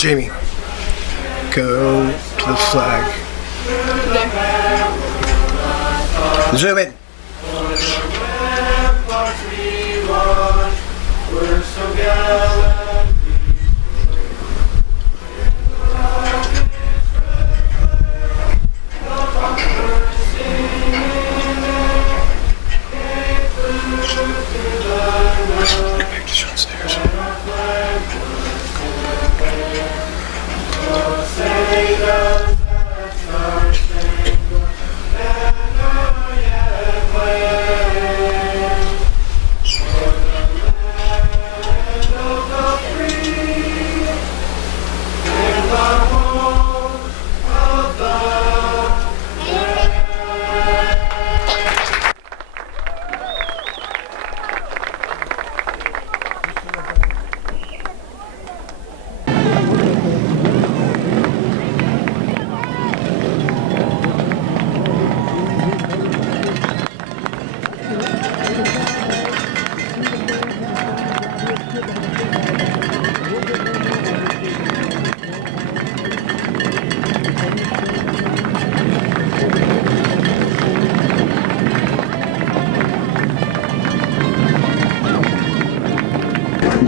Jamie, go to the flag. Zoom in.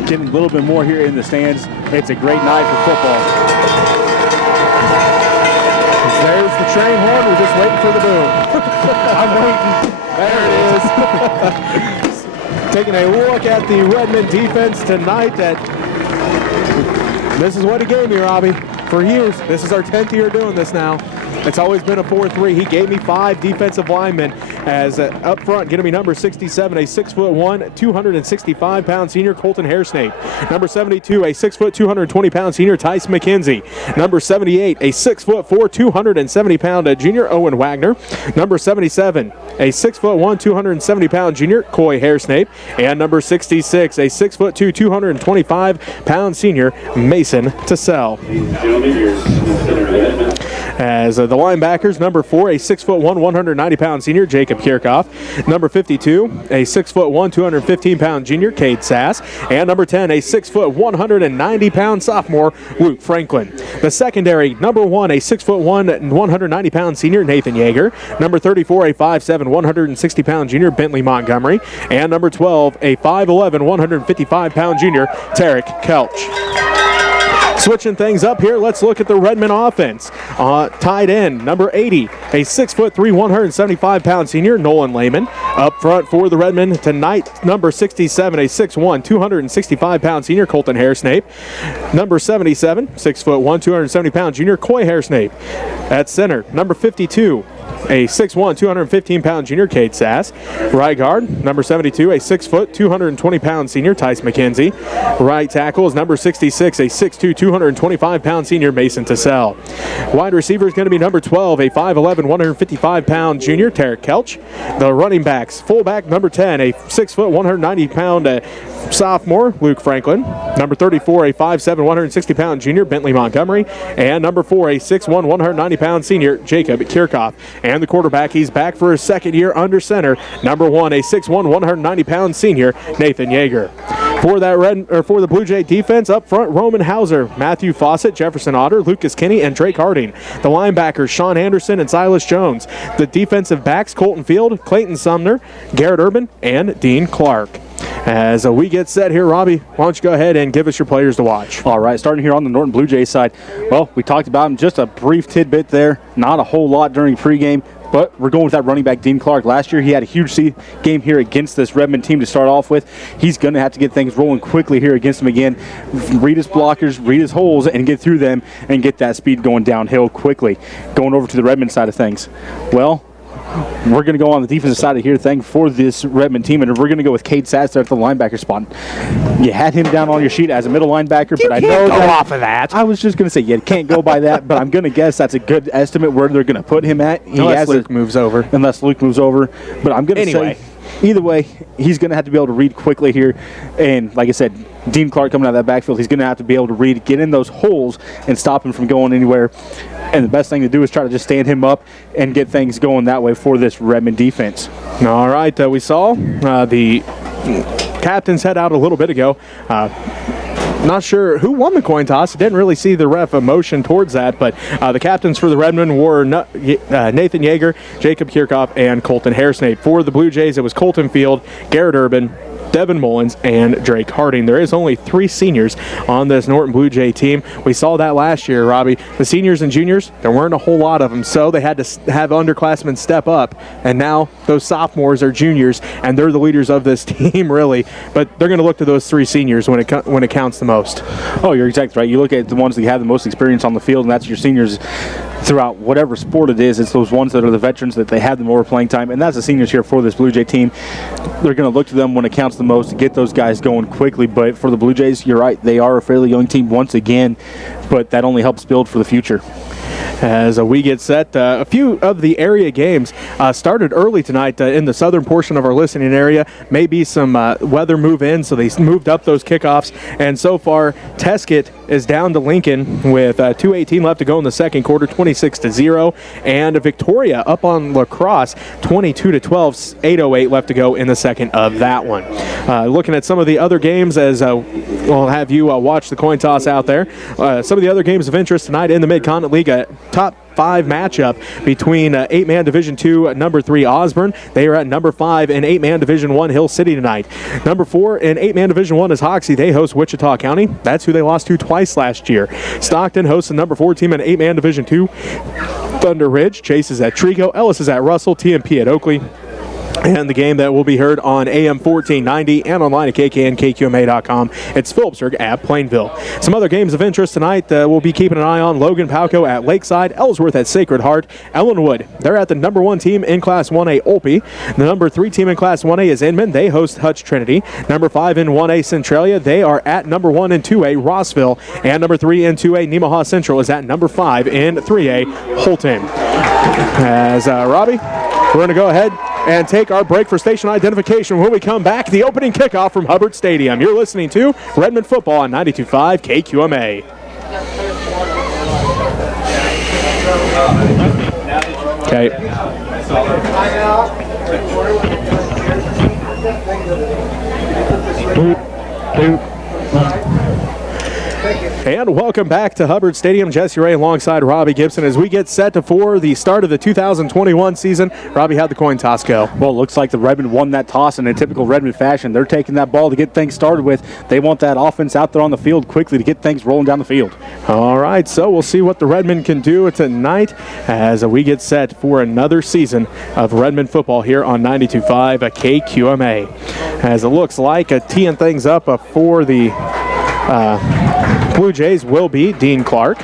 Getting a little bit more here in the stands. It's a great night for football. There's the train horn. We're just waiting for the boom. I'm waiting. There it is. Taking a look at the Redmond defense tonight. This is what he gave me, Robbie. For years, this is our 10th year doing this now. It's always been a 4-3. He gave me 5 defensive linemen as up front, getting me number 67, a 6'1", 265-pound senior Colton Hairsnape. Number 72, a 6', 220-pound senior Tice McKenzie. Number 78, a 6'4", 270-pound junior Owen Wagner. Number 77, a 6'1", 270-pound junior Coy Hairsnape. And number 66, a 6'2", 225-pound senior Mason Tassell. As the linebackers, number 4, a 6'1", 190-pound senior Jacob Kirchhoff. Number 52, a 6'1", 215-pound junior Cade Sass. And number 10, a 6', 190-pound sophomore Luke Franklin. The secondary, number 1, a 6'1", 190-pound senior Nathan Yeager. Number 34, a 5'7", 160-pound junior Bentley Montgomery. And number 12, a 5'11", 155-pound junior Tarek Kelch. Switching things up here, let's look at the Redmond offense. Tight end, number 80, a 6'3", 175-pound senior Nolan Lehman. Up front for the Redmond tonight, number 67, a 6'1", 265-pound senior Colton Hairsnape. Number 77, 6'1", 270-pound junior Coy Hairsnape. At center, number 52, a 6'1", 215-pound junior Cade Sass. Right guard, number 72, a 6', 220-pound senior Tice McKenzie. Right tackle is number 66, a 6'2", 225-pound senior Mason Tassell. Wide receiver is going to be number 12, a 5'11", 155-pound junior Tarek Kelch. The running backs, fullback number 10, a 6', 190-pound sophomore Luke Franklin. Number 34, a 5'7", 160-pound junior Bentley Montgomery. And number 4, a 6'1", 190-pound senior Jacob Kirchhoff. And the quarterback, he's back for his second year under center. Number 1, a 6'1", 190-pound senior Nathan Yeager. For the Blue Jay defense, up front, Roman Hauser, Matthew Fawcett, Jefferson Otter, Lucas Kinney, and Drake Harding. The linebackers, Sean Anderson and Silas Jones. The defensive backs, Colton Field, Clayton Sumner, Garrett Urban, and Dean Clark. As we get set here, Robbie, why don't you go ahead and give us your players to watch. All right, starting here on the Norton Blue Jays side. Well, we talked about him, just a brief tidbit there. Not a whole lot during pregame. But we're going with that running back, Dean Clark. Last year, he had a huge game here against this Redmond team to start off with. He's going to have to get things rolling quickly here against them again. Read his blockers, read his holes, and get through them and get that speed going downhill quickly. Going over to the Redmond side of things. Well, we're going to go on the defensive side of here for this Redmond team, and we're going to go with Cade Sass there at the linebacker spot. You had him down on your sheet as a middle linebacker, but I know go off of that. I was just going to say you can't go by that, but I'm going to guess that's a good estimate where they're going to put him at. Unless Luke moves over. But I'm going to say either way, he's going to have to be able to read quickly here, and like I said, Dean Clark coming out of that backfield, he's going to have to be able to read, get in those holes, and stop him from going anywhere. And the best thing to do is try to just stand him up and get things going that way for this Redmond defense. All right, we saw the captains head out a little bit ago. Not sure who won the coin toss. Didn't really see the ref motion towards that, but the captains for the Redmond were Nathan Yeager, Jacob Kirchhoff, and Colton Hairsnape. For the Blue Jays, it was Colton Field, Garrett Urban, Devin Mullins, and Drake Harding. There is only 3 seniors on this Norton Blue Jay team. We saw that last year, Robbie. The seniors and juniors, there weren't a whole lot of them, so they had to have underclassmen step up, and now those sophomores are juniors, and they're the leaders of this team, really. But they're going to look to those 3 seniors when it counts the most. Oh, you're exactly right. You look at the ones that have the most experience on the field, and that's your seniors throughout whatever sport it is. It's those ones that are the veterans that they have the more playing time, and that's the seniors here for this Blue Jay team. They're going to look to them when it counts the most to get those guys going quickly. But for the Blue Jays, you're right. They are a fairly young team once again, but that only helps build for the future. As we get set, a few of the area games started early tonight in the southern portion of our listening area. Maybe some weather move in, so they moved up those kickoffs. And so far, Teskett is down to Lincoln with 2:18 left to go in the second quarter, 26-0. And Victoria up on La Crosse, 22-12, 8:08 left to go in the second of that one. Looking at some of the other games, as we'll have you watch the coin toss out there. Some of the other games of interest tonight in the Mid-Continent League, top 5 matchup between 8-man Division II number 3 Osborne. They are at number 5 in 8-man Division I Hill City tonight. Number 4 in 8-man Division I is Hoxie. They host Wichita County. That's who they lost to twice last year. Stockton hosts the number 4 team in 8-man Division II Thunder Ridge. Chase is at Trigo. Ellis is at Russell. TMP at Oakley. And the game that will be heard on AM 1490 and online at kknkqma.com. It's Phillipsburg at Plainville. Some other games of interest tonight we'll be keeping an eye on. Logan Palco at Lakeside, Ellsworth at Sacred Heart, Ellenwood. They're at the number 1 team in Class 1A, Olpe. The number 3 team in Class 1A is Inman. They host Hutch Trinity. Number 5 in 1A, Centralia. They are at number 1 in 2A, Rossville. And number 3 in 2A, Nemaha Central is at number 5 in 3A, Holton. As Robbie, we're going to go ahead and take our break for station identification. When we come back, the opening kickoff from Hubbard Stadium. You're listening to Redmond Football on 92.5 KQMA. And welcome back to Hubbard Stadium. Jesse Ray alongside Robbie Gibson as we get set for the start of the 2021 season. Robbie, how'd the coin toss go? Well, it looks like the Redmond won that toss in a typical Redmond fashion. They're taking that ball to get things started with. They want that offense out there on the field quickly to get things rolling down the field. All right, so we'll see what the Redmond can do tonight as we get set for another season of Redmond football here on 92.5 KQMA. As it looks like teeing things up for the Blue Jays will be Dean Clark.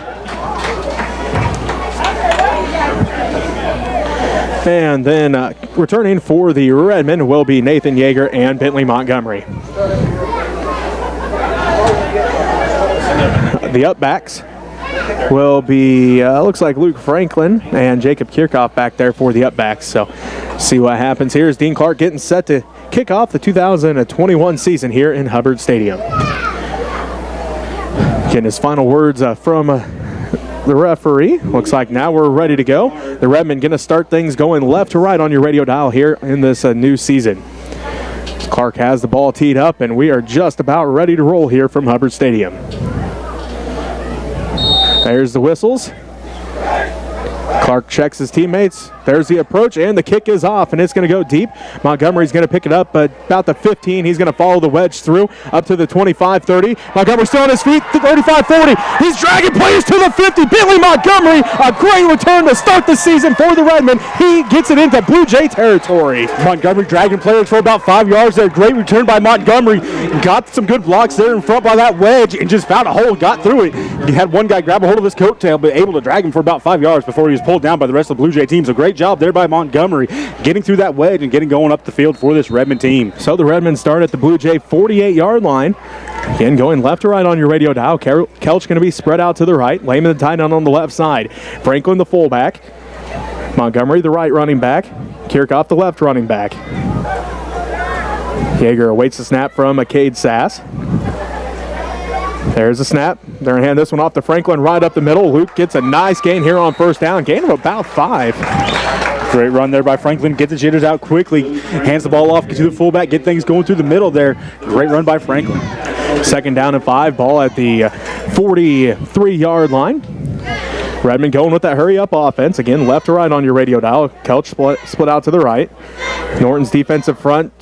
And then returning for the Redmond will be Nathan Yeager and Bentley Montgomery. The upbacks will be, looks like Luke Franklin and Jacob Kirchhoff back there for the upbacks. So see what happens here as Dean Clark getting set to kick off the 2021 season here in Hubbard Stadium. Getting his final words from the referee. Looks like now we're ready to go. The Redmond going to start things going left to right on your radio dial here in this new season. Clark has the ball teed up, and we are just about ready to roll here from Hubbard Stadium. There's the whistles. Clark checks his teammates. There's the approach, and the kick is off, and it's going to go deep. Montgomery's going to pick it up about the 15. He's going to follow the wedge through up to the 25-30. Montgomery still on his feet, 35-40. He's dragging players to the 50. Bentley Montgomery, a great return to start the season for the Redmond. He gets it into Blue Jay territory. Montgomery dragging players for about 5 yards there. Great return by Montgomery. Got some good blocks there in front by that wedge and just found a hole and got through it. He had one guy grab a hold of his coattail, but able to drag him for about 5 yards before he was pulled down by the rest of the Blue Jay team. So great job there by Montgomery getting through that wedge and getting going up the field for this Redmond team. So the Redmond start at the Blue Jay 48-yard line. Again, going left to right on your radio dial. Kelch going to be spread out to the right. Lehman the tight end on the left side. Franklin the fullback. Montgomery the right running back. Kirchhoff the left running back. Yeager awaits the snap from Cade Sass. There's a snap. They're going to hand this one off to Franklin right up the middle. Luke gets a nice gain here on first down. Gain of about 5. Great run there by Franklin. Get the jitters out quickly. Hands the ball off to the fullback. Get things going through the middle there. Great run by Franklin. Second down and 5, ball at the 43-yard line. Redmond going with that hurry-up offense. Again, left to right on your radio dial. Kelch split out to the right. Norton's defensive front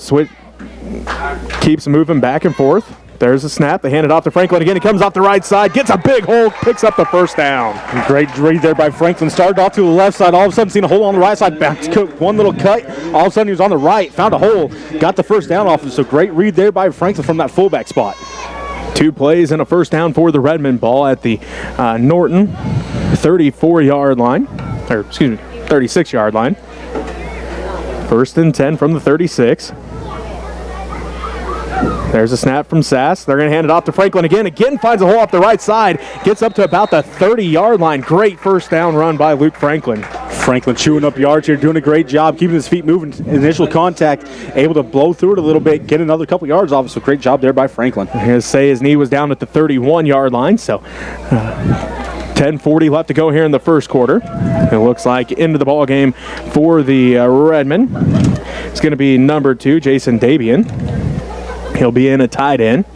keeps moving back and forth. There's a snap. They hand it off to Franklin again. He comes off the right side, gets a big hole, picks up the first down. Great read there by Franklin. Started off to the left side. All of a sudden, seen a hole on the right side. Back to one little cut. All of a sudden, he was on the right. Found a hole. Got the first down off it. So great read there by Franklin from that fullback spot. 2 plays and a first down for the Redmond. Ball at the Norton 34-yard line. Or, excuse me, 36-yard line. First and 10 from the 36. There's a snap from Sass. They're going to hand it off to Franklin again. Again finds a hole off the right side. Gets up to about the 30-yard line. Great first down run by Luke Franklin. Franklin chewing up yards here, doing a great job, keeping his feet moving. Initial contact, able to blow through it a little bit, get another couple yards off. So great job there by Franklin. I'm going to say his knee was down at the 31-yard line. So 10:40 left to go here in the first quarter. It looks like into the ball game for the Redmond. It's going to be number 2, Jason Dabian. He'll be in a tight end.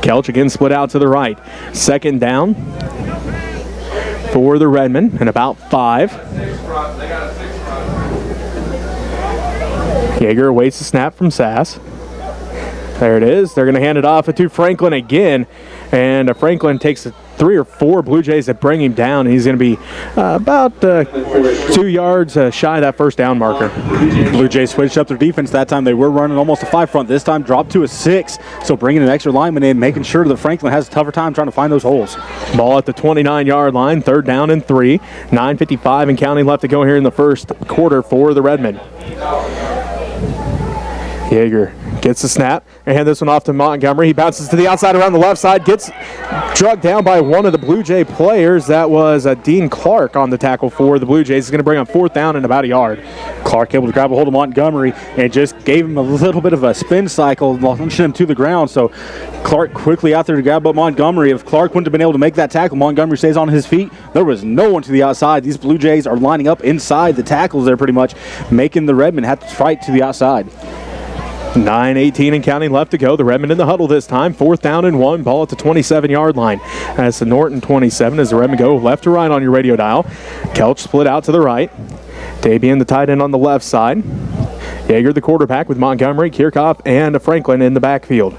Kelch again split out to the right. Second down for the Redmond and about 5. Yeager awaits the snap from Sass. There it is. They're going to hand it off to Franklin again. And Franklin takes 3 or 4 Blue Jays that bring him down. And he's going to be about 2 yards shy of that first down marker. Blue Jays switched up their defense that time. They were running almost a 5 front. This time dropped to a 6. So bringing an extra lineman in, making sure that Franklin has a tougher time trying to find those holes. Ball at the 29-yard line. Third down and 3. 9:55 and counting left to go here in the first quarter for the Redmond. Yeager gets the snap and hand this one off to Montgomery. He bounces to the outside around the left side, gets drugged down by one of the Blue Jay players. That was Dean Clark on the tackle for the Blue Jays. He's going to bring on 4th down and about a yard. Clark able to grab a hold of Montgomery and just gave him a little bit of a spin cycle, launching him to the ground. So Clark quickly out there to grab up Montgomery. If Clark wouldn't have been able to make that tackle, Montgomery stays on his feet. There was no one to the outside. These Blue Jays are lining up inside the tackles there pretty much, making the Redmond have to fight to the outside. 9:18 and counting left to go. The Redmond in the huddle this time. 4th down and 1. Ball at the 27-yard line. That's the Norton 27 as the Redmond go left to right on your radio dial. Kelch split out to the right. Dabian the tight end on the left side. Yeager the quarterback with Montgomery, Kirchhoff, and Franklin in the backfield.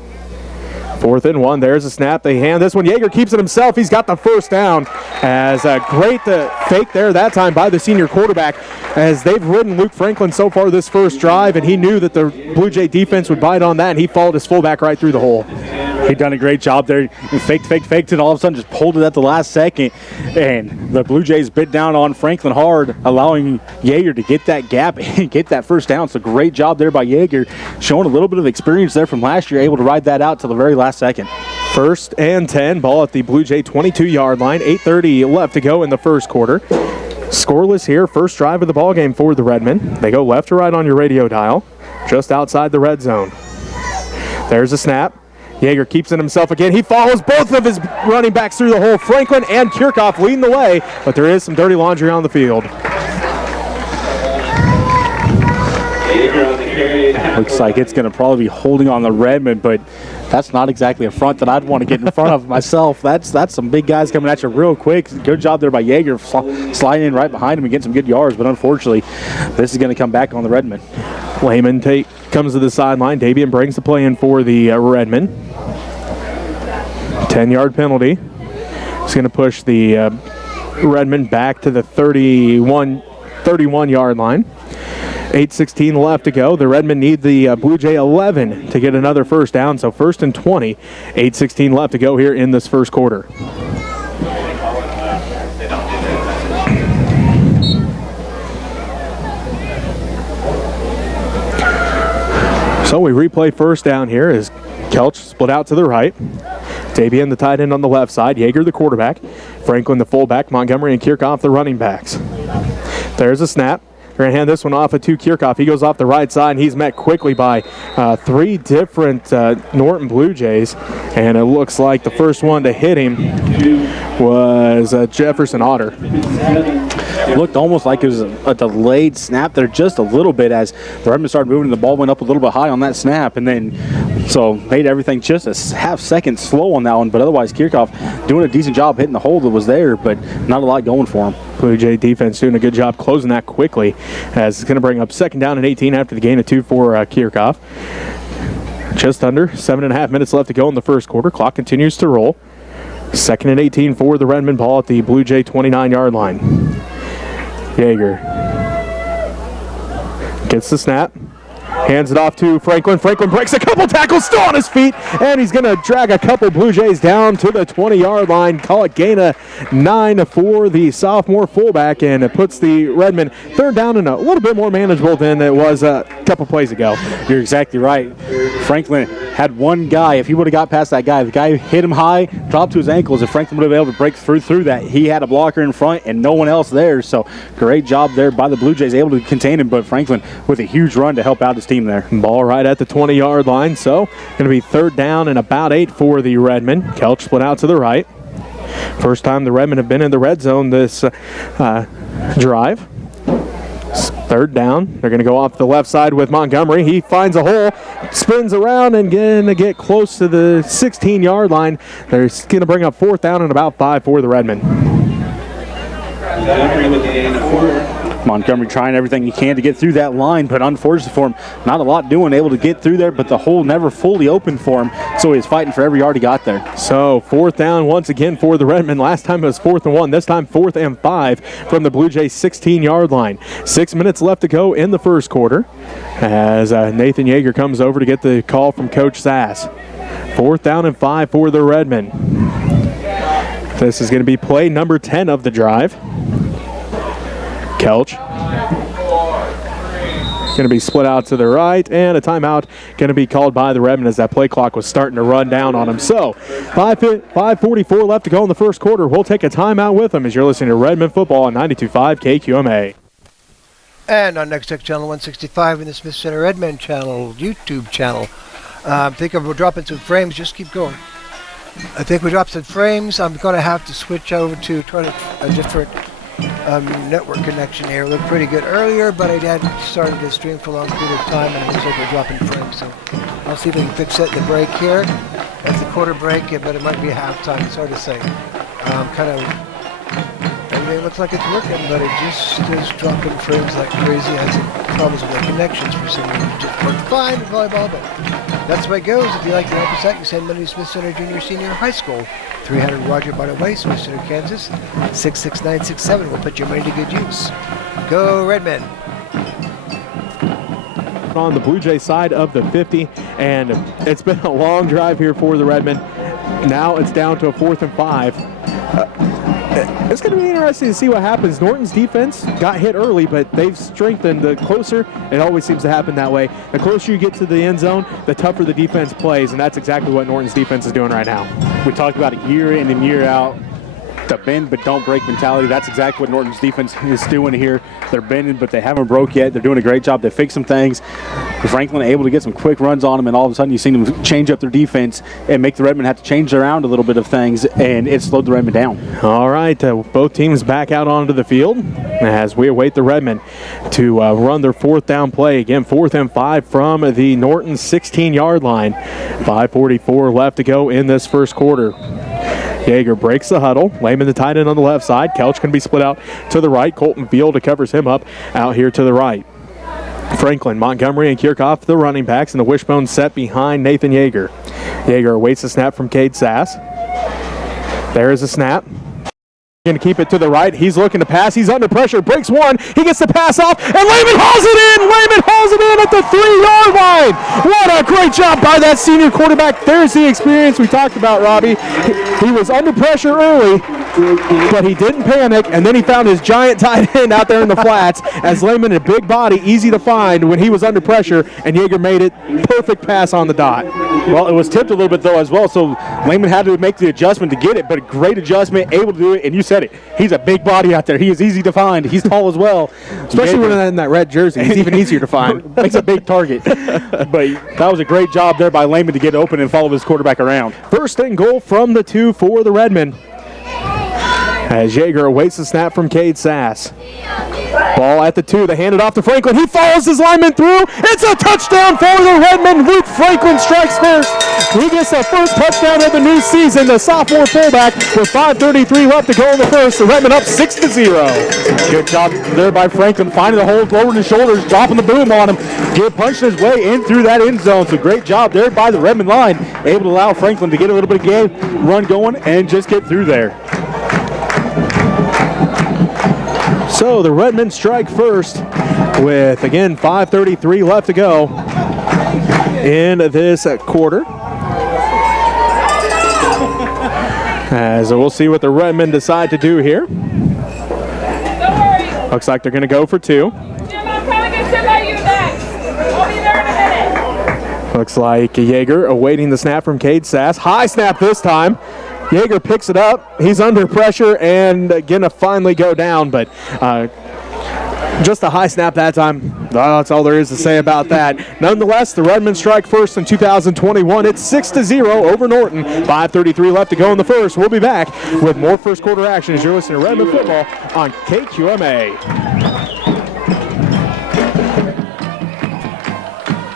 4th and 1. There's a snap. They hand this one. Yeager keeps it himself. He's got the first down. As a great fake there that time by the senior quarterback, as they've ridden Luke Franklin so far this first drive, and he knew that the Blue Jay defense would bite on that, and he followed his fullback right through the hole. He done a great job there. He faked, and all of a sudden just pulled it at the last second. And the Blue Jays bit down on Franklin hard, allowing Yeager to get that gap and get that first down. So great job there by Yeager, showing a little bit of experience there from last year, able to ride that out to the very last second. 1st and 10. Ball at the Blue Jay 22-yard line. 8:30 left to go in the first quarter. Scoreless here. First drive of the ball game for the Redmond. They go left to right on your radio dial, just outside the red zone. There's a snap. Yeager keeps it himself again. He follows both of his running backs through the hole. Franklin and Kirchhoff leading the way, but there is some dirty laundry on the field. Looks like it's going to probably be holding on the Redmond, but that's not exactly a front that I'd want to get in front of myself. That's some big guys coming at you real quick. Good job there by Yeager, sliding in right behind him and getting some good yards, but unfortunately, this is going to come back on the Redmond. Lehman comes to the sideline. Dabian brings the play in for the Redmond. 10-yard penalty. It's going to push the Redmond back to the 31-yard line. 8:16 left to go. The Redmond need the Blue Jay 11 to get another first down, so 1st and 20. 8:16 left to go here in this first quarter. So we replay first down here as Kelch split out to the right. Dabian the tight end on the left side. Yeager the quarterback. Franklin the fullback. Montgomery and Kirchhoff the running backs. There's a snap. They're going to hand this one off to Kirchhoff. He goes off the right side, and he's met quickly by 3 different Norton Blue Jays. And it looks like the first one to hit him was Jefferson Otter. Looked almost like it was a delayed snap there just a little bit as the Redmond started moving and the ball went up a little bit high on that snap. And then So made everything just a half second slow on that one, but otherwise Kickoff doing a decent job hitting the hole that was there, but not a lot going for him. Blue Jay defense doing a good job closing that quickly, as it's going to bring up 2nd down and 18 after the gain of 2 for Kickoff. Just under 7.5 minutes left to go in the first quarter. Clock continues to roll. 2nd and 18 for the Redmond, ball at the Blue Jay 29-yard line. Yeager gets the snap. Hands it off to Franklin. Franklin breaks a couple tackles, still on his feet, and he's going to drag a couple Blue Jays down to the 20-yard line. Call it gain of 9 for the sophomore fullback, and it puts the Redmond 3rd down and a little bit more manageable than it was a couple plays ago. You're exactly right. Franklin had one guy. If he would have got past that guy, the guy hit him high, dropped to his ankles. If Franklin would have been able to break through that, he had a blocker in front and no one else there. So great job there by the Blue Jays, able to contain him, but Franklin with a huge run to help out his team there. Ball right at the 20-yard line, so going to be 3rd down and about 8 for the Redmond. Kelch split out to the right. First time the Redmond have been in the red zone this drive. 3rd down. They're going to go off the left side with Montgomery. He finds a hole, spins around, and going to get close to the 16-yard line. They're going to bring up 4th down and about 5 for the Redmond. Montgomery trying everything he can to get through that line, but unfortunately for him, not a lot doing, able to get through there, but the hole never fully opened for him, so he's fighting for every yard he got there. So 4th down once again for the Redmond. Last time it was 4th and 1, this time 4th and 5 from the Blue Jays 16-yard line. 6 minutes left to go in the first quarter as Nathan Yeager comes over to get the call from Coach Sass. 4th down and 5 for the Redmond. This is going to be play number 10 of the drive. Kelch going to be split out to the right, and a timeout going to be called by the Redmond as that play clock was starting to run down on him. So 5:44 left to go in the first quarter. We'll take a timeout with them as you're listening to Redmond football on 92.5 KQMA. And on Next Tech Channel 165 in the Smith Center Redmond channel, YouTube channel. I think we're dropping some frames. Just keep going. I think we dropped some frames. I'm going to have to switch over to try a different network connection here. It looked pretty good earlier, but I hadn't started the stream for a long period of time, and it looks like we're dropping frames. So I'll see if I can fix it in the break here. That's the quarter break, but it might be halftime. It's hard to say. Everything looks like it's working, but it just is dropping frames like crazy. I have some problems with the connections for some reason. Just worked fine with volleyball, but that's the way it goes. If you like to help us out, you send money to Smith Center Junior Senior High School, 300 Roger Barnett Way, Smith Center, Kansas, 66967. We'll put your money to good use. Go Redmond. On the Blue Jay side of the 50, and it's been a long drive here for the Redmond. Now it's down to a 4th and 5. It's going to be interesting to see what happens. Norton's defense got hit early, but they've strengthened. The closer, it always seems to happen that way. The closer you get to the end zone, the tougher the defense plays, and that's exactly what Norton's defense is doing right now. We talked about it year in and year out. The bend but don't break mentality. That's exactly what Norton's defense is doing here. They're bending, but they haven't broke yet. They're doing a great job. They fixed some things. Franklin able to get some quick runs on them, and all of a sudden you've seen them change up their defense and make the Redmond have to change around a little bit of things, and it slowed the Redmond down. All right, both teams back out onto the field as we await the Redmond to run their 4th down play. Again, 4th and 5 from the Norton 16-yard line. 5:44 left to go in this first quarter. Yeager breaks the huddle. Lehman the tight end on the left side. Kelch can be split out to the right. Colton Field covers him up out here to the right. Franklin, Montgomery, and Kickoff, the running backs, and the wishbone set behind Nathan Yeager. Yeager awaits the snap from Cade Sass. There is a snap. Going to keep it to the right. He's looking to pass. He's under pressure. Breaks one. He gets the pass off, and Lehman hauls it in. Lehman hauls it in at the 3-yard line. What a great job by that senior quarterback. There's the experience we talked about, Robbie. He was under pressure early, but he didn't panic, and then he found his giant tight end out there in the flats as Lehman, a big body, easy to find when he was under pressure, and Yeager made it. Perfect pass on the dot. Well, it was tipped a little bit, though, as well, so Lehman had to make the adjustment to get it, but a great adjustment, able to do it, and you said it. He's a big body out there. He is easy to find. He's tall as well. Especially when in that red jersey. He's even easier to find. Makes a big target. But that was a great job there by Lehman to get open and follow his quarterback around. 1st and goal from the 2 for the Redmond. As Yeager awaits the snap from Cade Sass. Ball at the 2. They hand it off to Franklin. He follows his lineman through. It's a touchdown for the Redmond. Luke Franklin strikes first. He gets the first touchdown of the new season. The sophomore fullback with 5:33 left to go in the first. The Redmond up 6-0. Good job there by Franklin, finding the hole, lowering his shoulders, dropping the boom on him, punching his way in through that end zone. So great job there by the Redmond line, able to allow Franklin to get a little bit of game run going and just get through there. So the Redmond strike first with, again, 5:33 left to go in this quarter. As we'll see what the Redmond decide to do here. Looks like they're going to go for 2. Looks like Yeager awaiting the snap from Cade Sass. High snap this time. Yeager picks it up. He's under pressure and going to finally go down, but just a high snap that time. That's all there is to say about that. Nonetheless, the Redmond strike first in 2021. It's 6-0 over Norton. 5:33 left to go in the first. We'll be back with more first quarter action as you're listening to Redmond football on KQMA.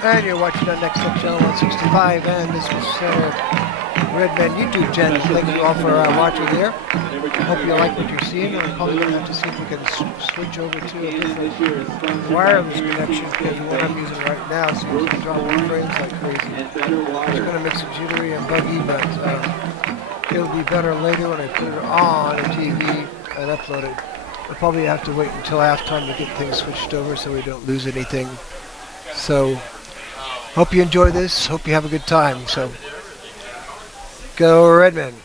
And you're watching on Next Up Channel 165 and this was Redmond YouTube channel. Thank you all for watching there. Hope you like what you're seeing. We're probably going to have to see if we can switch over to a different wireless connection because the one I'm using right now seems to drop frames like crazy. It's going to make some jittery and buggy, but it'll be better later when I put it on the TV and upload it. We'll probably have to wait until halftime to get things switched over so we don't lose anything. So, hope you enjoy this. Hope you have a good time. So, go Redmond.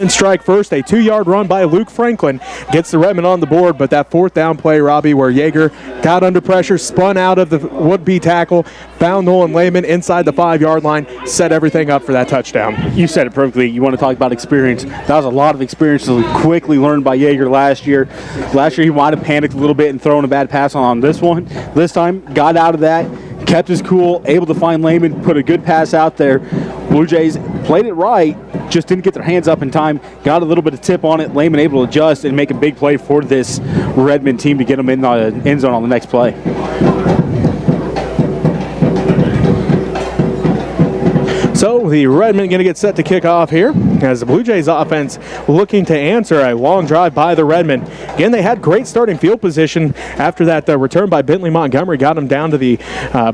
And strike first, a 2-yard run by Luke Franklin gets the Redmond on the board, but that 4th down play, Robbie, where Yeager got under pressure, spun out of the would-be tackle, found Nolan Lehman inside the 5-yard line, set everything up for that touchdown. You said it perfectly. You want to talk about experience. That was a lot of experience quickly learned by Yeager last year. Last year he might have panicked a little bit and thrown a bad pass on this one. This time, got out of that, kept his cool, able to find Lehman, put a good pass out there. Blue Jays played it right, just didn't get their hands up in time, got a little bit of tip on it. Lehman able to adjust and make a big play for this Redmond team to get them in the end zone on the next play. So the Redmond going to get set to kick off here as the Blue Jays offense looking to answer a long drive by the Redmond. Again, they had great starting field position after that return by Bentley Montgomery got them down to the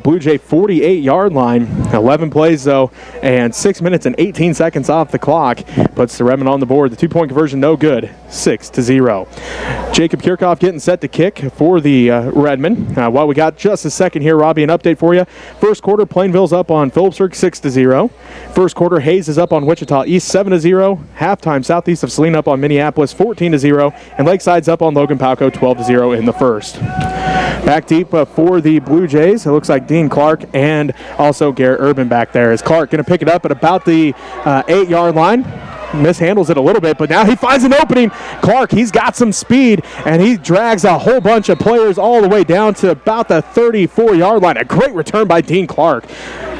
Blue Jay 48-yard line. 11 plays, though, and 6 minutes and 18 seconds off the clock. Puts the Redmond on the board. The 2-point conversion no good, 6-0. Jacob Kirchhoff getting set to kick for the Redmond. While we got just a second here, Robbie, an update for you. First quarter, Plainville's up on Phillipsburg 6-0. First quarter, Hayes is up on Wichita East 7-0. Halftime, Southeast of Saline up on Minneapolis 14-0. And Lakeside's up on Logan Palco 12-0 in the first. Back deep for the Blue Jays. It looks like Dean Clark and also Garrett Urban back there. As Clark going to pick it up at about the 8-yard line. Mishandles it a little bit, but now he finds an opening. Clark, he's got some speed, and he drags a whole bunch of players all the way down to about the 34-yard line. A great return by Dean Clark.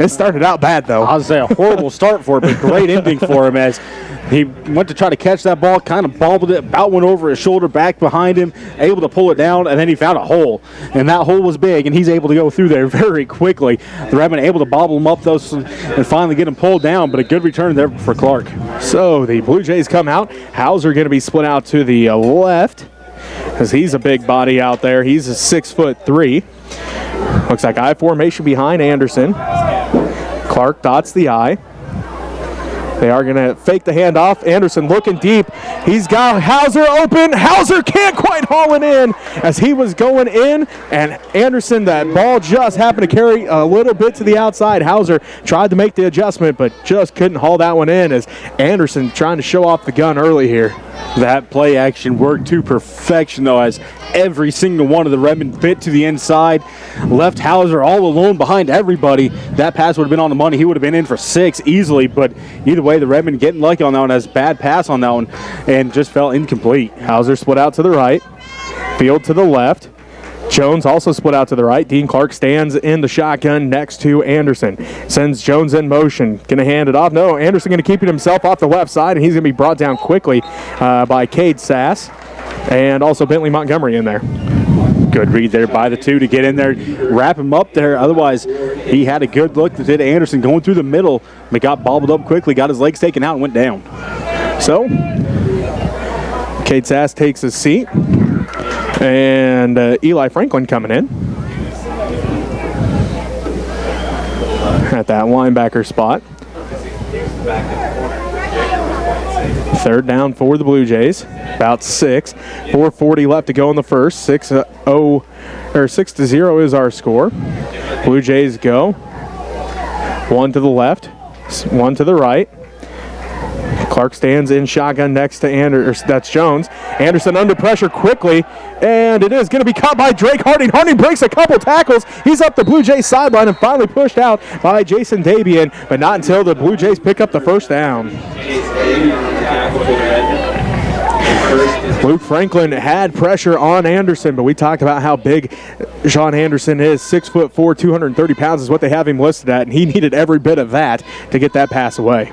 It started out bad, though. I was say a horrible start for him, but great ending for him as he went to try to catch that ball, kind of bobbled it, about went over his shoulder, back behind him, able to pull it down, and then he found a hole. And that hole was big, and he's able to go through there very quickly. The Redmond able to bobble him up those and finally get him pulled down, but a good return there for Clark. So the Blue Jays come out. Hauser going to be split out to the left because he's a big body out there. He's a 6'3". Looks like I formation behind Anderson. Clark dots the I. They are going to fake the handoff. Anderson looking deep. He's got Hauser open. Hauser can't quite haul it in as he was going in. And Anderson, that ball just happened to carry a little bit to the outside. Hauser tried to make the adjustment, but just couldn't haul that one in as Anderson trying to show off the gun early here. That play action worked to perfection, though, as every single one of the Redmond bit to the inside, left Hauser all alone behind everybody. That pass would have been on the money. He would have been in for 6 easily, but either way, the Redmond getting lucky on that one, has bad pass on that one, and just fell incomplete. Hauser split out to the right, Field to the left. Jones also split out to the right. Dean Clark stands in the shotgun next to Anderson. Sends Jones in motion. Going to hand it off. No, Anderson going to keep it himself off the left side, and he's going to be brought down quickly by Cade Sass. and also Bentley Montgomery in there. Good read there by the two to get in there, wrap him up there. Otherwise, he had a good look that did Anderson going through the middle, but got bobbled up quickly, got his legs taken out, and went down. So, Cade Sass takes his seat, and Eli Franklin coming in at that linebacker spot. Third down for the Blue Jays. About 6. 4:40 left to go in the first. 6-0 is our score. Blue Jays go. One to the left, one to the right. Clark stands in shotgun next to Anderson. That's Jones. Anderson under pressure quickly, and it is going to be caught by Drake Harding. Harding breaks a couple tackles. He's up the Blue Jays sideline and finally pushed out by Jason Dabian, but not until the Blue Jays pick up the first down. Luke Franklin had pressure on Anderson, but we talked about how big Sean Anderson is. 6'4", 230 pounds is what they have him listed at, and he needed every bit of that to get that pass away.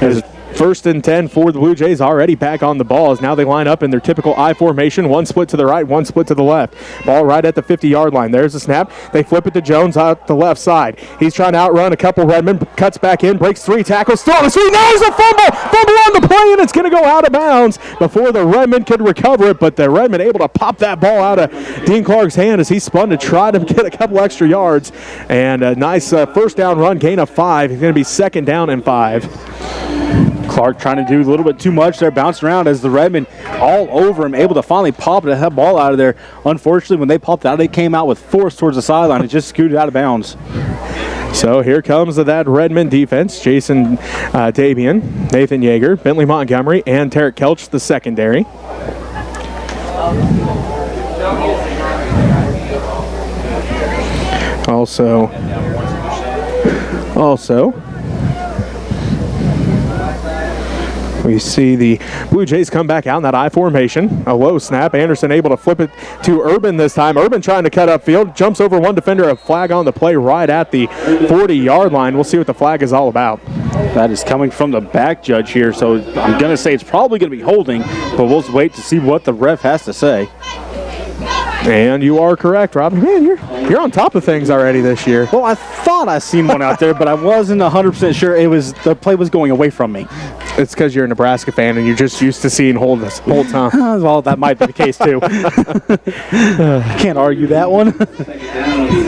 As first and 10 for the Blue Jays, already back on the ball as now they line up in their typical I formation. One split to the right, one split to the left. Ball right at the 50-yard line. There's the snap. They flip it to Jones out the left side. He's trying to outrun a couple. Redmond cuts back in, breaks 3 tackles. Still on the street. Now there's a fumble. Fumble on the play, and it's going to go out of bounds before the Redmond could recover it, but the Redmond able to pop that ball out of Dean Clark's hand as he spun to try to get a couple extra yards. And a nice first down run, gain of 5. It's going to be second down and 5. Clark trying to do a little bit too much there, bouncing around as the Redmond all over him, able to finally pop that ball out of there. Unfortunately, when they popped out, it came out with force towards the sideline. It just scooted out of bounds. So here comes that Redmond defense. Jason Dabian, Nathan Yeager, Bentley Montgomery, and Tarek Kelch, the secondary. Also, we see the Blue Jays come back out in that I formation. A low snap. Anderson able to flip it to Urban this time. Urban trying to cut upfield. Jumps over one defender. A flag on the play right at the 40-yard line. We'll see what the flag is all about. That is coming from the back judge here, so I'm going to say it's probably going to be holding, but we'll wait to see what the ref has to say. And you are correct, Robin. Man, you're on top of things already this year. Well, I thought I seen one out there, but I wasn't 100% sure the play was going away from me. It's because you're a Nebraska fan and you're just used to seeing hold this whole time. Well, that might be the case too. Can't argue that one.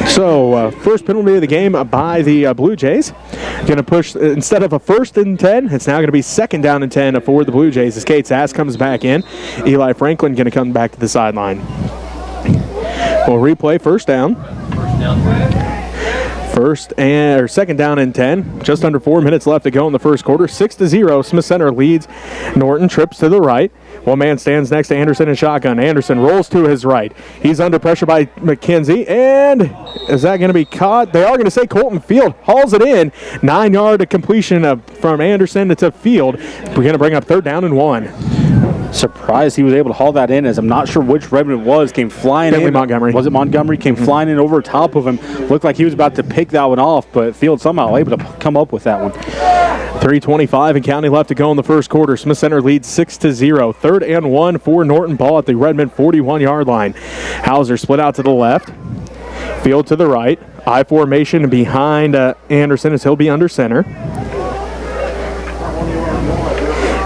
So, first penalty of the game by the Blue Jays. Going to push, instead of a first and 10, it's now going to be second down and 10 for the Blue Jays as Kate Sass comes back in. Eli Franklin going to come back to the sideline. We'll replay first down. Second down and 10. Just under 4 minutes left to go in the first quarter. 6-0. Smith Center leads. Norton trips to the right. One man stands next to Anderson in shotgun. Anderson rolls to his right. He's under pressure by McKenzie. And is that going to be caught? They are going to say Colton Field hauls it in. 9-yard completion from Anderson to Field. We're going to bring up third down and 1. Surprised he was able to haul that in, as I'm not sure which Redmond it was. Came flying Bentley in. Montgomery. Was it Montgomery? Came flying in over top of him. Looked like he was about to pick that one off, but Field somehow able to come up with that one. 3:25 and counting left to go in the first quarter. Smith Center leads 6-0. Third and 1 for Norton. Ball at the Redmond 41-yard line. Hauser split out to the left. Field to the right. I formation behind Anderson as he'll be under center.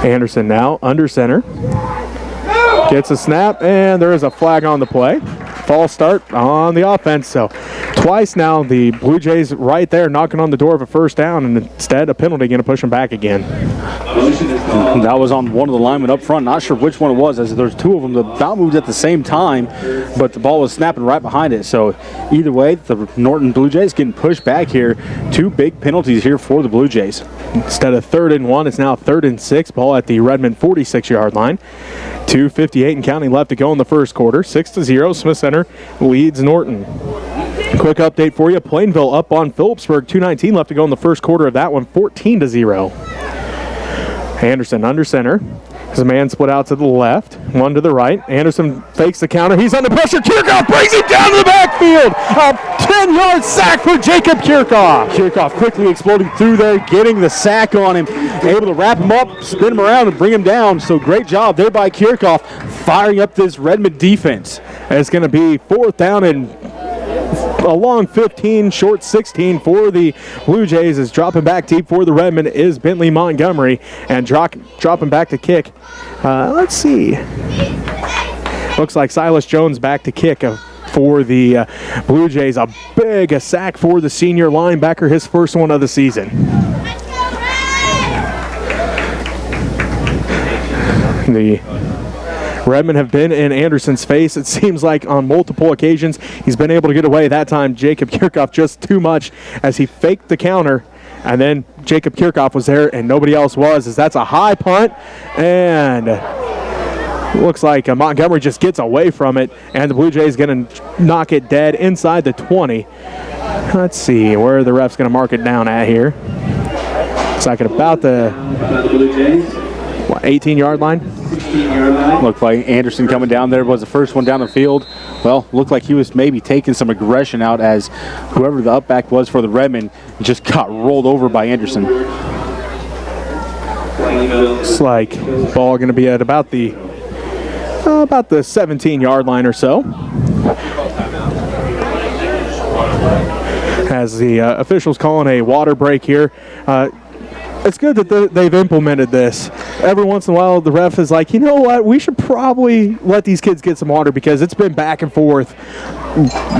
Anderson now under center. Gets a snap, and there is a flag on the play. False start on the offense. So twice now the Blue Jays right there knocking on the door of a first down, and instead a penalty going to push them back again. That was on one of the linemen up front. Not sure which one it was, as there's two of them that about moved at the same time, but the ball was snapping right behind it. So either way, the Norton Blue Jays getting pushed back here. 2 big penalties here for the Blue Jays. Instead of 3rd and 1, it's now 3rd and 6. Ball at the Redmond 46-yard line. 2:58 and counting left to go in the first quarter. 6-0. Smith Center leads Norton. Quick update for you. Plainville up on Phillipsburg. 2:19 left to go in the first quarter of that one. 14-0. Anderson under center. As a man split out to the left, one to the right. Anderson fakes the counter. He's under pressure. Kirchhoff brings him down to the backfield. A 10-yard sack for Jacob Kirchhoff. Kirchhoff quickly exploding through there, getting the sack on him. able to wrap him up, spin him around, and bring him down. So great job there by Kirchhoff, firing up this Redmond defense. It's going to be 4th down and a long 15, short 16 for the Blue Jays. Is dropping back deep for the Redmond is Bentley Montgomery, and dropping back to kick. Let's see. Looks like Silas Jones back to kick for the Blue Jays. A big sack for the senior linebacker, his first one of the season. The Redmond have been in Anderson's face, it seems like, on multiple occasions. He's been able to get away. That time, Jacob Kirchhoff just too much as he faked the counter, and then Jacob Kirchhoff was there and nobody else was, as that's a high punt, and looks like Montgomery just gets away from it, and the Blue Jays going to knock it dead inside the 20. Let's see where the ref's going to mark it down at here. It's like at about the 18-yard line. Looked like Anderson coming down there was the first one down the field. Well, looked like he was maybe taking some aggression out, as whoever the up back was for the Redmond just got rolled over by Anderson. Looks like ball going to be at about the 17-yard line or so. As the officials calling a water break here. It's good that they've implemented this. Every once in a while, the ref is like, you know what, we should probably let these kids get some water, because it's been back and forth.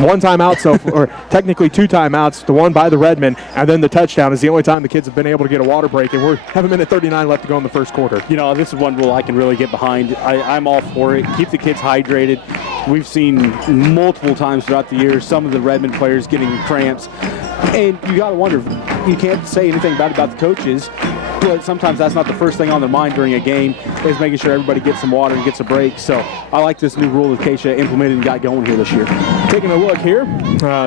One timeout, or technically 2 timeouts, the one by the Redmond, and then the touchdown is the only time the kids have been able to get a water break, and we have 1:39 left to go in the first quarter. You know, this is one rule I can really get behind. I'm all for it. Keep the kids hydrated. We've seen multiple times throughout the year some of the Redmond players getting cramps, and you got to wonder, you can't say anything bad about the coaches, but sometimes that's not the first thing on their mind during a game, is making sure everybody gets some water and gets a break. So I like this new rule that Keisha implemented and got going here this year. Taking a look here,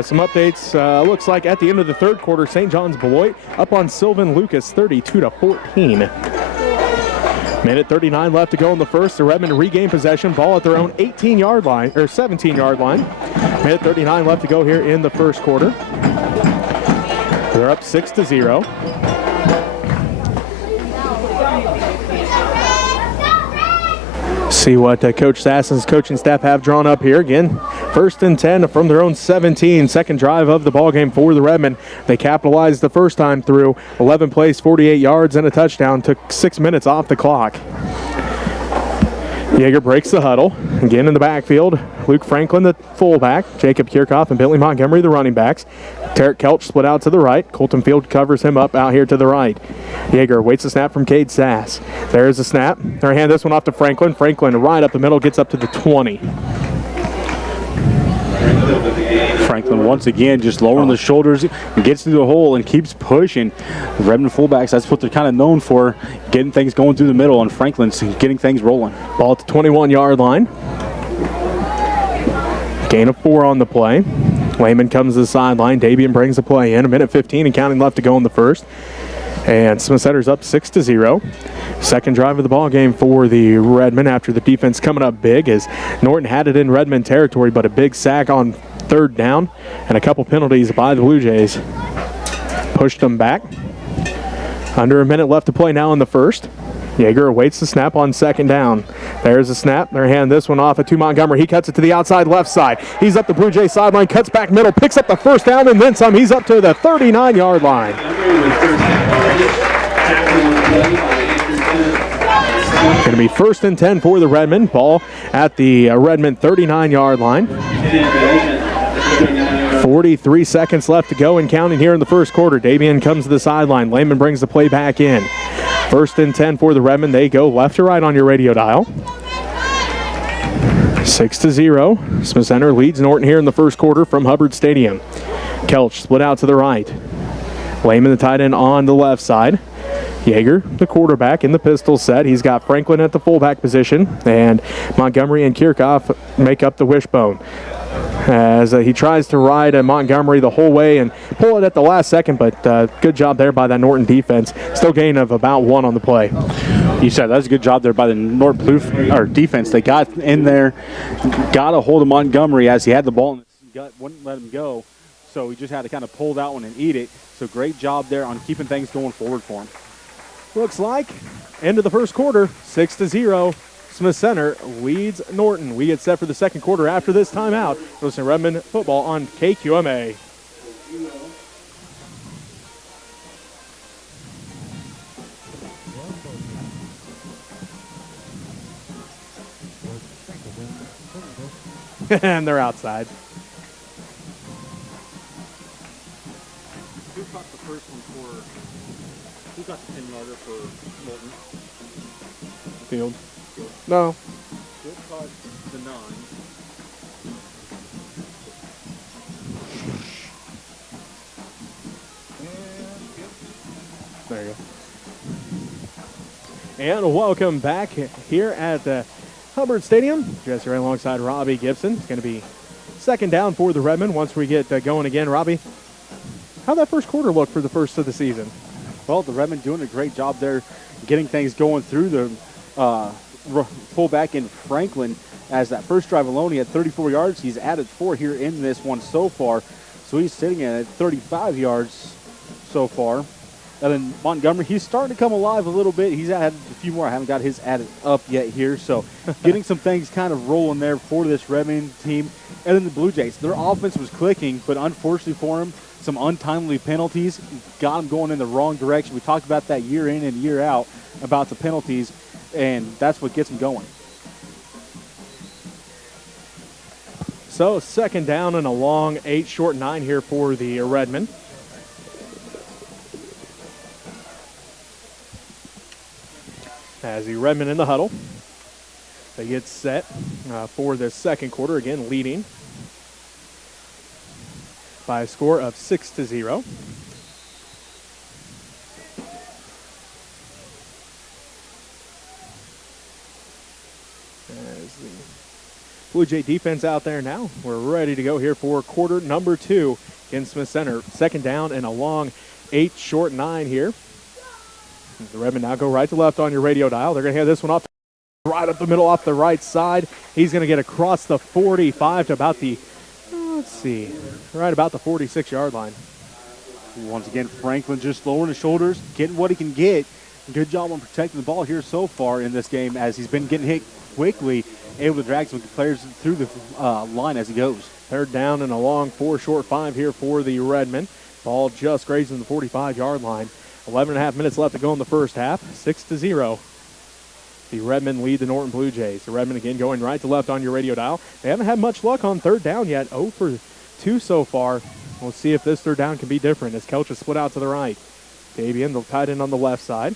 some updates. Looks like at the end of the third quarter, St. John's Beloit up on Sylvan Lucas 32-14. 1:39 left to go in the first. The Redmond regain possession, ball at their own 18-yard line, or 17-yard line. 1:39 left to go here in the first quarter. They're up 6-0. See what Coach Sassen's coaching staff have drawn up here. Again, 1st and 10 from their own 17. Second drive of the ballgame for the Redmond. They capitalized the first time through 11 plays, 48 yards, and a touchdown. Took 6 minutes off the clock. Yeager breaks the huddle. Again in the backfield, Luke Franklin, the fullback, Jacob Kirchhoff and Bentley Montgomery, the running backs. Tarek Kelch split out to the right. Colton Field covers him up out here to the right. Yeager waits the snap from Cade Sass. There's the snap. They're hand this one off to Franklin. Franklin right up the middle, gets up to the 20. Franklin once again just lowering the shoulders, gets through the hole and keeps pushing. The Redmond fullbacks, that's what they're kind of known for, getting things going through the middle, and Franklin's getting things rolling. Ball at the 21-yard line. Gain of 4 on the play. Lehman comes to the sideline. Dabian brings the play in. 1:15 and counting left to go in the first. And Smith Center's up 6-0. Second drive of the ball game for the Redmond after the defense coming up big, as Norton had it in Redmond territory, but a big sack on 3rd down and a couple penalties by the Blue Jays pushed them back. Under a minute left to play now in the first. Yeager awaits the snap on 2nd down. There's the snap. They're handing this one off to Montgomery. He cuts it to the outside left side. He's up the Blue Jay sideline, cuts back middle, picks up the 1st down, and then some. He's up to the 39-yard line. Going to be 1st and 10 for the Redmond. Ball at the Redmond 39-yard line. 43 seconds left to go and counting here in the first quarter. Davian comes to the sideline. Lehman brings the play back in. 1st and 10 for the Redmond. They go left to right on your radio dial. 6-0. Smith Center leads Norton here in the first quarter from Hubbard Stadium. Kelch split out to the right. Lehman, the tight end, on the left side. Yeager, the quarterback, in the pistol set. He's got Franklin at the fullback position, and Montgomery and Kirchhoff make up the wishbone. As he tries to ride Montgomery the whole way and pull it at the last second, but good job there by that Norton defense. Still gain of about 1 on the play. You said that was a good job there by the Norton Blue defense. They got in there, got a hold of Montgomery as he had the ball in his gut, wouldn't let him go. So he just had to kind of pull that one and eat it. So great job there on keeping things going forward for him. Looks like end of the first quarter, 6-0. Smith Center leads Norton. We get set for the second quarter after this timeout. Listen to Redmond football on KQMA. And they're outside. Who caught the first one for? Who got the 10-yarder for Norton? Field. No. Field caught the 9. There you go. And welcome back here at the Hubbard Stadium. Jesse right alongside Robbie Gibson. It's going to be second down for the Redmond once we get going again. Robbie, how'd that first quarter look for the first of the season? Well, the Redmond doing a great job there getting things going through the fullback in Franklin. As that first drive alone, he had 34 yards. He's added 4 here in this one so far. So he's sitting at 35 yards so far. And then Montgomery, he's starting to come alive a little bit. He's added a few more. I haven't got his added up yet here. So getting some things kind of rolling there for this Redmond team. And then the Blue Jays, their offense was clicking, but unfortunately for them, some untimely penalties got them going in the wrong direction. We talked about that year in and year out about the penalties, and that's what gets them going. So second down and a long 8, short 9 here for the Redmond. As the Redmond in the huddle, they get set for the second quarter, again leading by a score of 6-0. As the Blue Jay defense out there now, we're ready to go here for quarter number 2 in Smith Center. Second down and a long 8, short 9 here. The Redmond now go right to left on your radio dial. They're going to hand this one off right up the middle off the right side. He's going to get across the 45 to about the, right about the 46-yard line. Once again, Franklin just lowering his shoulders, getting what he can get. Good job on protecting the ball here so far in this game as he's been getting hit quickly, able to drag some players through the line as he goes. Third down and a long 4, short 5 here for the Redmond. Ball just grazing the 45-yard line. 11.5 minutes left to go in the first half. 6-0. The Redmond lead the Norton Blue Jays. The Redmond again going right to left on your radio dial. They haven't had much luck on third down yet. 0 for 2 so far. We'll see if this third down can be different as Kelch is split out to the right. Davian, the tight end on the left side.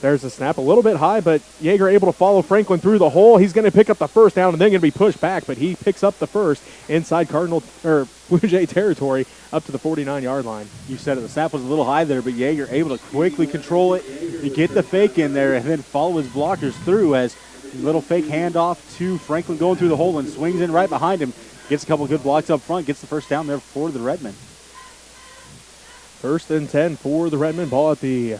There's the snap, a little bit high, but Yeager able to follow Franklin through the hole. He's going to pick up the first down and then going to be pushed back, but he picks up the first inside Blue Jay territory up to the 49-yard line. You said it, the snap was a little high there, but Yeager able to quickly control it, to get the fake in there, and then follow his blockers through as little fake handoff to Franklin going through the hole and swings in right behind him. Gets a couple good blocks up front, gets the first down there for the Redmond. 1st and 10 for the Redmond. Ball at the...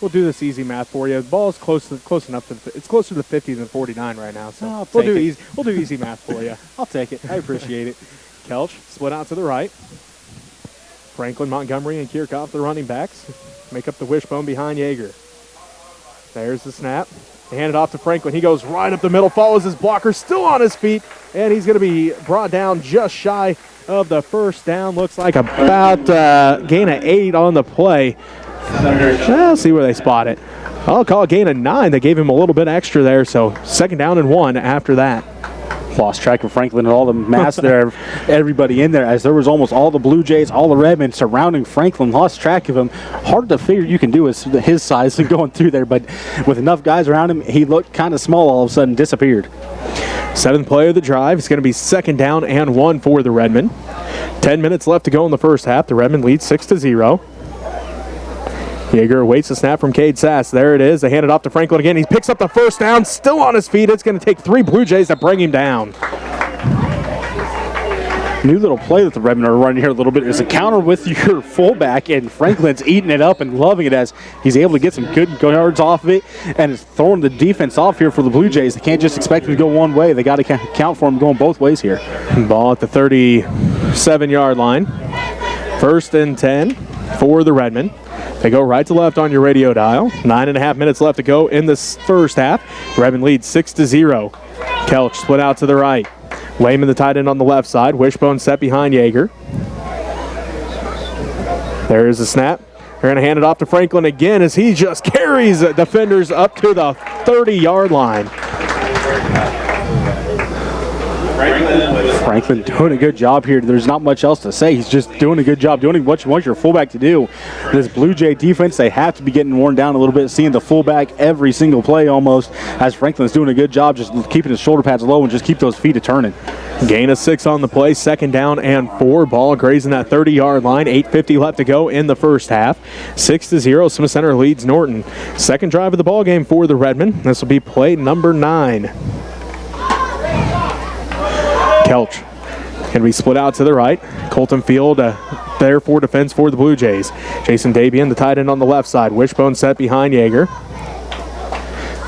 We'll do this easy math for you. The ball is close enough to it's closer to 50 than 49 right now. So we'll do easy math for you. I'll take it. I appreciate it. Kelch split out to the right. Franklin, Montgomery, and Kirchhoff, the running backs, make up the wishbone behind Yeager. There's the snap. They hand it off to Franklin. He goes right up the middle, follows his blocker, still on his feet, and he's going to be brought down just shy of the first down. Looks like about gain of 8 on the play. I'll see where they spot it. I'll call a gain of 9. They gave him a little bit extra there, so second down and 1 after that. Lost track of Franklin and all the mass there, everybody in there, as there was almost all the Blue Jays, all the Redmond surrounding Franklin. Lost track of him. Hard to figure you can do his size and going through there, but with enough guys around him, he looked kind of small all of a sudden, disappeared. 7th play of the drive. It's going to be second down and 1 for the Redmond. 10 minutes left to go in the first half. The Redmond leads 6-0. Yeager waits the snap from Cade Sass. There it is. They hand it off to Franklin again. He picks up the first down, still on his feet. It's going to take 3 Blue Jays to bring him down. New little play that the Redmond are running here a little bit is a counter with your fullback, and Franklin's eating it up and loving it as he's able to get some good yards off of it, and it's throwing the defense off here for the Blue Jays. They can't just expect him to go one way. They got to count for him going both ways here. Ball at the 37-yard line. 1st and 10 for the Redmond. They go right to left on your radio dial. 9.5 minutes left to go in this first half. Redmond leads 6-0. Kelch split out to the right. Lehman, the tight end on the left side. Wishbone set behind Yeager. There is the snap. They're going to hand it off to Franklin again as he just carries defenders up to the 30-yard line. Franklin doing a good job here. There's not much else to say. He's just doing a good job, doing what you want your fullback to do. This Blue Jay defense, they have to be getting worn down a little bit, seeing the fullback every single play almost, as Franklin's doing a good job just keeping his shoulder pads low and just keep those feet a-turning. Gain of 6 on the play, 2nd down and 4. Ball grazing that 30-yard line. 8:50 left to go in the first half. 6-0, Smith Center leads Norton. Second drive of the ball game for the Redmond. This will be play number 9. Kelch can be split out to the right. Colton Field there for defense for the Blue Jays. Jason Dabian, the tight end on the left side. Wishbone set behind Yeager.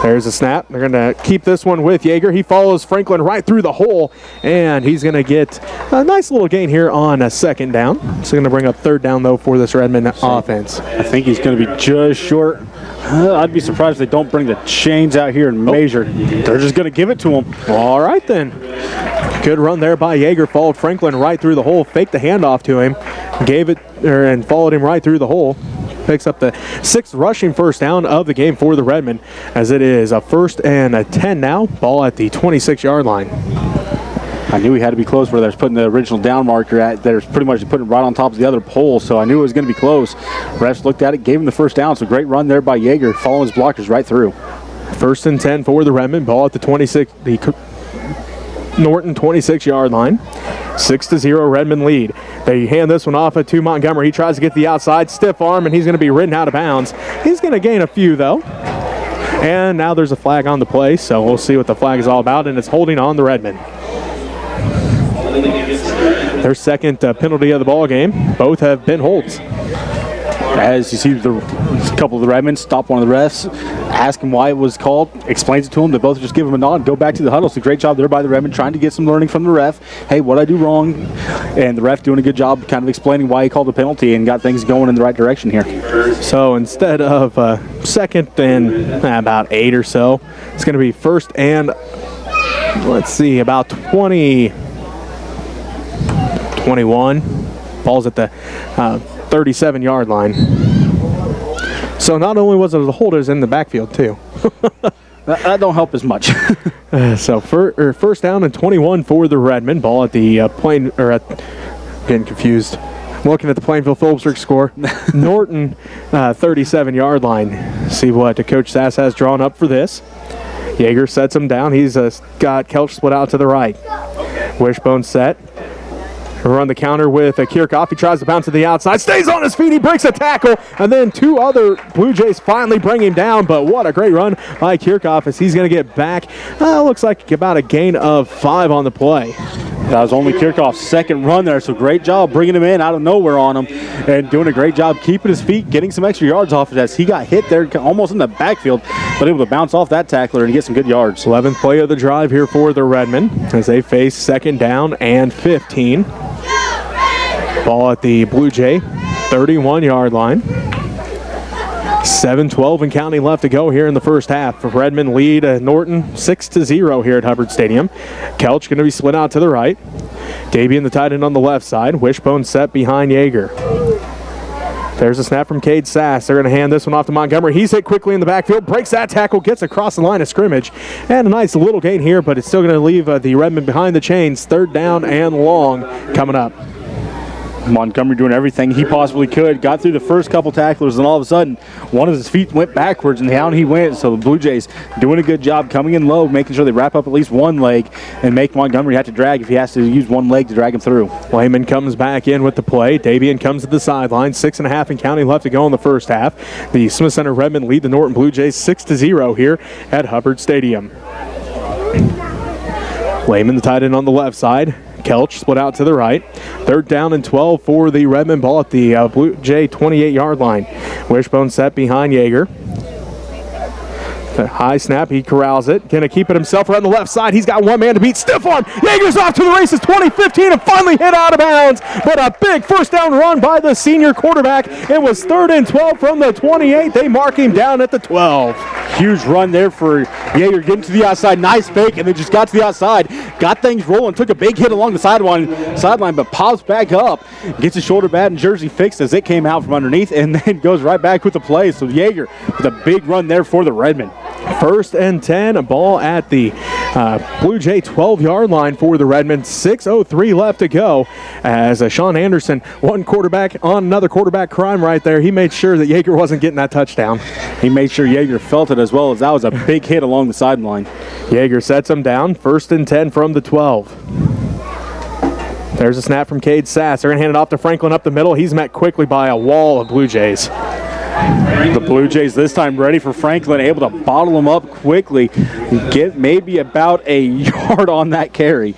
There's a snap. They're going to keep this one with Yeager. He follows Franklin right through the hole, and he's going to get a nice little gain here on a 2nd down. It's going to bring up 3rd down, though, for this Redmond offense. I think he's going to be just short. I'd be surprised if they don't bring the chains out here and measure. They're just going to give it to him. All right, then. Good run there by Yeager. Followed Franklin right through the hole. Faked the handoff to him. And followed him right through the hole. Picks up the 6th rushing first down of the game for the Redmond, as it is a 1st and 10 now. Ball at the 26-yard line. I knew he had to be close where they're putting the original down marker at. They're pretty much putting it right on top of the other pole, so I knew it was going to be close. Refs looked at it, gave him the first down. So great run there by Yeager, following his blockers right through. 1st and 10 for the Redmond. Ball at the 26, the Norton 26-yard line. 6-0 Redmond lead. They hand this one off to Montgomery. He tries to get the outside, stiff arm, and he's going to be ridden out of bounds. He's going to gain a few, though. And now there's a flag on the play, so we'll see what the flag is all about, and it's holding on the Redmond. Their 2nd penalty of the ball game. Both have been holds. As you see, a couple of the Redmond stop one of the refs, ask him why it was called, explains it to him. They both just give him a nod and go back to the huddle. It's a great job there by the Redmond, trying to get some learning from the ref. Hey, what I do wrong? And the ref doing a good job kind of explaining why he called the penalty and got things going in the right direction here. So instead of 2nd and about 8 or so, it's going to be 1st and, let's see, about 21. Ball's at the 37-yard line. So not only was it a hold, it was in the backfield too. that don't help as much. So 1st down and 21 for the Redmond. Ball at the getting confused. Looking at the Plainville-Phillipsburg score. Norton 37-yard line. See what Coach Sass has drawn up for this. Yeager sets him down. He's got Kelch split out to the right. Wishbone set. Run the counter with Kirchhoff. He tries to bounce to the outside. Stays on his feet. He breaks a tackle. And then 2 other Blue Jays finally bring him down. But what a great run by Kirchhoff as he's going to get back. Looks like about a gain of 5 on the play. That was only Kirchhoff's 2nd run there, so great job bringing him in out of nowhere on him and doing a great job keeping his feet, getting some extra yards off of it as he got hit there almost in the backfield, but able to bounce off that tackler and get some good yards. 11th play of the drive here for the Redmond as they face 2nd down and 15. Ball at the Blue Jay 31-yard line. 7:12 and counting left to go here in the first half. Redmond lead Norton 6-0 here at Hubbard Stadium. Kelch going to be split out to the right. Dabian, the tight end on the left side. Wishbone set behind Yeager. There's a snap from Cade Sass. They're going to hand this one off to Montgomery. He's hit quickly in the backfield, breaks that tackle, gets across the line of scrimmage. And a nice little gain here, but it's still going to leave the Redmond behind the chains. 3rd down and long coming up. Montgomery doing everything he possibly could, got through the first couple tacklers, and all of a sudden one of his feet went backwards and down he went. So the Blue Jays doing a good job coming in low, making sure they wrap up at least one leg and make Montgomery have to drag if he has to use one leg to drag him through. Lehman comes back in with the play. Dabian comes to the sideline. 6.5 and counting left to go in the first half. The Smith Center Redmond lead the Norton Blue Jays 6-0 here at Hubbard Stadium. Lehman, the tight end on the left side. Kelch split out to the right. 3rd down and 12 for the Redmond. Ball at the Blue Jay 28-yard line. Wishbone set behind Yeager. High snap, he corrals it. Gonna keep it himself around the left side. He's got one man to beat. Stiff arm. Yeager's off to the races. 2015 and finally hit out of bounds. But a big first down run by the senior quarterback. It was 3rd and 12 from the 28. They mark him down at the 12. Huge run there for Yeager, getting to the outside. Nice fake, and then just got to the outside. Got things rolling. Took a big hit along the sideline, but pops back up. Gets his shoulder pad and jersey fixed as it came out from underneath, and then goes right back with the play. So Yeager with a big run there for the Redmond. 1st and 10, a ball at the Blue Jay 12-yard line for the Redmond. 6:03 left to go as Sean Anderson, one quarterback on another quarterback crime right there. He made sure that Yeager wasn't getting that touchdown. He made sure Yeager felt it as well, as that was a big hit along the sideline. Yeager sets him down. 1st and 10 from the 12. There's a snap from Cade Sass. They're going to hand it off to Franklin up the middle. He's met quickly by a wall of Blue Jays. The Blue Jays this time ready for Franklin, able to bottle him up quickly, get maybe about a yard on that carry.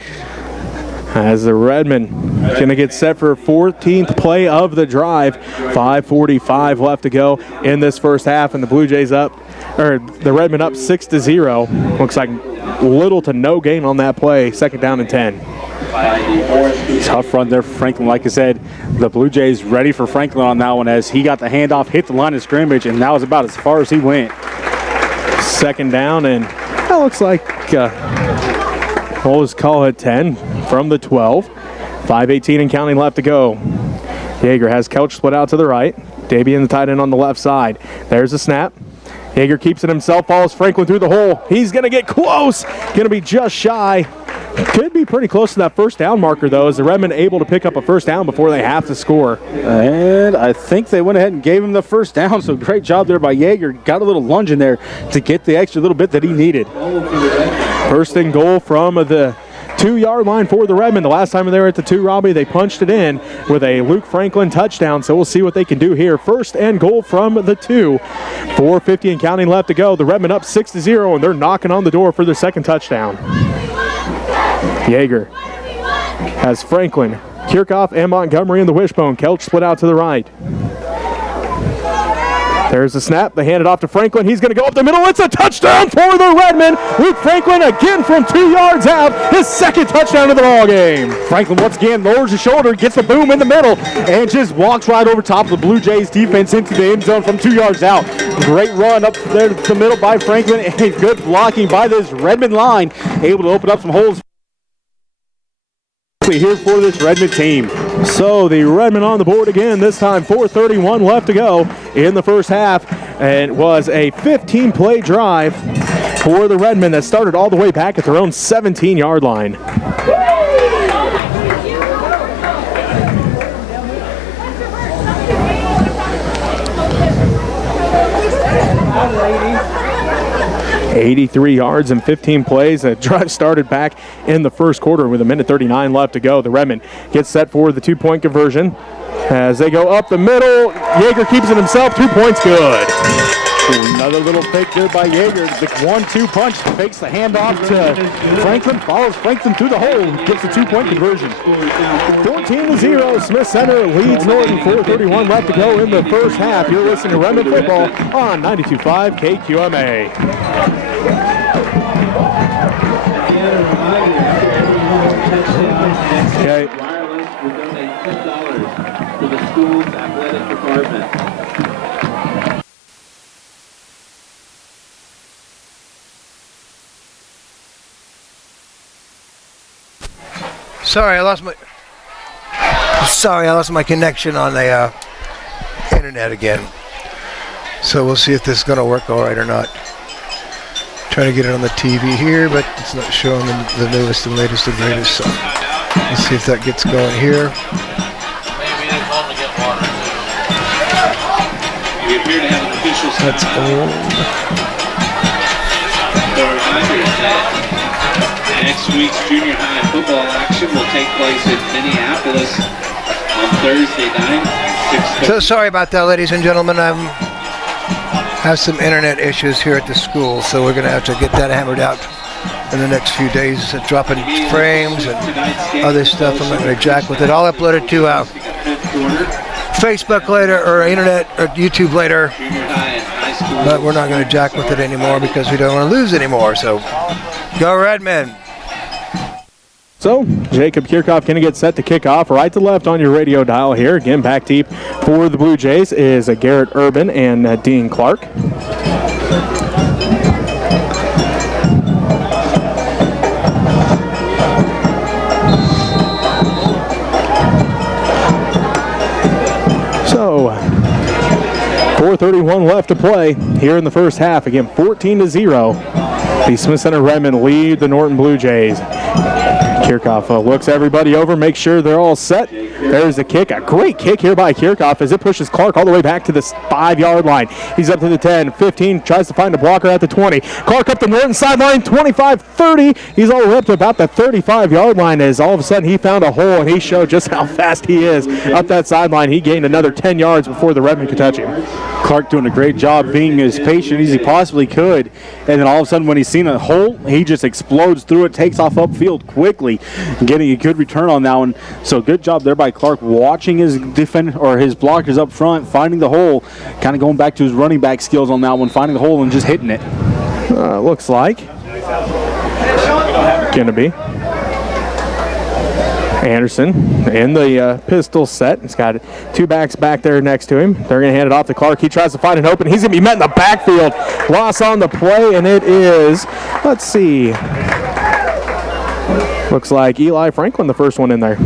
As the Redmond going to get set for 14th play of the drive. 5:45 left to go in this first half, and the Blue Jays the Redmond up 6-0. Looks like little to no gain on that play. 2nd down and 10. Tough run there for Franklin. Like I said, the Blue Jays ready for Franklin on that one as he got the handoff, hit the line of scrimmage, and that was about as far as he went. 2nd down, and that looks like we'll just call it 10 from the 12. 5:18 and counting left to go. Yeager has Couch split out to the right. Davian the tight end on the left side. There's a snap. Yeager keeps it himself, follows Franklin through the hole. He's going to get close. Going to be just shy. Could be pretty close to that first down marker, though, as the Redmond able to pick up a first down before they have to score. And I think they went ahead and gave him the first down, so great job there by Yeager. Got a little lunge in there to get the extra little bit that he needed. 1st and goal from the 2-yard line for the Redmond. The last time they were at the 2, Robbie, they punched it in with a Luke Franklin touchdown, so we'll see what they can do here. 1st and goal from the 2. 4:50 and counting left to go. The Redmond up 6-0, and they're knocking on the door for their 2nd touchdown. Yeager has Franklin, Kirchhoff, and Montgomery in the wishbone. Kelch split out to the right. There's the snap. They hand it off to Franklin. He's going to go up the middle. It's a touchdown for the Redmond. Luke Franklin again from 2 yards out. His 2nd touchdown of the ball game. Franklin once again lowers his shoulder, gets the boom in the middle, and just walks right over top of the Blue Jays defense into the end zone from 2 yards out. Great run up there to the middle by Franklin, and good blocking by this Redmond line. Able to open up some holes here for this Redmond team. So the Redmond on the board again, this time 4:31 left to go in the first half. And it was a 15-play drive for the Redmond that started all the way back at their own 17-yard line. Lady. 83 yards and 15 plays. The drive started back in the first quarter with 1:39 left to go. The Redmond gets set for the 2-point conversion as they go up the middle. Yeager keeps it himself. 2 points good. Another little fake there by Yeager. The 1-2 punch fakes the handoff to Franklin, follows Franklin through the hole, gets the 2-point conversion. 14-0, Smith Center leads Norton. 4:31 left to go in the first half. You're listening to Redmond football on 92.5 KQMA. Okay. Wireless will donate $10 to the school's athletic department. Sorry, I lost my connection on the internet again. So we'll see if this is going to work all right or not. Trying to get it on the TV here, but it's not showing the newest and latest and greatest. So let's see if that gets going here. Maybe they told them to get water too. We appear to have an official. That's old. The reminder is that next week's junior high football action will take place in Minneapolis on Thursday night. So sorry about that, ladies and gentlemen. I have some internet issues here at the school, so we're going to have to get that hammered out in the next few days. Dropping frames and other stuff. I'm not going to jack with it. I'll upload it to Facebook later, or internet, or YouTube later. school. But we're not going to jack with it anymore because we don't want to lose anymore. So, go Redmond. So, Jacob Kirchhoff going to get set to kick off. Right to left on your radio dial here. Again, back deep for the Blue Jays is Garrett Urban and Dean Clark. So, 4:31 left to play here in the first half. Again, 14-0. The Smith Center Redmond lead the Norton Blue Jays. Kirchhoff looks everybody over, makes sure they're all set. There's the kick. A great kick here by Kirchhoff as it pushes Clark all the way back to the 5-yard line. He's up to the 10, 15, tries to find a blocker at the 20. Clark up the Norton sideline, 25, 30. He's all the way up to about the 35-yard line as all of a sudden he found a hole and he showed just how fast he is up that sideline. He gained another 10 yards before the Redmond could touch him. Clark doing a great job being as patient as he possibly could. And then all of a sudden when he's seen a hole, he just explodes through it, takes off upfield quickly, getting a good return on that one. So good job there by Clark watching his defender or his blockers up front, finding the hole, kind of going back to his running back skills on that one, finding the hole and just hitting it. Looks like gonna be Anderson in the pistol set. He's got two backs back there next to him. They're going to hand it off to Clark. He tries to find an open. He's going to be met in the backfield. Loss on the play, and it is, let's see, looks like Eli Franklin, the first one in there.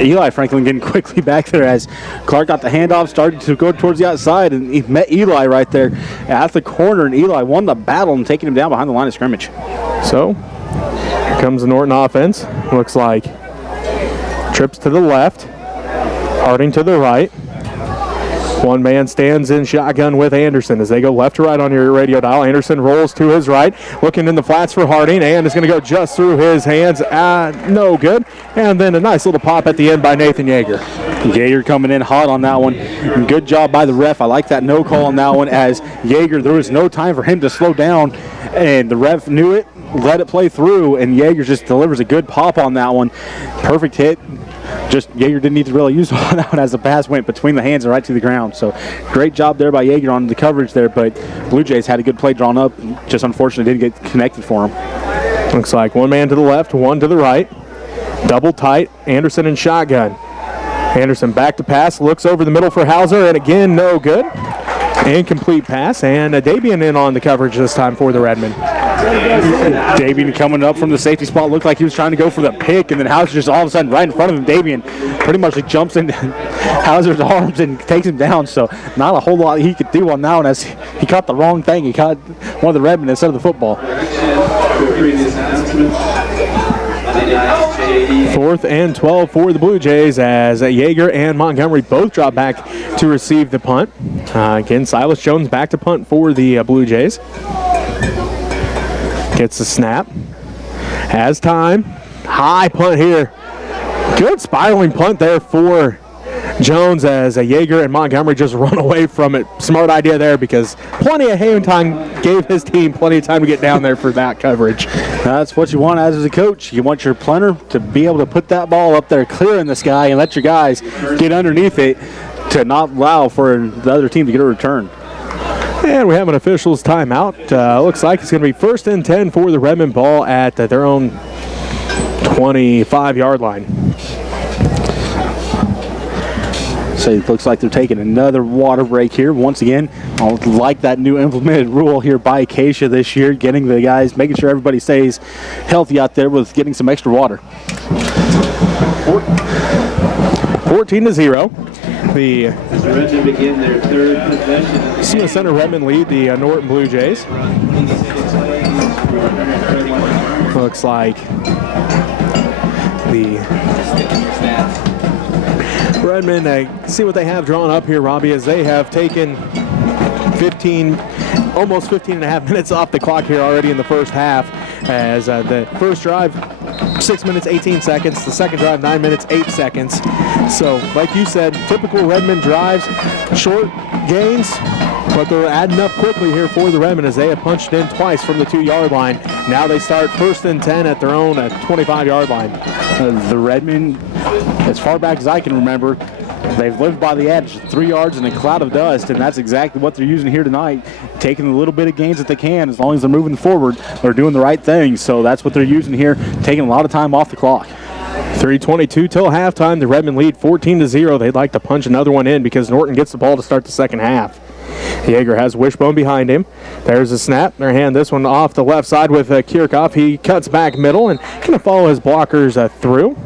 Eli Franklin getting quickly back there as Clark got the handoff, started to go towards the outside, and he met Eli right there at the corner, and Eli won the battle and taking him down behind the line of scrimmage. So, here comes the Norton offense. Looks like trips to the left, Harding to the right. One man stands in shotgun with Anderson as they go left to right on your radio dial. Anderson rolls to his right, looking in the flats for Harding, and it's going to go just through his hands. No good. And then a nice little pop at the end by Nathan Yeager. Yeager coming in hot on that one. And good job by the ref. I like that no call on that one as Yeager, there was no time for him to slow down, and the ref knew it, let it play through, and Yeager just delivers a good pop on that one. Perfect hit. Just Yeager didn't need to really use on that one as the pass went between the hands and right to the ground. So great job there by Yeager on the coverage there, but Blue Jays had a good play drawn up. Just unfortunately didn't get connected for him. Looks like one man to the left, one to the right. Double tight, Anderson in shotgun. Anderson back to pass, looks over the middle for Hauser, and again, no good. Incomplete pass, and Dabian in on the coverage this time for the Redmond. Dabian coming up from the safety spot, looked like he was trying to go for the pick, and then Hauser just all of a sudden right in front of him. Dabian pretty much like jumps in Hauser's arms and takes him down, so not a whole lot he could do on that one as he caught the wrong thing. He caught one of the Redmond instead of the football. 4th and 12 for the Blue Jays as Yeager and Montgomery both drop back to receive the punt. Again, Silas Jones back to punt for the Blue Jays. Gets the snap. Has time. High punt here. Good spiraling punt there for Jones as Yeager and Montgomery just run away from it. Smart idea there because plenty of hang time gave his team plenty of time to get down there for that coverage. That's what you want as a coach. You want your punter to be able to put that ball up there clear in the sky and let your guys get underneath it to not allow for the other team to get a return. And we have an official's timeout. Looks like it's going to be 1st and 10 for the Redmond ball at their own 25-yard line. So it looks like they're taking another water break here. Once again, I like that new implemented rule here by Acacia this year, getting the guys, making sure everybody stays healthy out there with getting some extra water. 14-0. The Redmond begin their third possession. Smith Center Redmond lead the Norton Blue Jays. Looks like the Redmond, see what they have drawn up here, Robbie, as they have taken almost 15 and a half minutes off the clock here already in the first half, as the first drive 6 minutes 18 seconds, the second drive 9 minutes 8 seconds. So like you said, typical Redmond drives, short gains, but they're adding up quickly here for the Redmond as they have punched in twice from the 2-yard line. Now they start 1st and 10 at their own 25-yard line. The Redmond, as far back as I can remember, They've lived by the edge, 3 yards in a cloud of dust, and that's exactly what they're using here tonight, taking the little bit of gains that they can. As long as they're moving forward, they're doing the right thing. So that's what they're using here, taking a lot of time off the clock. 3:22 till halftime. The Redmond lead 14-0. They'd like to punch another one in because Norton gets the ball to start the second half. Yeager has Wishbone behind him. There's a snap. They're handing this one off the left side with Kirchhoff. He cuts back middle and kind of follow his blockers through.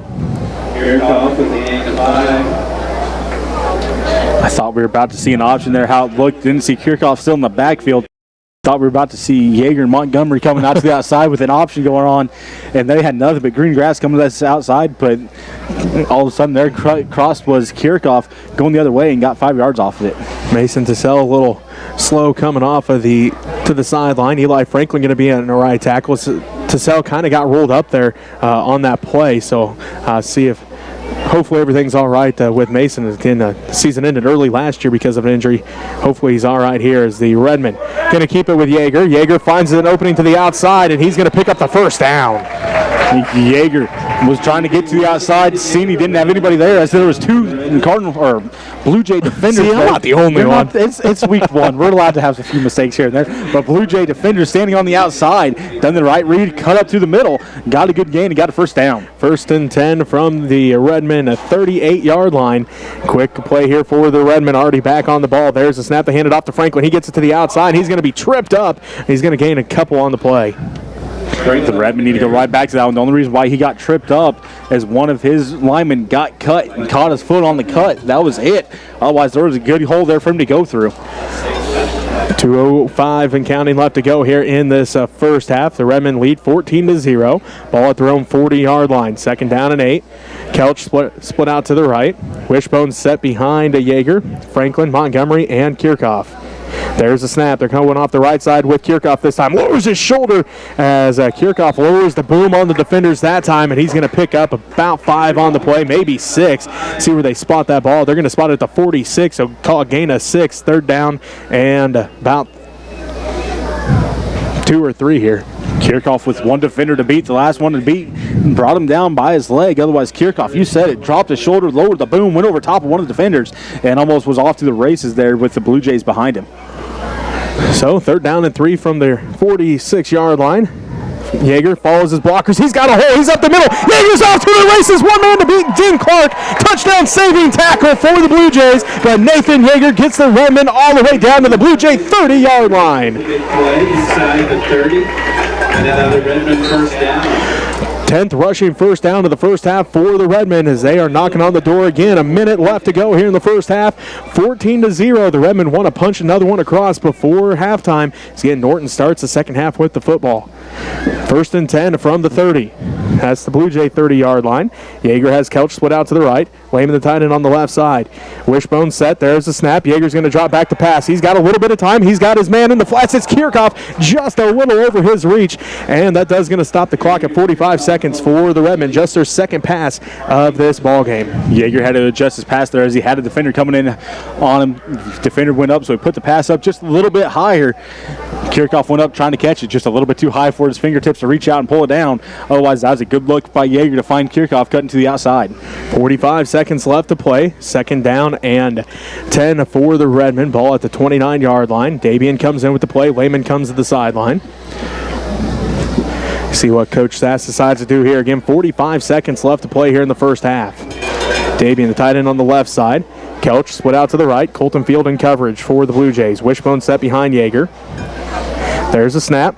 Kirchhoff with the end of 5. I thought we were about to see an option there, how it looked. Didn't see Kirchhoff still in the backfield. Thought we were about to see Yeager and Montgomery coming out to the outside with an option going on, and they had nothing but green grass coming to this outside, but all of a sudden their cross was Kirchhoff going the other way and got 5 yards off of it. Mason Tassell a little slow coming off of to the sideline. Eli Franklin going to be in the right tackle. Tassell kind of got rolled up there on that play, so see if hopefully everything's all right with Mason. Again, the season ended early last year because of an injury. Hopefully he's all right here as the Redmond going to keep it with Yeager. Yeager finds an opening to the outside, and he's going to pick up the first down. Yeager was trying to get to the outside, seeing he didn't have anybody there. I said there was 2 Cardinal or Blue Jay defenders. See, I'm not the only one. It's week 1. We're allowed to have a few mistakes here and there. But Blue Jay defenders standing on the outside, done the right read, cut up through the middle, got a good gain, and got a first down. 1st and 10 from the Redmond 38-yard line. Quick play here for the Redmond, already back on the ball. There's the snap. They hand it off to Franklin. He gets it to the outside. He's going to be tripped up. He's going to gain a couple on the play. The Redmond need to go right back to that one. The only reason why he got tripped up is one of his linemen got cut and caught his foot on the cut. That was it. Otherwise, there was a good hole there for him to go through. 2:05 and counting left to go here in this first half. The Redmond lead 14-0. Ball at their own 40-yard line. 2nd down and 8. Kelch split out to the right. Wishbone set behind Yeager, Franklin, Montgomery, and Kirchhoff. There's a snap. They're going off the right side with Kirchhoff this time. Lowers his shoulder as Kirchhoff lowers the boom on the defenders that time, and he's going to pick up about 5 on the play, maybe 6. See where they spot that ball. They're going to spot it at the 46, so call a gain of 6. 3rd down and about 2 or 3 here. Kirchhoff with one defender to beat, the last one to beat, brought him down by his leg. Otherwise, Kirchhoff, you said it, dropped his shoulder, lowered the boom, went over top of one of the defenders, and almost was off to the races there with the Blue Jays behind him. So 3rd down and 3 from their 46-yard line. Yeager follows his blockers. He's got a hole. He's up the middle. Yeager's off to the races. One man to beat Dean Clark. Touchdown saving tackle for the Blue Jays. But Nathan Yeager gets the Redmond all the way down to the Blue Jay 30-yard line. Good play inside the 30. And another Redmond first down. 10th rushing first down of the first half for the Redmond as they are knocking on the door again. A minute left to go here in the first half. 14-0. The Redmond want to punch another one across before halftime. Again, Norton starts the second half with the football. 1st and 10 from the 30. That's the Blue Jay 30-yard line. Yeager has Kelch split out to the right. Wayman the tight end on the left side. Wishbone set. There's the snap. Yeager's going to drop back to pass. He's got a little bit of time. He's got his man in the flats. It's Kirchhoff just a little over his reach. And that does going to stop the clock at 45 seconds for the Redmond. Just their second pass of this ball game. Yeager had to adjust his pass there as he had a defender coming in on him. Defender went up, so he put the pass up just a little bit higher. Kirchhoff went up trying to catch it just a little bit too high for his fingertips to reach out and pull it down. Otherwise, that was a good look by Yeager to find Kirchhoff cutting to the outside. 45 seconds left to play. 2nd down and 10 for the Redmond. Ball at the 29-yard line. Dabian comes in with the play. Wayman comes to the sideline. See what Coach Sass decides to do here. Again, 45 seconds left to play here in the first half. Dabian, the tight end on the left side. Kelch split out to the right. Colton Field in coverage for the Blue Jays. Wishbone set behind Yeager. There's a snap.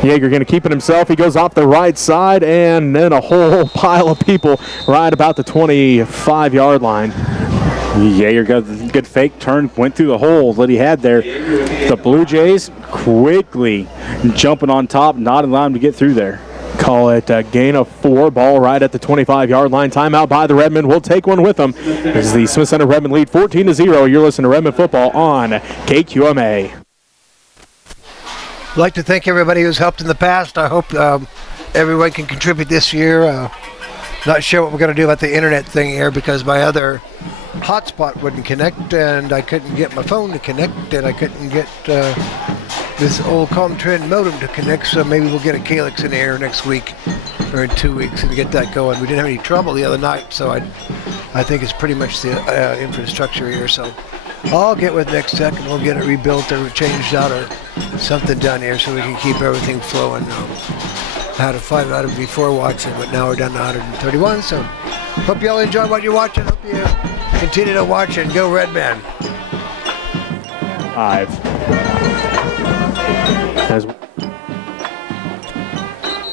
Yeager going to keep it himself. He goes off the right side, and then a whole pile of people right about the 25-yard line. Yeager got a good fake turn, went through the hole that he had there. The Blue Jays quickly jumping on top, not allowing him to get through there. Call it a gain of 4. Ball right at the 25-yard line. Timeout by the Redmond. We'll take one with them. This is the Smith Center Redmond lead 14-0. You're listening to Redmond football on KQMA. I'd like to thank everybody who's helped in the past. I hope everyone can contribute this year. Not sure what we're going to do about the internet thing here because my other hotspot wouldn't connect and I couldn't get my phone to connect and I couldn't get this old Comtran modem to connect, so maybe we'll get a calyx in the air next week or in 2 weeks and get that going. We didn't have any trouble the other night, so I think it's pretty much the infrastructure here. So I'll get with Next Tech and we'll get it rebuilt or changed out or something done here so we can keep everything flowing. I had a 5 out of before watching, but now we're down to 131. So hope you all enjoy what you're watching. Hope you continue to watch and go Redmond. 5.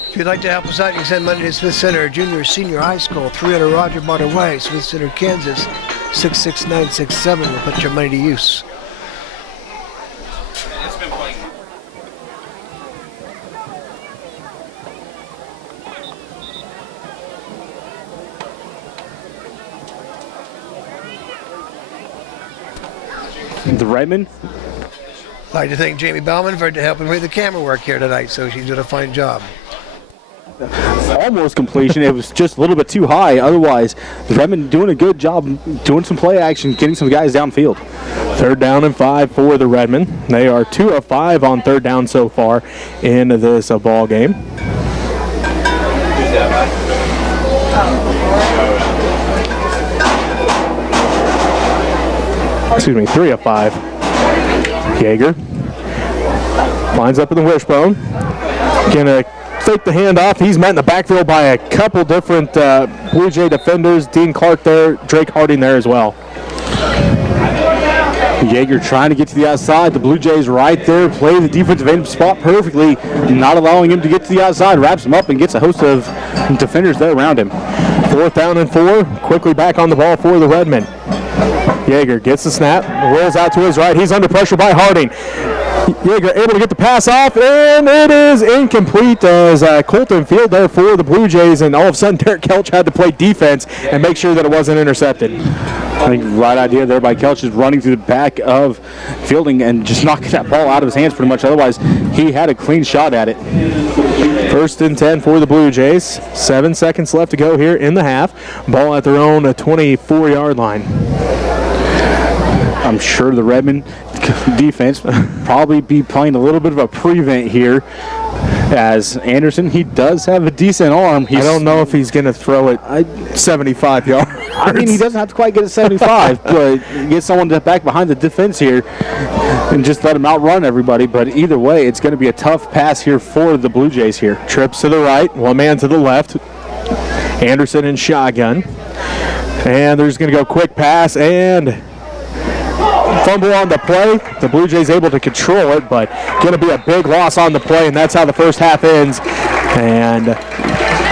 If you'd like to help us out, you can send money to Smith Center Junior Senior High School, 300 Roger Motor Way, Smith Center, Kansas, 66967. We'll put your money to use. The Redmond. I'd like to thank Jamie Bauman for helping with the camera work here tonight, so she's doing a fine job. Almost completion. It was just a little bit too high. Otherwise, the Redmond doing a good job, doing some play action, getting some guys downfield. 3rd down and 5 for the Redmond. They are 2 of 5 on 3rd down so far in this ball game. Excuse me, 3 of 5. Yeager lines up in the wishbone. Gonna fake the handoff. He's met in the backfield by a couple different Blue Jay defenders. Dean Clark there, Drake Harding there as well. Yeager trying to get to the outside. The Blue Jays right there, play the defensive end spot perfectly, not allowing him to get to the outside. Wraps him up and gets a host of defenders there around him. 4th down and 4. Quickly back on the ball for the Redmond. Yeager gets the snap, rolls out to his right. He's under pressure by Harding. Yeager able to get the pass off, and it is incomplete as Colton Field there for the Blue Jays, and all of a sudden Derek Kelch had to play defense and make sure that it wasn't intercepted. I think right idea there by Kelch, is running through the back of Fielding and just knocking that ball out of his hands pretty much. Otherwise, he had a clean shot at it. 1st and 10 for the Blue Jays. 7 seconds left to go here in the half. Ball at their own 24-yard line. I'm sure the Redmond defense probably be playing a little bit of a prevent here, as Anderson, he does have a decent arm. I don't know if he's going to throw it 75 yards. I mean, he doesn't have to quite get it 75, but get someone back behind the defense here and just let him outrun everybody. But either way, it's going to be a tough pass here for the Blue Jays here. Trips to the right, one man to the left. Anderson in shotgun. And there's going to go quick pass and fumble on the play. The Blue Jays able to control it, but going to be a big loss on the play, and that's how the first half ends. And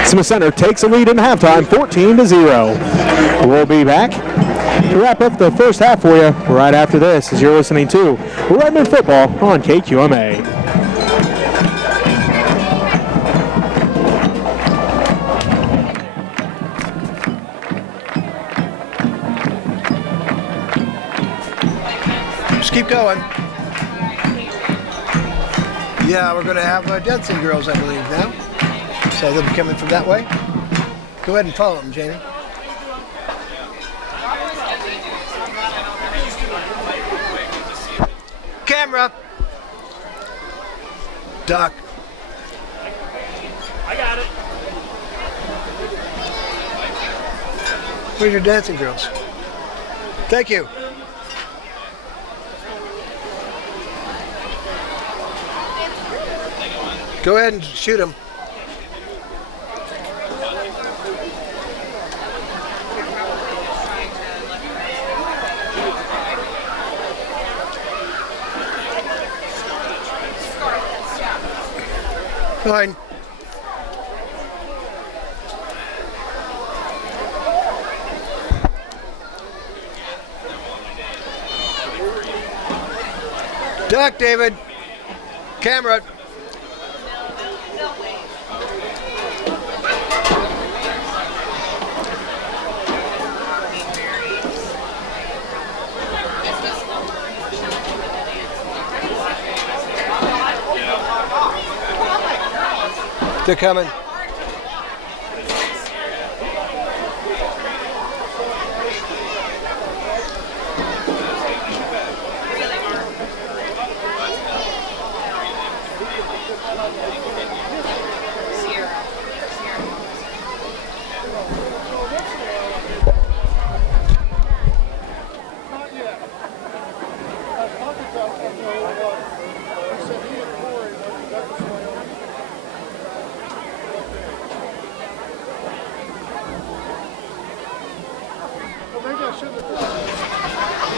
Smith Center takes a lead in halftime, 14-0. We'll be back to wrap up the first half for you right after this, as you're listening to Redmond Football on KQMA. Keep going. Yeah, we're going to have dancing girls, I believe, now. So they'll be coming from that way. Go ahead and follow them, Jamie. Camera. Doc. I got it. Where's your dancing girls? Thank you. Go ahead and shoot him. Fine. Duck, David. Camera. They're coming.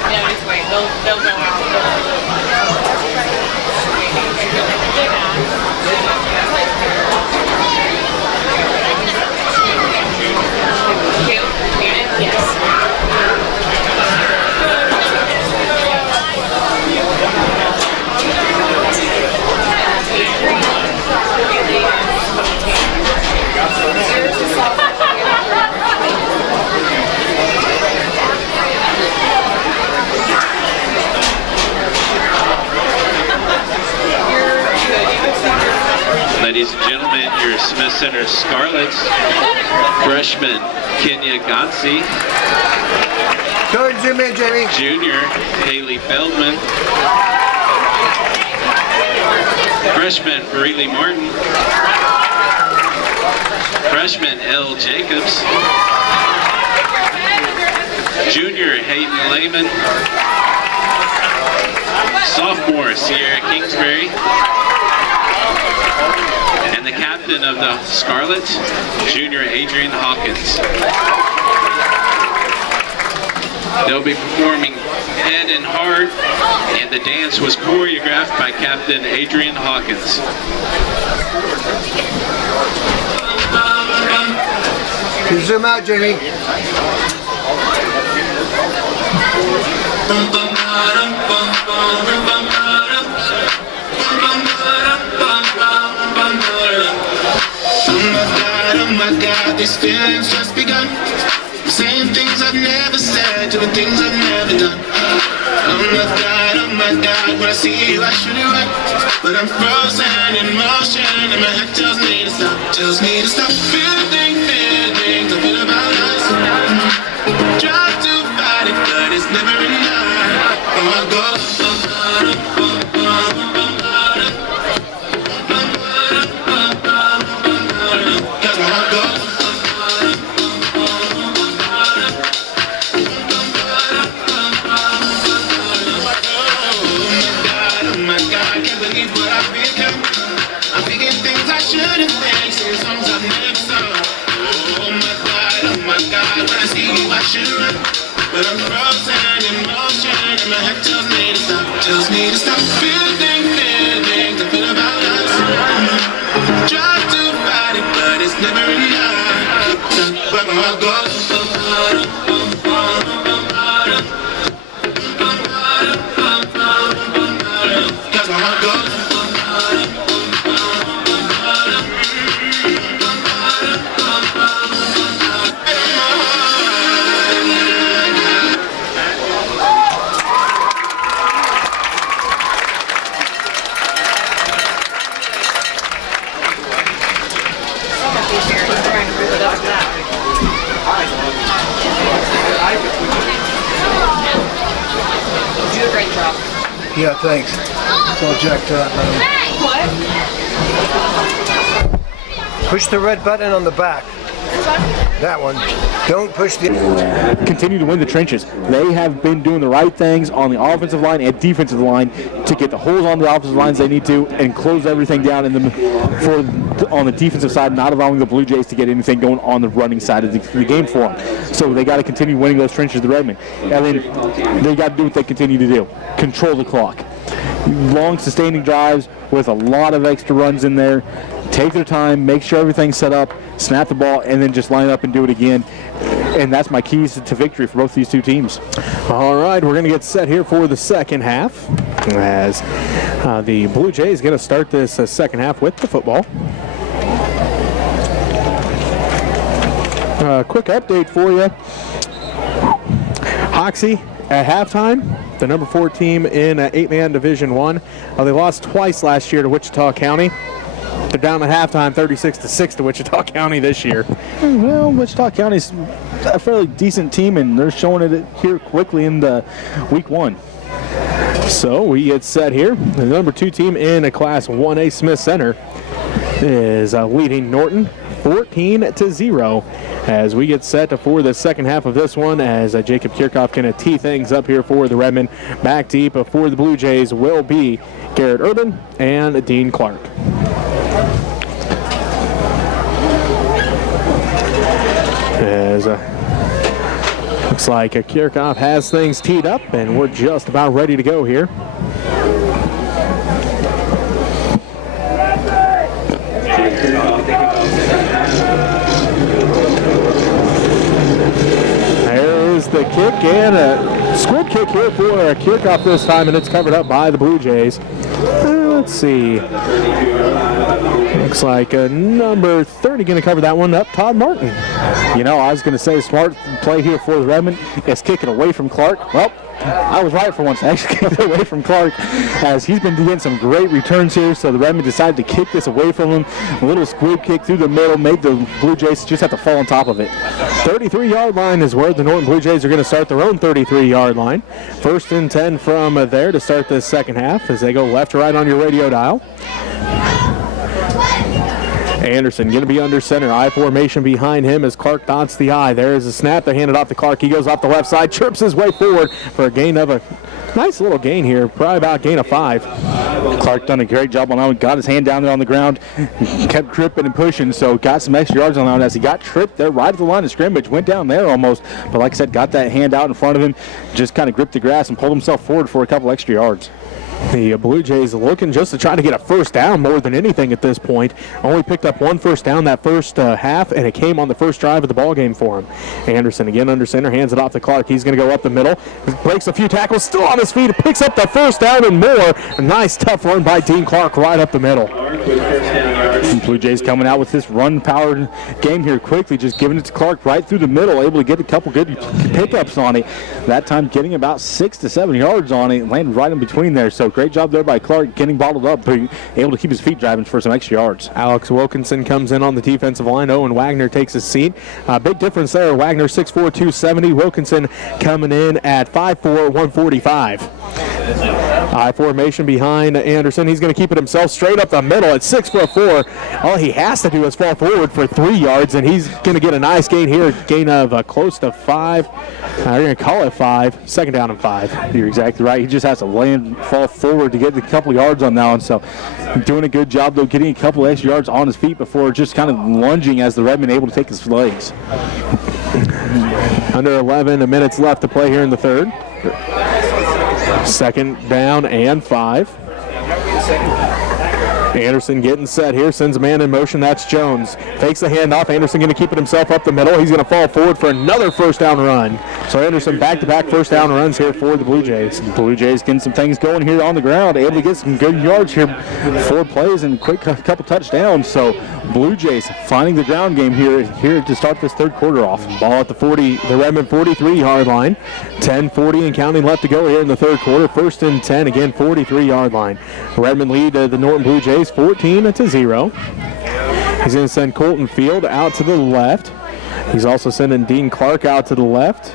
Yeah, just wait. They'll go out. Yes. Ladies and gentlemen, your Smith Center Scarlets, freshman Kenya Gatsi, Go ahead and zoom in, Jamie. junior Haley Feldman, freshman Bareilly Martin, freshman Elle Jacobs, junior Hayden Lehman, sophomore Sierra Kingsbury, and the captain of the Scarlets, junior Adrian Hawkins. They'll be performing Head and Heart, and the dance was choreographed by Captain Adrian Hawkins. You zoom out, Jamie. Oh my God, these feelings just begun. Saying things I've never said, doing things I've never done. Oh my God, when I see you I should it right. But I'm frozen in motion and my head tells me to stop. Tells me to stop feeling feelings I feel about us. Try to fight it, but it's never enough. Oh, I go. Shouldn't think, sing songs I've never sung. Oh my God, when I see you I should run. But I'm frozen in motion and my head tells me to stop. Tells me to stop feeling feelings I feel about us. Try to fight it, but it's never enough. But I'll go. Cause I'll go. Yeah, thanks. It's all jacked up. What? Push the red button on the back. That one. Don't push the... Continue to win the trenches. They have been doing the right things on the offensive line and defensive line to get the holes on the offensive lines they need to and close everything down on the defensive side, not allowing the Blue Jays to get anything going on the running side of the game for them. So they got to continue winning those trenches, the Redmond. And then they got to do what they continue to do. Control the clock. Long sustaining drives with a lot of extra runs in there. Take their time, make sure everything's set up, snap the ball, and then just line up and do it again. And that's my keys to victory for both these two teams. All right, we're going to get set here for the second half as the Blue Jays going to start this second half with the football. Quick update for you. Hoxie at halftime, the number 4 team in 8-man Division I. They lost twice last year to Wichita County. They're down at halftime 36-6 to Wichita County this year. Well, Wichita County's a fairly decent team, and they're showing it here quickly in the week 1. So we get set here. The number 2 team in a Class 1A Smith Center is leading Norton 14-0 as we get set for the second half of this one, as Jacob Kirchhoff going to tee things up here for the Redmond. Back deep for the Blue Jays will be Garrett Urban and Dean Clark. As looks like Kirchhoff has things teed up, and we're just about ready to go here. There's the kick, and a squib kick here for Kirchhoff this time, and it's covered up by the Blue Jays. Let's see. Looks like number 30 going to cover that one up, Todd Martin. You know, I was going to say smart play here for the Redmond is kicking away from Clark. Well, I was right for once. Actually kicked away from Clark, as he's been getting some great returns here. So the Redmond decided to kick this away from him. A little squib kick through the middle made the Blue Jays just have to fall on top of it. 33-yard line is where the Norton Blue Jays are going to start their own 33-yard line. 1st and 10 from there to start this second half as they go left to right on your radio dial. Anderson going to be under center. I formation behind him as Clark dots the I. There is a snap. They hand it off to Clark. He goes off the left side, chirps his way forward for a gain of a nice little gain here, probably about a gain of 5. Clark done a great job on that one. Got his hand down there on the ground, kept tripping and pushing, so got some extra yards on that one as he got tripped there right at the line of scrimmage. Went down there almost, but like I said, got that hand out in front of him, just kind of gripped the grass and pulled himself forward for a couple extra yards. The Blue Jays looking just to try to get a first down more than anything at this point. Only picked up 1 first down that first half, and it came on the first drive of the ball game for him. Anderson again under center, hands it off to Clark. He's going to go up the middle, breaks a few tackles, still on his feet, picks up the first down and more. A nice tough run by Dean Clark right up the middle. Blue Jays coming out with this run-powered game here quickly, just giving it to Clark right through the middle, able to get a couple good pickups on it. That time getting about 6 to 7 yards on it, landed right in between there. So great job there by Clark, getting bottled up, but able to keep his feet driving for some extra yards. Alex Wilkinson comes in on the defensive line. Owen Wagner takes his seat. Big difference there. Wagner 6'4", 270. Wilkinson coming in at 5'4", 145. I formation behind Anderson. He's going to keep it himself straight up the middle at 6'4". All he has to do is fall forward for 3 yards, and he's going to get a nice gain here. Gain of close to 5. We're going to call it 5. 2nd down and 5. You're exactly right. He just has to fall forward to get a couple yards on that one. So doing a good job, though, getting a couple extra yards on his feet before just kind of lunging as the Redmond able to take his legs. Under 11 minutes left to play here in the third. 2nd down and 5. Anderson getting set here, sends a man in motion. That's Jones. Fakes the handoff. Anderson going to keep it himself up the middle. He's going to fall forward for another first down run. So Anderson back-to-back first down runs here for the Blue Jays. The Blue Jays getting some things going here on the ground, able to get some good yards here, 4 plays and quick couple touchdowns. So Blue Jays finding the ground game here to start this third quarter off. Ball at the Redmond 43-yard line. 10:40 and counting left to go here in the third quarter. 1st and 10, again 43-yard line. Redmond lead the Norton Blue Jays 14-0. He's going to send Colton Field out to the left. He's also sending Dean Clark out to the left.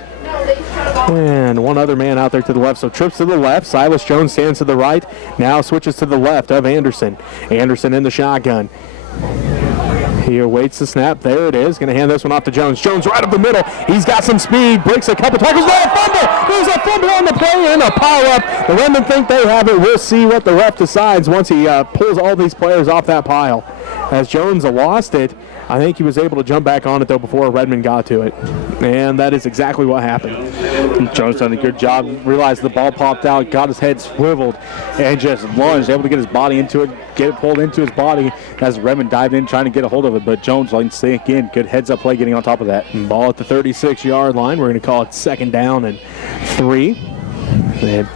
And one other man out there to the left. So trips to the left. Silas Jones stands to the right. Now switches to the left of Anderson. Anderson in the shotgun. He awaits the snap. There it is. Going to hand this one off to Jones. Jones right up the middle. He's got some speed. Breaks a couple tackles. No, a fumble. There's a fumble on the play and a pile up. The Redmond think they have it. We'll see what the ref decides once he pulls all these players off that pile. As Jones lost it, I think he was able to jump back on it, though, before Redmond got to it. And that is exactly what happened. Jones done a good job. Realized the ball popped out, got his head swiveled, and just lunged, able to get his body into it, get it pulled into his body as Redmond dived in trying to get a hold of it. But Jones, like to say again, good heads-up play getting on top of that. And ball at the 36-yard line. We're going to call it 2nd down and 3. The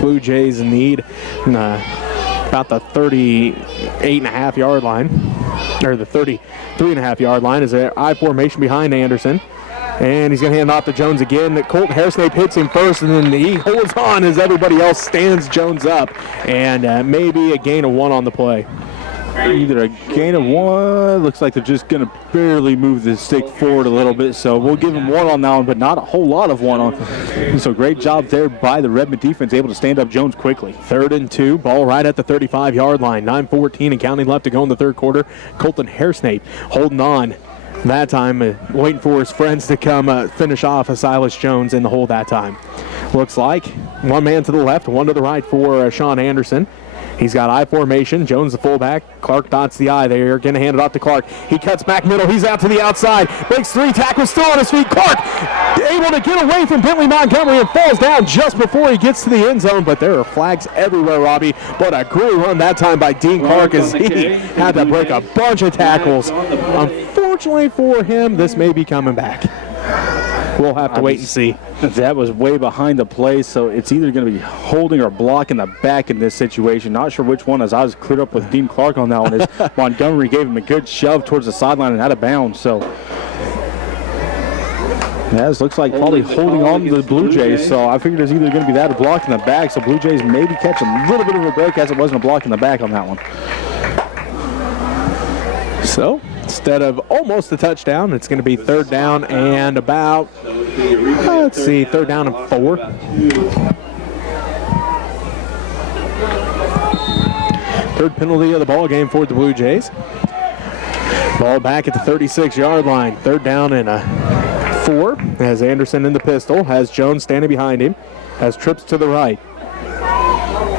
Blue Jays need about the 38.5-yard line, or the 33.5-yard line, is an I formation behind Anderson. And he's going to hand off to Jones again. Colton Harrisnape hits him first, and then he holds on as everybody else stands Jones up. And maybe a gain of 1 on the play. either a gain of 1. Looks like they're just going to barely move the stick forward a little bit. So we'll give them 1 on that one, but not a whole lot of 1 on. So great job there by the Redmond defense, able to stand up Jones quickly. 3rd and 2, ball right at the 35-yard line. 9:14 and counting left to go in the third quarter. Colton Hairsnape holding on. That time, waiting for his friends to come finish off Silas Jones in the hole that time. Looks like 1 man to the left, 1 to the right for Sean Anderson. He's got I formation. Jones the fullback. Clark dots the I there. Going to hand it off to Clark. He cuts back middle. He's out to the outside. Breaks 3 tackles. Still on his feet. Clark able to get away from Bentley Montgomery and falls down just before he gets to the end zone. But there are flags everywhere, Robbie. What a great run that time by Dean Clark as he had to break a bunch of tackles. Unfortunately for him, this may be coming back. We'll have to wait and see. That was way behind the play, so it's either going to be holding or blocking the back in this situation. Not sure which one, as I was cleared up with Dean Clark on that one. As Montgomery gave him a good shove towards the sideline and out of bounds. So this looks like probably holding on to the Blue Jays. So I figured it's either going to be that or blocking the back. So Blue Jays maybe catch a little bit of a break as it wasn't a block in the back on that one. So instead of almost a touchdown, it's going to be 3rd down and about, let's see, 3rd down and 4. 3rd penalty of the ball game for the Blue Jays. Ball back at the 36-yard line. 3rd down and 4 as Anderson in the pistol. Has Jones standing behind him. Has trips to the right.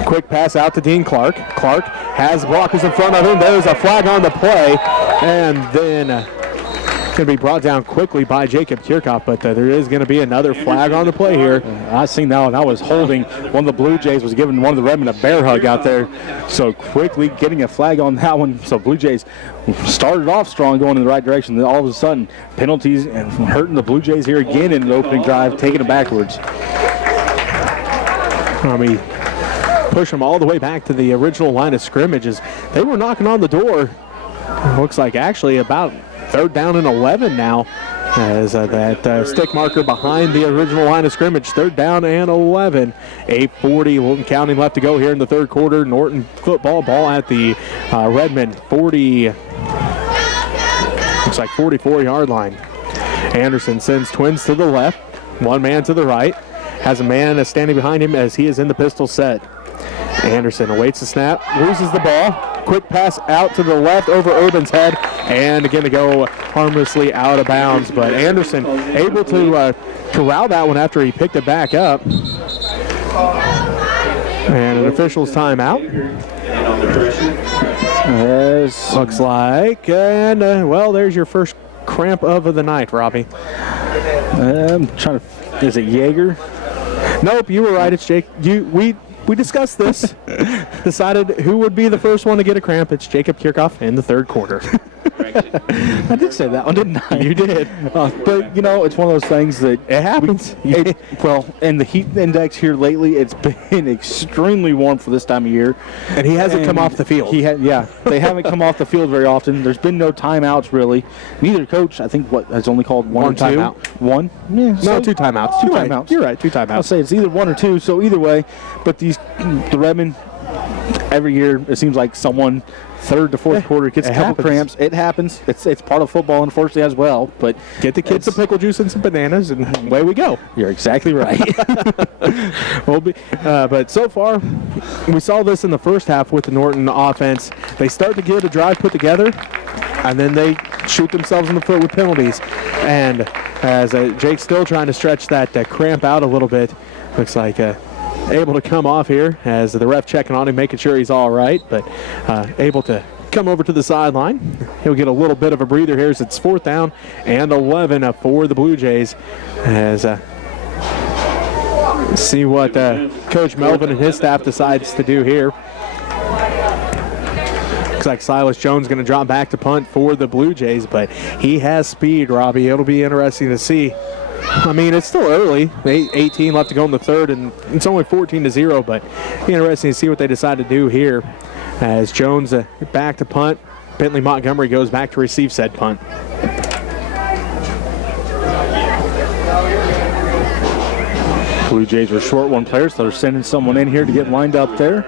Quick pass out to Dean Clark. Clark has blockers in front of him. There's a flag on the play. And then going to be brought down quickly by Jacob Kierkoff, but there is going to be another flag on the play here. I seen that one. I was holding. One of the Blue Jays was giving one of the Redmond a bear hug out there. So quickly getting a flag on that one. So Blue Jays started off strong going in the right direction. Then all of a sudden, penalties and hurting the Blue Jays here again in the opening drive, taking it backwards. I mean, push them all the way back to the original line of scrimmages. They were knocking on the door. Looks like actually about 3rd down and 11 now, as that stick marker behind the original line of scrimmage. 3rd down and 11. 8:40 counting left to go here in the third quarter. Norton football, ball at the Redmond 40. Looks like 44-yard line. Anderson sends twins to the left, 1 man to the right. Has a man standing behind him as he is in the pistol set. Anderson awaits the snap, loses the ball. Quick pass out to the left over Urban's head, and again to go harmlessly out of bounds. But Anderson able to corral that one after he picked it back up. And an official's timeout. Yes. Looks like, and well, there's your first cramp of the night, Robbie. I'm trying to. Is it Jaeger? Nope, you were right. It's Jake. We discussed this. Decided who would be the first one to get a cramp. It's Jacob Kierkoff in the third quarter. I did say that one, didn't I? You did. But, you know, it's one of those things that... It happens. Well, and the heat index here lately, it's been extremely warm for this time of year. And he hasn't come off the field. They haven't come off the field very often. There's been no timeouts, really. Neither coach, I think, has only called one timeout. One? Yeah. No, 2 timeouts. 2 timeouts. You're right, 2 timeouts. I'll say it's either 1 or 2, so either way. But the Redmond, every year, it seems like someone... third to fourth quarter gets a couple cramps. It happens. It's part of football, unfortunately, as well. But get the kids some pickle juice and some bananas, and away we go. You're exactly right. But so far, we saw this in the first half with the Norton offense. They start to get a drive put together, and then they shoot themselves in the foot with penalties. And as Jake's still trying to stretch that cramp out a little bit, looks like able to come off here as the ref checking on him, making sure he's all right, but able to come over to the sideline. He'll get a little bit of a breather here as it's 4th down and 11 for the Blue Jays. As see what Coach Melvin and his staff decides to do here. Looks like Silas Jones going to drop back to punt for the Blue Jays, but he has speed, Robbie. It'll be interesting to see. I mean, it's still early. 18 left to go in the third, and it's only 14-0, but interesting to see what they decide to do here as Jones back to punt. Bentley Montgomery goes back to receive said punt. Blue Jays were short one player, so they're sending someone in here to get lined up there.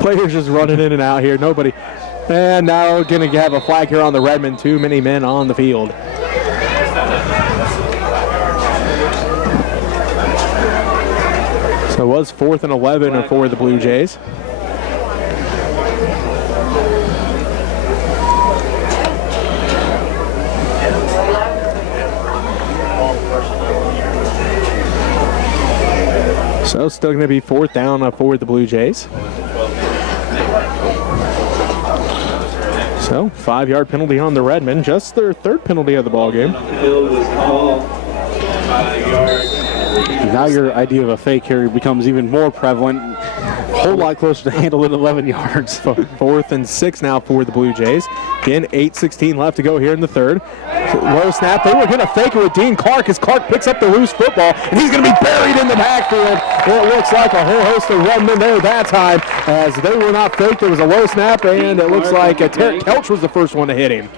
Players just running in and out here. Nobody. And now we're going to have a flag here on the Redmond. Too many men on the field. So it was 4th and 11 for the Blue Jays. So still going to be 4th down for the Blue Jays. So 5-yard penalty on the Redmond, just their 3rd penalty of the ball game. Now your idea of a fake carry becomes even more prevalent. A whole lot closer to handle it 11 yards. 4th and 6 now for the Blue Jays. Again, 8:16 left to go here in the 3rd. Low snap. They were going to fake it with Dean Clark as Clark picks up the loose football, and he's going to be buried in the backfield. It looks like a whole host of Redmond there that time, as they were not faked. It was a low snap, and it looks like Tarek Kelch was the first one to hit him.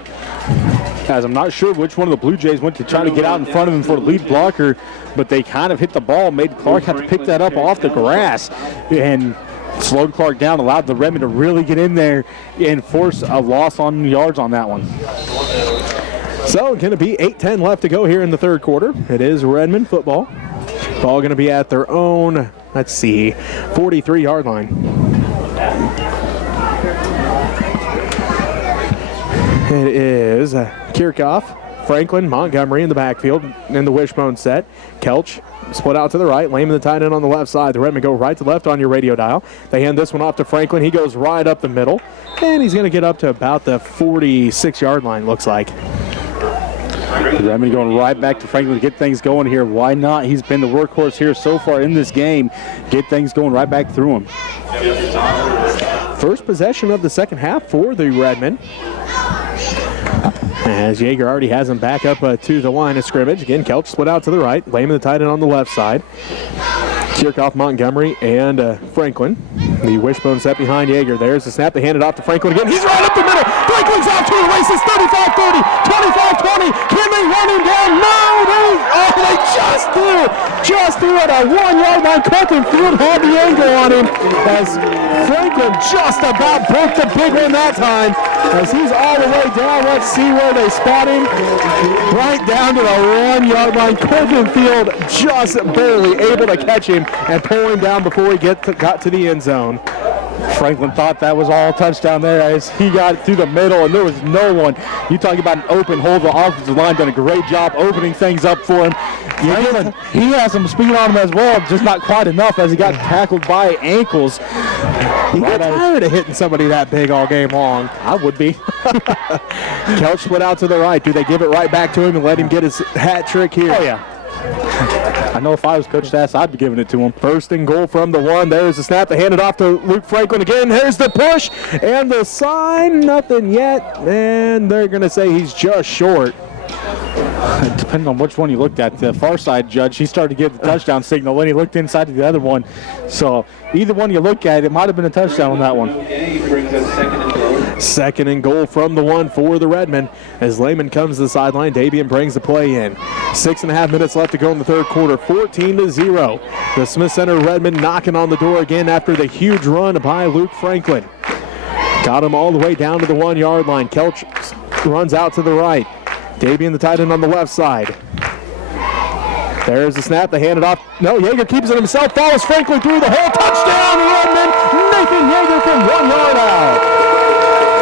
As I'm not sure which one of the Blue Jays went to try to get out in front of him for the lead blocker, but they kind of hit the ball, made Clark have to pick that up off the grass, and slowed Clark down, allowed the Redmond to really get in there and force a loss on yards on that one. So going to be 8:10 left to go here in the 3rd quarter. It is Redmond football. Ball going to be at their own, 43-yard line. It is Kickoff, Franklin, Montgomery in the backfield in the wishbone set. Kelch split out to the right, Lehman the tight end on the left side. The Redmond go right to left on your radio dial. They hand this one off to Franklin. He goes right up the middle, and he's going to get up to about the 46-yard line, looks like. Redmond going right back to Franklin to get things going here. Why not? He's been the workhorse here so far in this game. Get things going right back through him. First possession of the second half for the Redmond, as Yeager already has him back up to the line of scrimmage. Again, Kelch split out to the right. Lehman the tight end on the left side. Kirchhoff, Montgomery, and Franklin. The wishbone set behind Yeager. There's the snap. They hand it off to Franklin again. He's right up the middle. Franklin's out to the races. 35-30, 25-20. Can they run him down? No! They just threw it. A 1-yard line. Colton Field had the angle on him, as Franklin just about broke the big one that time, as he's all the way down. Let's see where they spot him. Right down to the 1-yard line. Colton Field just barely able to catch him and pull him down before he got to the end zone. Franklin thought that was all touchdown there as he got through the middle and there was no one. You talk about an open hole. The offensive line done a great job opening things up for him. Franklin, he has some speed on him as well, just not quite enough as he got tackled by ankles. He got tired of hitting somebody that big all game long. I would be. Kelch split out to the right. Do they give it right back to him and let him get his hat trick here? Oh, yeah. I know if I was Coach Stass, I'd be giving it to him. 1st and goal from the 1. There's the snap. They hand it off to Luke Franklin again. There's the push and the sign. Nothing yet. And they're going to say he's just short. Depending on which one you looked at, the far side judge, he started to give the touchdown signal, then he looked inside to the other one. So either one you look at, it might have been a touchdown on that one. 2nd and goal from the 1 for the Redmond. As Lehman comes to the sideline, Davian brings the play in. 6.5 minutes left to go in the 3rd quarter, 14-0. The Smith Center Redmond knocking on the door again after the huge run by Luke Franklin. Got him all the way down to the 1-yard line. Kelch runs out to the right. Davian the tight end on the left side. There's the snap. They hand it off. No, Yeager keeps it himself. Follows Franklin through the hole. Touchdown, Redmond. Nathan Yeager from 1 yard out.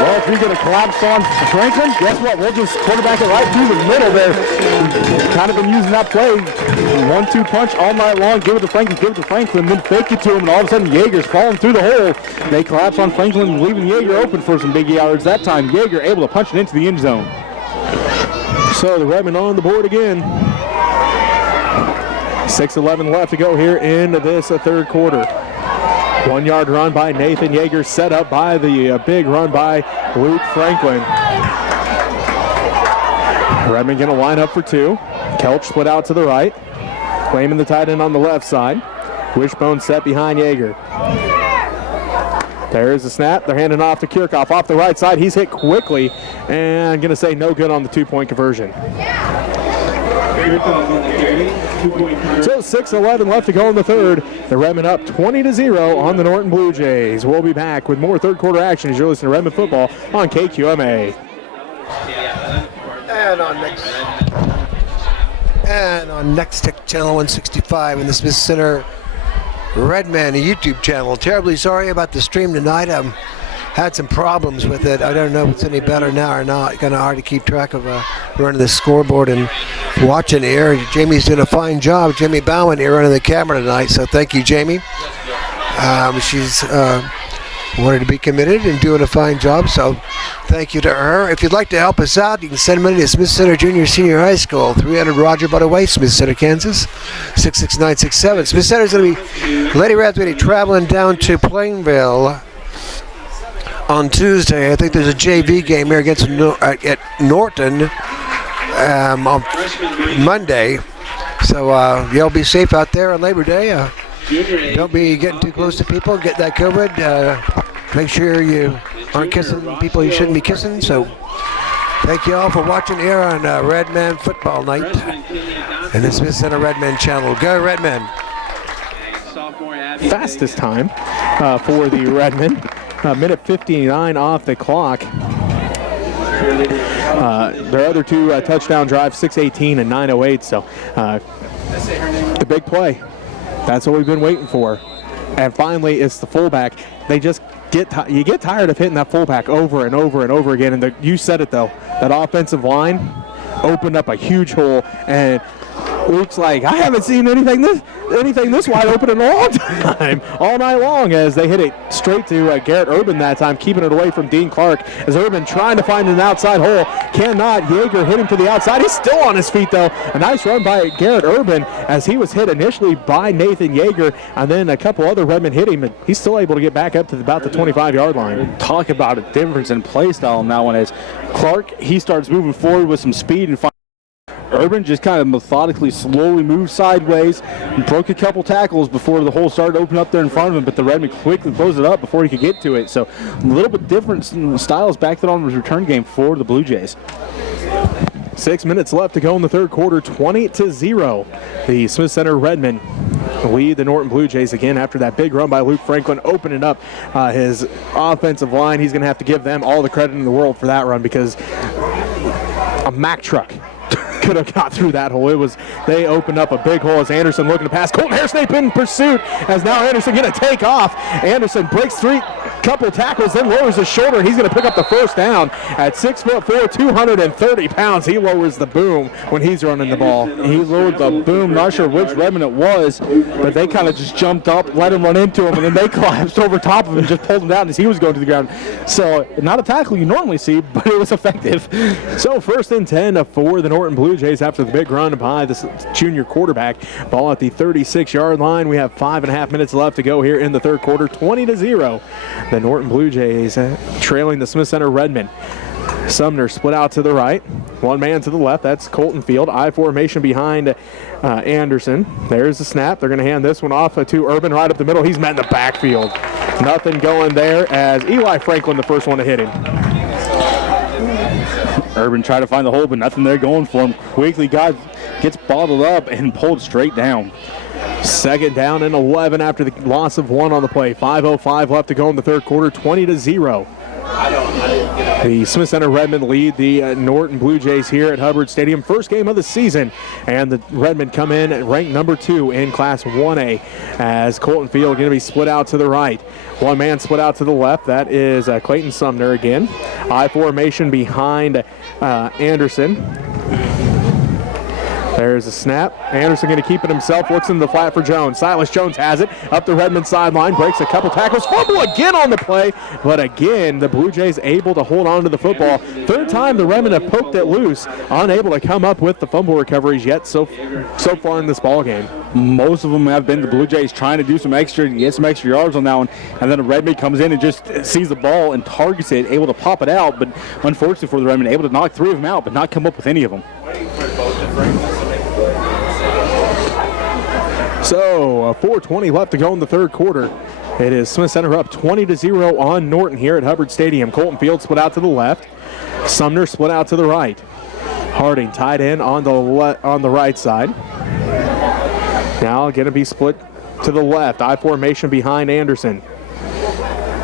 Well, if you're going to collapse on Franklin, guess what? We'll just quarterback it right through the middle there. We've kind of been using that play. 1-2 punch all night long. Give it to Franklin, then fake it to him, and all of a sudden Yeager's falling through the hole. They collapse on Franklin, leaving Yeager open for some big yards. That time, Yeager able to punch it into the end zone. So the Redmond on the board again. 6:11 left to go here in this 3rd quarter. 1 yard run by Nathan Yeager, set up by the big run by Luke Franklin. Redmond going to line up for 2. Kelch split out to the right. Claiming the tight end on the left side. Wishbone set behind Yeager. There's the snap. They're handing off to Kirchhoff off the right side. He's hit quickly and going to say no good on the 2-point conversion. So 6:11 left to go in the third. The Redmond up 20-0 on the Norton Blue Jays. We'll be back with more third quarter action as you're listening to Redmond football on KQMA. And on Next Tech Channel 165 in the Smith Center Redmond YouTube channel. Terribly sorry about the stream tonight. Had some problems with it. I don't know if it's any better now or not. Kind of hard to keep track of running the scoreboard and watching here. Jamie's doing a fine job. Jamie Bowen here running the camera tonight. So thank you, Jamie. She's wanted to be committed and doing a fine job. So thank you to her. If you'd like to help us out, you can send money to Smith Center Junior Senior High School, 300 Roger Butterway, Smith Center, Kansas, 66967. Smith Center's going to be, Lady Rat's going to be traveling down to Plainville on Tuesday. I think there's a JV game here against at Norton on Monday. So y'all be safe out there on Labor Day. Don't be getting too close to people. Get that COVID. Make sure you aren't kissing people you shouldn't be kissing. So thank you all for watching here on Redmond Football Night and the Smith Center Redmond channel. Go Redmond. Fastest time for the Redmond. Minute 59 off the clock. Their other two touchdown drives, 6:18 and 9:08. So the big play. That's what we've been waiting for. And finally, it's the fullback. They just you get tired of hitting that fullback over and over and over again. And you said it, though. That offensive line opened up a huge hole. And Luke's like, I haven't seen anything this wide open in a long time. All night long as they hit it straight to Garrett Urban that time, keeping it away from Dean Clark. As Urban trying to find an outside hole. Cannot. Yeager hit him to the outside. He's still on his feet, though. A nice run by Garrett Urban as he was hit initially by Nathan Yeager, and then a couple other Redmond hit him, and he's still able to get back up to about the 25-yard line. Talk about a difference in play style in that one as Clark, he starts moving forward with some speed and Urban just kind of methodically, slowly moved sideways and broke a couple tackles before the hole started to open up there in front of him, but the Redmond quickly closed it up before he could get to it. So a little bit different styles back then on the return game for the Blue Jays. 6 minutes left to go in the third quarter, 20-0. The Smith Center Redmond lead the Norton Blue Jays again after that big run by Luke Franklin, opening up his offensive line. He's going to have to give them all the credit in the world for that run because a Mack truck could have got through that hole. They opened up a big hole as Anderson looking to pass. Colton Harrison in pursuit as now Anderson going to take off. Anderson breaks three, couple tackles, then lowers his shoulder, and he's going to pick up the first down at 6'4", 230 pounds. He lowers the boom when he's running the ball. He lowered the boom. Not sure which Redmond it was, but they kind of just jumped up, let him run into him, and then they collapsed over top of him and just pulled him down as he was going to the ground. So not a tackle you normally see, but it was effective. So 1st and 10 for the Norton Blue Jays after the big run by the junior quarterback. Ball at the 36-yard line. We have 5.5 minutes left to go here in the third quarter. 20-0. The Norton Blue Jays trailing the Smith Center Redmond. Sumner split out to the right. One man to the left. That's Colton Field. I formation behind Anderson. There's the snap. They're going to hand this one off to Urban right up the middle. He's met in the backfield. Nothing going there as Eli Franklin, the first one to hit him. Urban tried to find the hole, but nothing there going for him. Quickly gets bottled up and pulled straight down. 2nd down and 11 after the loss of one on the play. 5:05 left to go in the third quarter, 20-0. The Smith Center Redmond lead the Norton Blue Jays here at Hubbard Stadium. First game of the season, and the Redmond come in ranked number 2 in Class 1A as Colton Field going to be split out to the right. One man split out to the left. That is Clayton Sumner again. I formation behind Anderson. There's a snap. Anderson going to keep it himself. Looks in the flat for Jones. Silas Jones has it. Up the Redmond sideline. Breaks a couple tackles. Fumble again on the play. But again, the Blue Jays able to hold on to the football. Third time the Redmond have poked it loose. Unable to come up with the fumble recoveries yet so far in this ball game. Most of them have been the Blue Jays trying to do some extra, get some extra yards on that one. And then the Redmond comes in and just sees the ball and targets it, able to pop it out. But unfortunately for the Redmond, able to knock 3 of them out, but not come up with any of them. So 4:20 left to go in the third quarter. It is Smith Center up 20-0 on Norton here at Hubbard Stadium. Colton Field split out to the left. Sumner split out to the right. Harding tight end on the right side. Now going to be split to the left. I formation behind Anderson.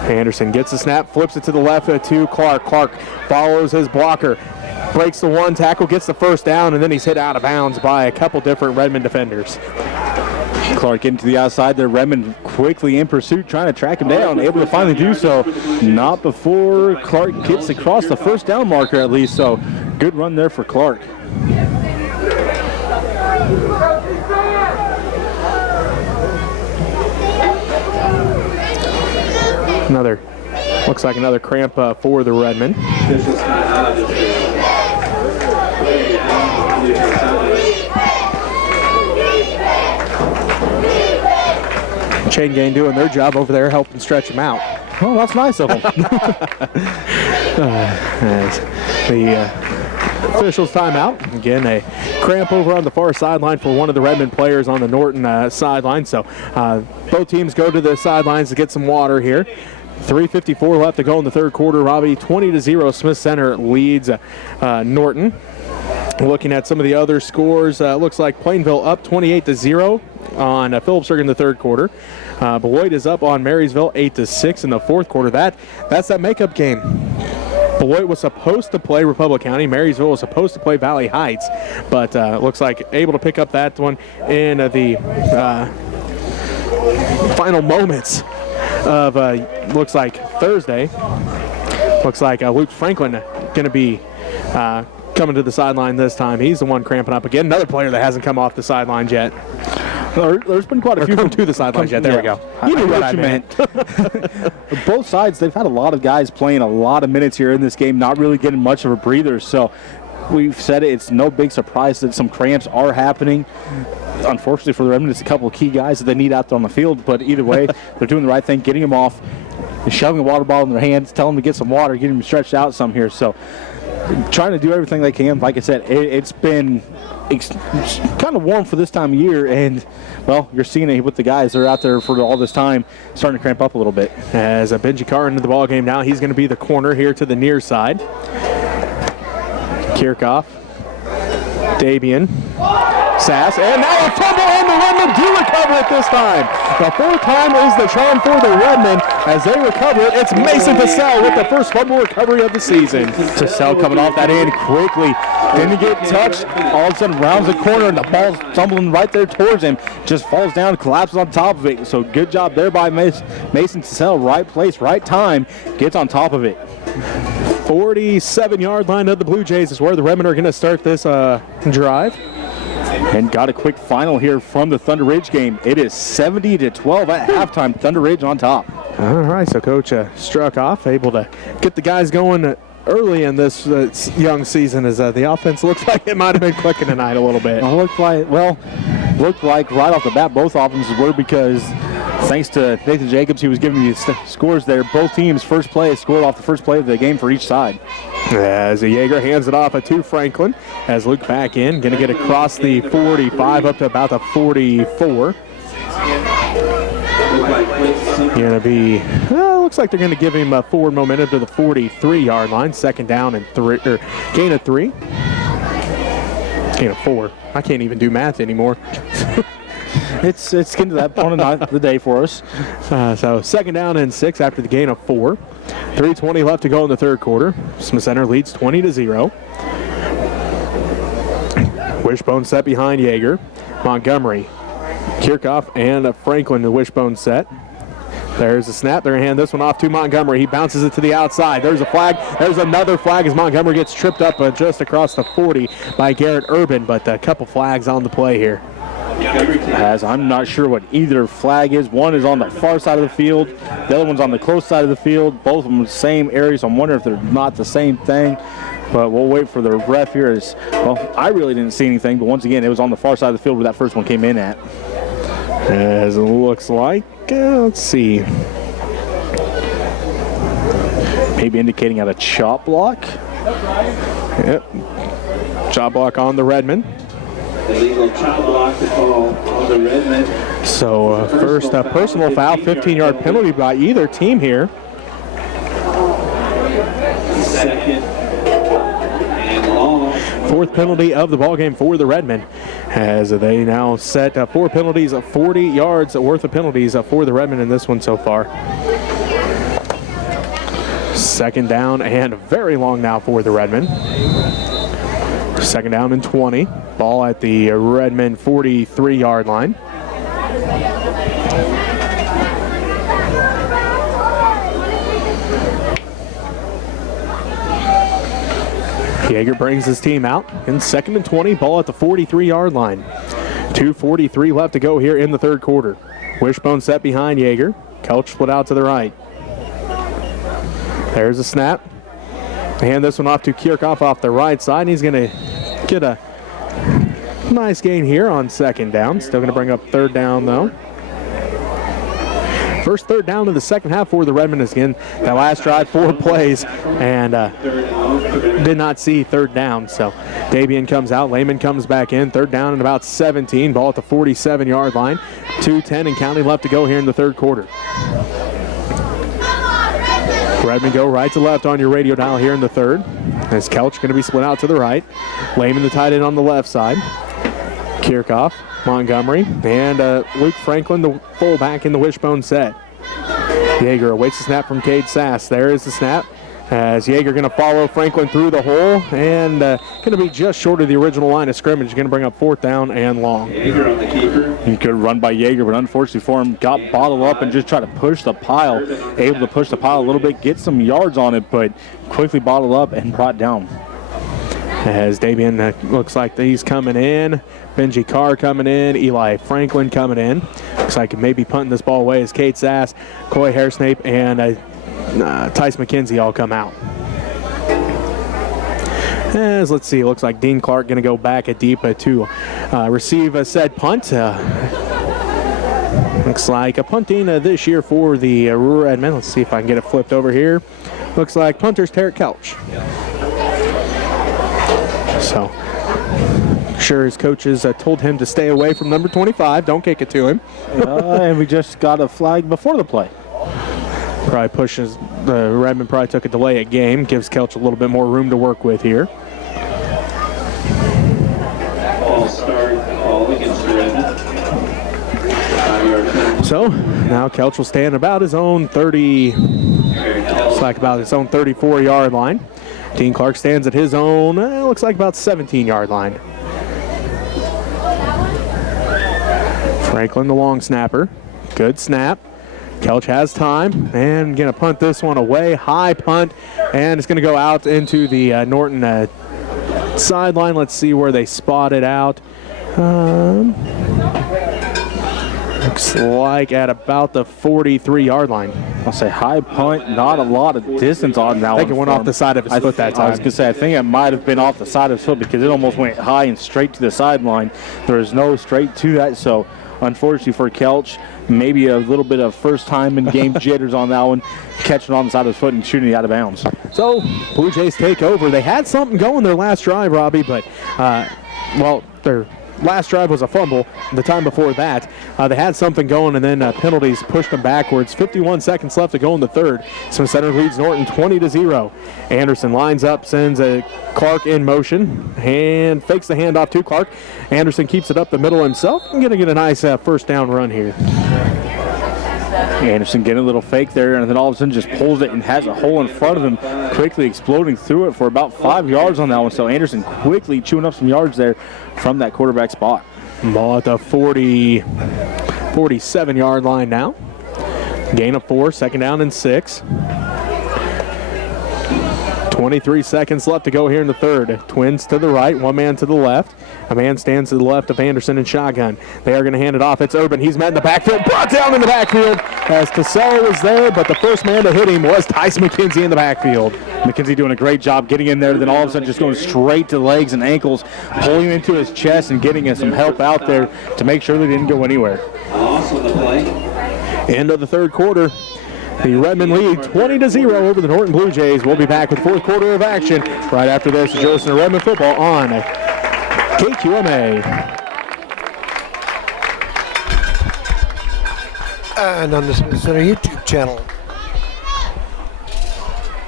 Anderson gets the snap, flips it to the left to Clark. Clark follows his blocker, breaks the one tackle, gets the first down, and then he's hit out of bounds by a couple different Redmond defenders. Clark getting to the outside there. Redmond quickly in pursuit, trying to track him down, able to finally do so. Not before Clark gets across the first down marker at least, so good run there for Clark. Looks like another cramp for the Redmond. Chain gang doing their job over there, helping stretch him out. Oh, that's nice of them. The officials timeout. Again, a cramp over on the far sideline for one of the Redmond players on the Norton sideline. So both teams go to the sidelines to get some water here. 3:54 left to go in the third quarter. Robbie, 20-0. Smith Center leads Norton. Looking at some of the other scores, looks like Plainville up 28-0 on Phillipsburg in the third quarter. Beloit is up on Marysville 8-6 in the fourth quarter. That's that makeup game. Beloit was supposed to play Republic County. Marysville was supposed to play Valley Heights, but looks like able to pick up that one in the final moments of looks like Thursday. Looks like Luke Franklin going to be coming to the sideline this time. He's the one cramping up again. Another player that hasn't come off the sidelines yet. There's been quite a few come to the sidelines yet. There we go. You knew what you meant. Both sides, they've had a lot of guys playing a lot of minutes here in this game, not really getting much of a breather. So we've said it's no big surprise that some cramps are happening. Unfortunately for the Redmond, it's a couple of key guys that they need out there on the field. But either way, they're doing the right thing, getting them off, shoving a water bottle in their hands, telling them to get some water, getting them stretched out some here. So trying to do everything they can. Like I said, it's been kind of warm for this time of year, and well, you're seeing it with the guys that are out there for all this time starting to cramp up a little bit. As Benji Carr into the ball game now, he's going to be the corner here to the near side. Kirchhoff, Dabian, Sass, and now a fumble, and the Redmond do recover it this time. The fourth time is the charm for the Redmond as they recover it. It's Mason Tassell with the first fumble recovery of the season. Tassell coming off that end quickly. Didn't get touched. All of a sudden rounds the corner and the ball's tumbling right there towards him. Just falls down, collapses on top of it. So good job there by Mason Tassell. Right place, right time. Gets on top of it. 47-yard line of the Blue Jays is where the Redmond are going to start this drive. And got a quick final here from the Thunder Ridge game. It is 70-12 at halftime. Thunder Ridge on top. All right, so Coach struck off, able to get the guys going early in this young season as the offense looks like it might have been clicking tonight a little bit. Looked like right off the bat both offenses were, because thanks to Nathan Jacobs, he was giving you scores there. Both teams' first play scored off the first play of the game for each side. As Yeager hands it off to Franklin, as Luke back in, going to get across the 45 up to about the 44. Going to be, looks like they're going to give him forward momentum to the 43-yard line. Second down and gain of 3. Gain of 4. I can't even do math anymore. It's getting to that point of the day for us. So second down and 6 after the gain of 4. 3:20 left to go in the third quarter. Smith Center leads 20-0. Wishbone set behind Yeager. Montgomery, Kirchhoff, and Franklin the wishbone set. There's a snap. They're going to hand this one off to Montgomery. He bounces it to the outside. There's a flag. There's another flag as Montgomery gets tripped up just across the 40 by Garrett Urban, but a couple flags on the play here. As I'm not sure what either flag is. One is on the far side of the field. The other one's on the close side of the field. Both of them the same area, so I'm wondering if they're not the same thing. But we'll wait for the ref here. I really didn't see anything, but once again, it was on the far side of the field where that first one came in at. As it looks like, let's see. Maybe indicating out a chop block. Yep. Chop block on the Redmond. Illegal chop block to call on the Redmond. So first personal foul, 15-yard penalty by either team here. Second and long. Fourth penalty of the ballgame for the Redmond, as they now set 4 penalties, 40 yards worth of penalties for the Redmond in this one so far. Second down and very long now for the Redmond. Second down and 20. Ball at the Redmond 43-yard line. Yeager brings his team out in second and 20. Ball at the 43-yard line. 2:43 left to go here in the third quarter. Wishbone set behind Yeager. Kelch split out to the right. There's a snap. Hand this one off to Kierkoff off the right side. And he's going to get a nice gain here on second down. Still going to bring up third down, though. First third down of the second half for the Redmond is again. That last drive, 4 plays, and did not see third down. So Davian comes out. Lehman comes back in. Third down and about 17. Ball at the 47-yard line. 2:10 and counting left to go here in the third quarter. Redmond go right to left on your radio dial here in the third. As Kelch going to be split out to the right. Lehman the tight end on the left side. Kierkoff, Montgomery, and Luke Franklin the fullback in the wishbone set. Yeager awaits the snap from Cade Sass. There is the snap. As Yeager going to follow Franklin through the hole and going to be just short of the original line of scrimmage. Going to bring up fourth down and long. Yeager on the keeper. He could run by Yeager, but unfortunately for him, got bottled up and just tried to push the pile. Able to push the pile a little bit, get some yards on it, but quickly bottled up and brought down. As Davian looks like he's coming in. Benji Carr coming in. Eli Franklin coming in. Looks like he may be punting this ball away as Kate Sass, Coy Hairsnape, and Tice McKenzie all come out. As let's see, it looks like Dean Clark going to go back at deep to receive a said punt. Looks like a punting this year for the Redmond. Let's see if I can get it flipped over here. Looks like punter's Tarek Kelch. So, sure his coaches told him to stay away from number 25. Don't kick it to him. And we just got a flag before the play. Probably pushes, the Redmond probably took a delay at game, gives Kelch a little bit more room to work with here. Ball start, ball against the Redmond. 5-yard penalty. So now Kelch will stand about his own 30, looks like about his own 34-yard line. Dean Clark stands at his own, looks like about 17-yard line. Franklin the long snapper, good snap. Kelch has time and going to punt this one away. High punt, and it's going to go out into the Norton sideline. Let's see where they spot it out. Looks like at about the 43-yard line. I'll say high punt, not a lot of distance on that one. I think it went off the side of his foot that time. I was going to say, I think it might have been off the side of his foot because it almost went high and straight to the sideline. There is no straight to that, so unfortunately for Kelch, maybe a little bit of first time in game jitters on that one, catching on the side of his foot and shooting it out of bounds. So Blue Jays take over. They had something going their last drive, Robbie, but their last drive was a fumble. The time before that, they had something going, and then penalties pushed them backwards. 51 seconds left to go in the third. Smith Center leads Norton 20-0. Anderson lines up, sends a Clark in motion, and fakes the handoff to Clark. Anderson keeps it up the middle himself and going to get a nice first down run here. Anderson getting a little fake there, and then all of a sudden just pulls it and has a hole in front of him, quickly exploding through it for about 5 yards on that one. So Anderson quickly chewing up some yards there from that quarterback spot. Ball at the 47-yard line now. Gain of 4, second down and 6. 23 seconds left to go here in the third. Twins to the right, one man to the left. A man stands to the left of Anderson in shotgun. They are going to hand it off. It's Urban. He's met in the backfield. Brought down in the backfield as Cassell was there, but the first man to hit him was Tice McKenzie in the backfield. McKenzie doing a great job getting in there, then all of a sudden just going straight to legs and ankles, pulling him into his chest and getting some help out there to make sure they didn't go anywhere. Loss on the play. End of the third quarter. The Redmond lead 20-0 over the Norton Blue Jays. We'll be back with fourth quarter of action right after this. Joe Center Redmond football on KQMA. And on the Smith Center YouTube channel.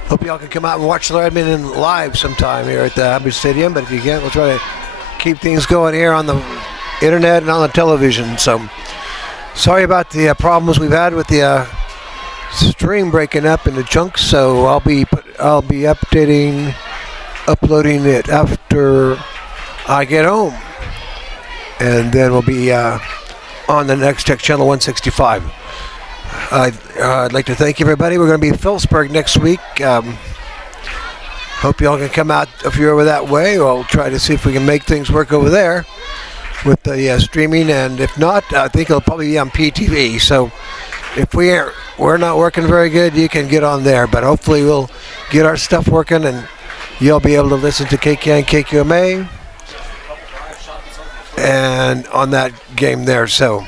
Hope y'all can come out and watch Redmond live sometime here at the Abbey Stadium. But if you can't, we'll try to keep things going here on the internet and on the television. So sorry about the problems we've had with the stream breaking up into chunks. So I'll be uploading it after I get home, and then we'll be on the Next Tech Channel 165. I'd like to thank everybody. We're going to be in Phillipsburg next week. Hope y'all can come out if you're over that way. We'll try to see if we can make things work over there with the streaming, and if not, I think it'll probably be on PTV. So if we're not working very good, you can get on there. But hopefully we'll get our stuff working, and you'll be able to listen to KKN, KQMA, and on that game there. So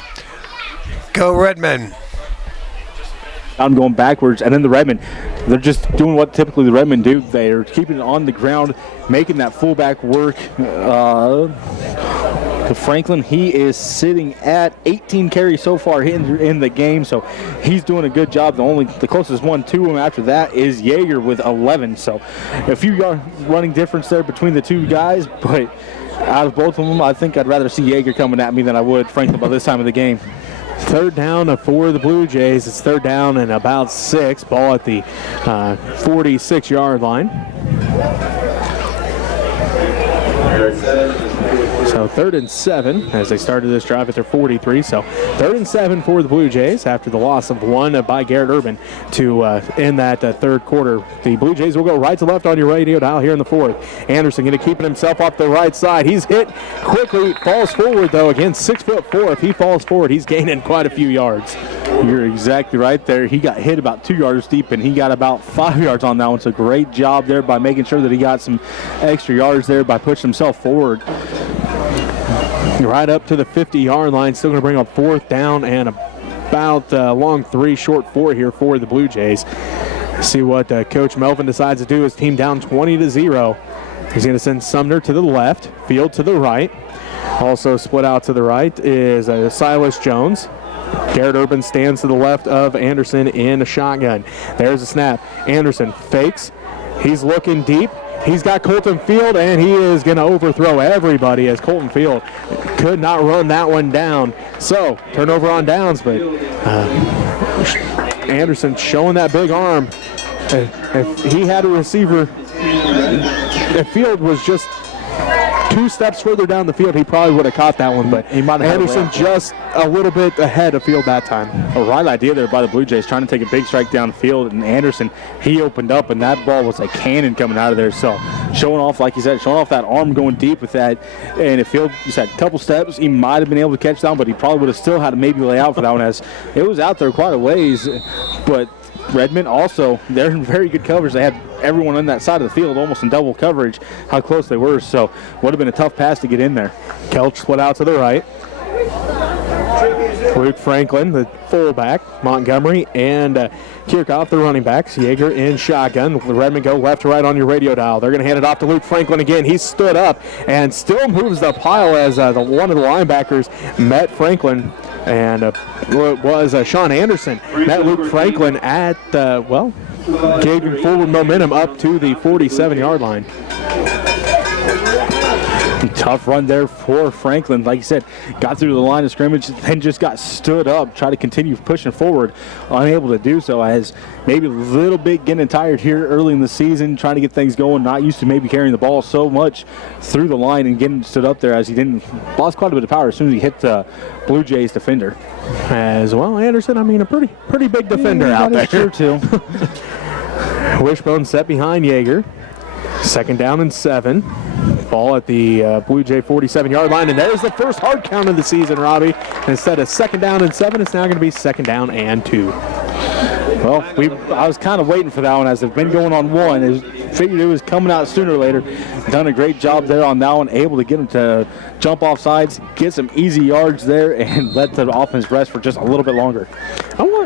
go Redmond. I'm going backwards, and then the Redmond, they're just doing what typically the Redmond do. They're keeping it on the ground, making that fullback work. To Franklin, he is sitting at 18 carries so far in the game, so he's doing a good job. The closest one to him after that is Yeager with 11. So a few yard running difference there between the two guys, but out of both of them, I think I'd rather see Yeager coming at me than I would Franklin by this time of the game. Third down for the Blue Jays. It's third down and about 6. Ball at the 46-yard line. So 3rd and 7 as they started this drive at their 43. So 3rd and 7 for the Blue Jays after the loss of one by Garrett Urban to end that third quarter. The Blue Jays will go right to left on your radio dial here in the 4th. Anderson going to keep himself off the right side. He's hit quickly, falls forward though. Again, 6'4". If he falls forward, he's gaining quite a few yards. You're exactly right there. He got hit about 2 yards deep, and he got about 5 yards on that one. So great job there by making sure that he got some extra yards there by pushing himself forward. Right up to the 50-yard line. Still going to bring up 4th down and about long 3, short 4 here for the Blue Jays. See what Coach Melvin decides to do. His team down 20-0. He's going to send Sumner to the left, Field to the right. Also split out to the right is Silas Jones. Garrett Urban stands to the left of Anderson in a shotgun. There's a snap. Anderson fakes. He's looking deep. He's got Colton Field, and he is going to overthrow everybody as Colton Field could not run that one down. So, turnover on downs, but Anderson showing that big arm. If he had a receiver, if Field was just 2 steps further down the field, he probably would have caught that one, but Anderson just a little bit ahead of Field that time. A right idea there by the Blue Jays, trying to take a big strike down the field, and Anderson, he opened up, and that ball was a cannon coming out of there. So showing off, like you said, showing off that arm going deep with that, and if Field just had a couple steps, he might have been able to catch down, but he probably would have still had to maybe lay out for that one, as it was out there quite a ways. But Redmond also, they're in very good coverage. They had everyone on that side of the field almost in double coverage, how close they were. So would have been a tough pass to get in there. Kelch split out to the right. Luke Franklin, the fullback, Montgomery, and Kirchhoff, the running backs. Yeager in shotgun. Redmond go left to right on your radio dial. They're going to hand it off to Luke Franklin again. He stood up and still moves the pile as one of the linebackers met Franklin. And it was Sean Anderson met Luke Franklin at, gave him forward momentum up to the 47-yard line. Tough run there for Franklin. Like you said, got through the line of scrimmage, then just got stood up, try to continue pushing forward, unable to do so, as maybe a little bit getting tired here early in the season, trying to get things going, not used to maybe carrying the ball so much through the line and getting stood up there, as he lost quite a bit of power as soon as he hit the Blue Jays defender. As well, Anderson, a pretty big defender out there. Sure too. Wishbone set behind Yeager. 2nd down and 7. Ball at the Blue Jay 47-yard line, and there's the first hard count of the season, Robbie. Instead of 2nd down and 7, it's now going to be 2nd down and 2. Well, I was kind of waiting for that one, as they've been going on 1. Figured it was coming out sooner or later. Done a great job there on that one, able to get him to jump off sides, get some easy yards there, and let the offense rest for just a little bit longer.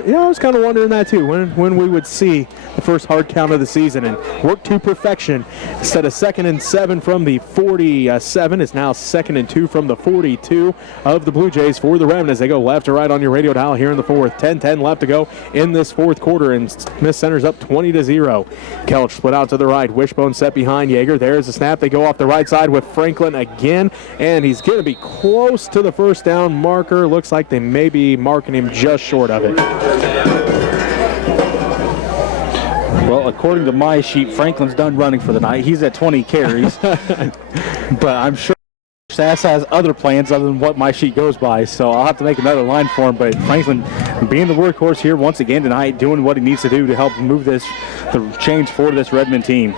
I was kind of wondering that too, when we would see the first hard count of the season and work to perfection. Instead of 2nd and 7 from the 47, it's now 2nd and 2 from the 42 of the Blue Jays for the Redmond as they go left to right on your radio dial here in the fourth. 10-10 left to go in this fourth quarter, and Smith Center's up 20-0. Kelch split out to the right. Wishbone set behind Yeager. There's a snap. They go off the right side with Franklin again, and he's going to be close to the first down marker. Looks like they may be marking him just short of it. Well, according to my sheet, Franklin's done running for the night. He's at 20 carries. But I'm sure Sass has other plans other than what my sheet goes by, so I'll have to make another line for him. But Franklin being the workhorse here once again tonight, doing what he needs to do to help move the change for this Redmond team.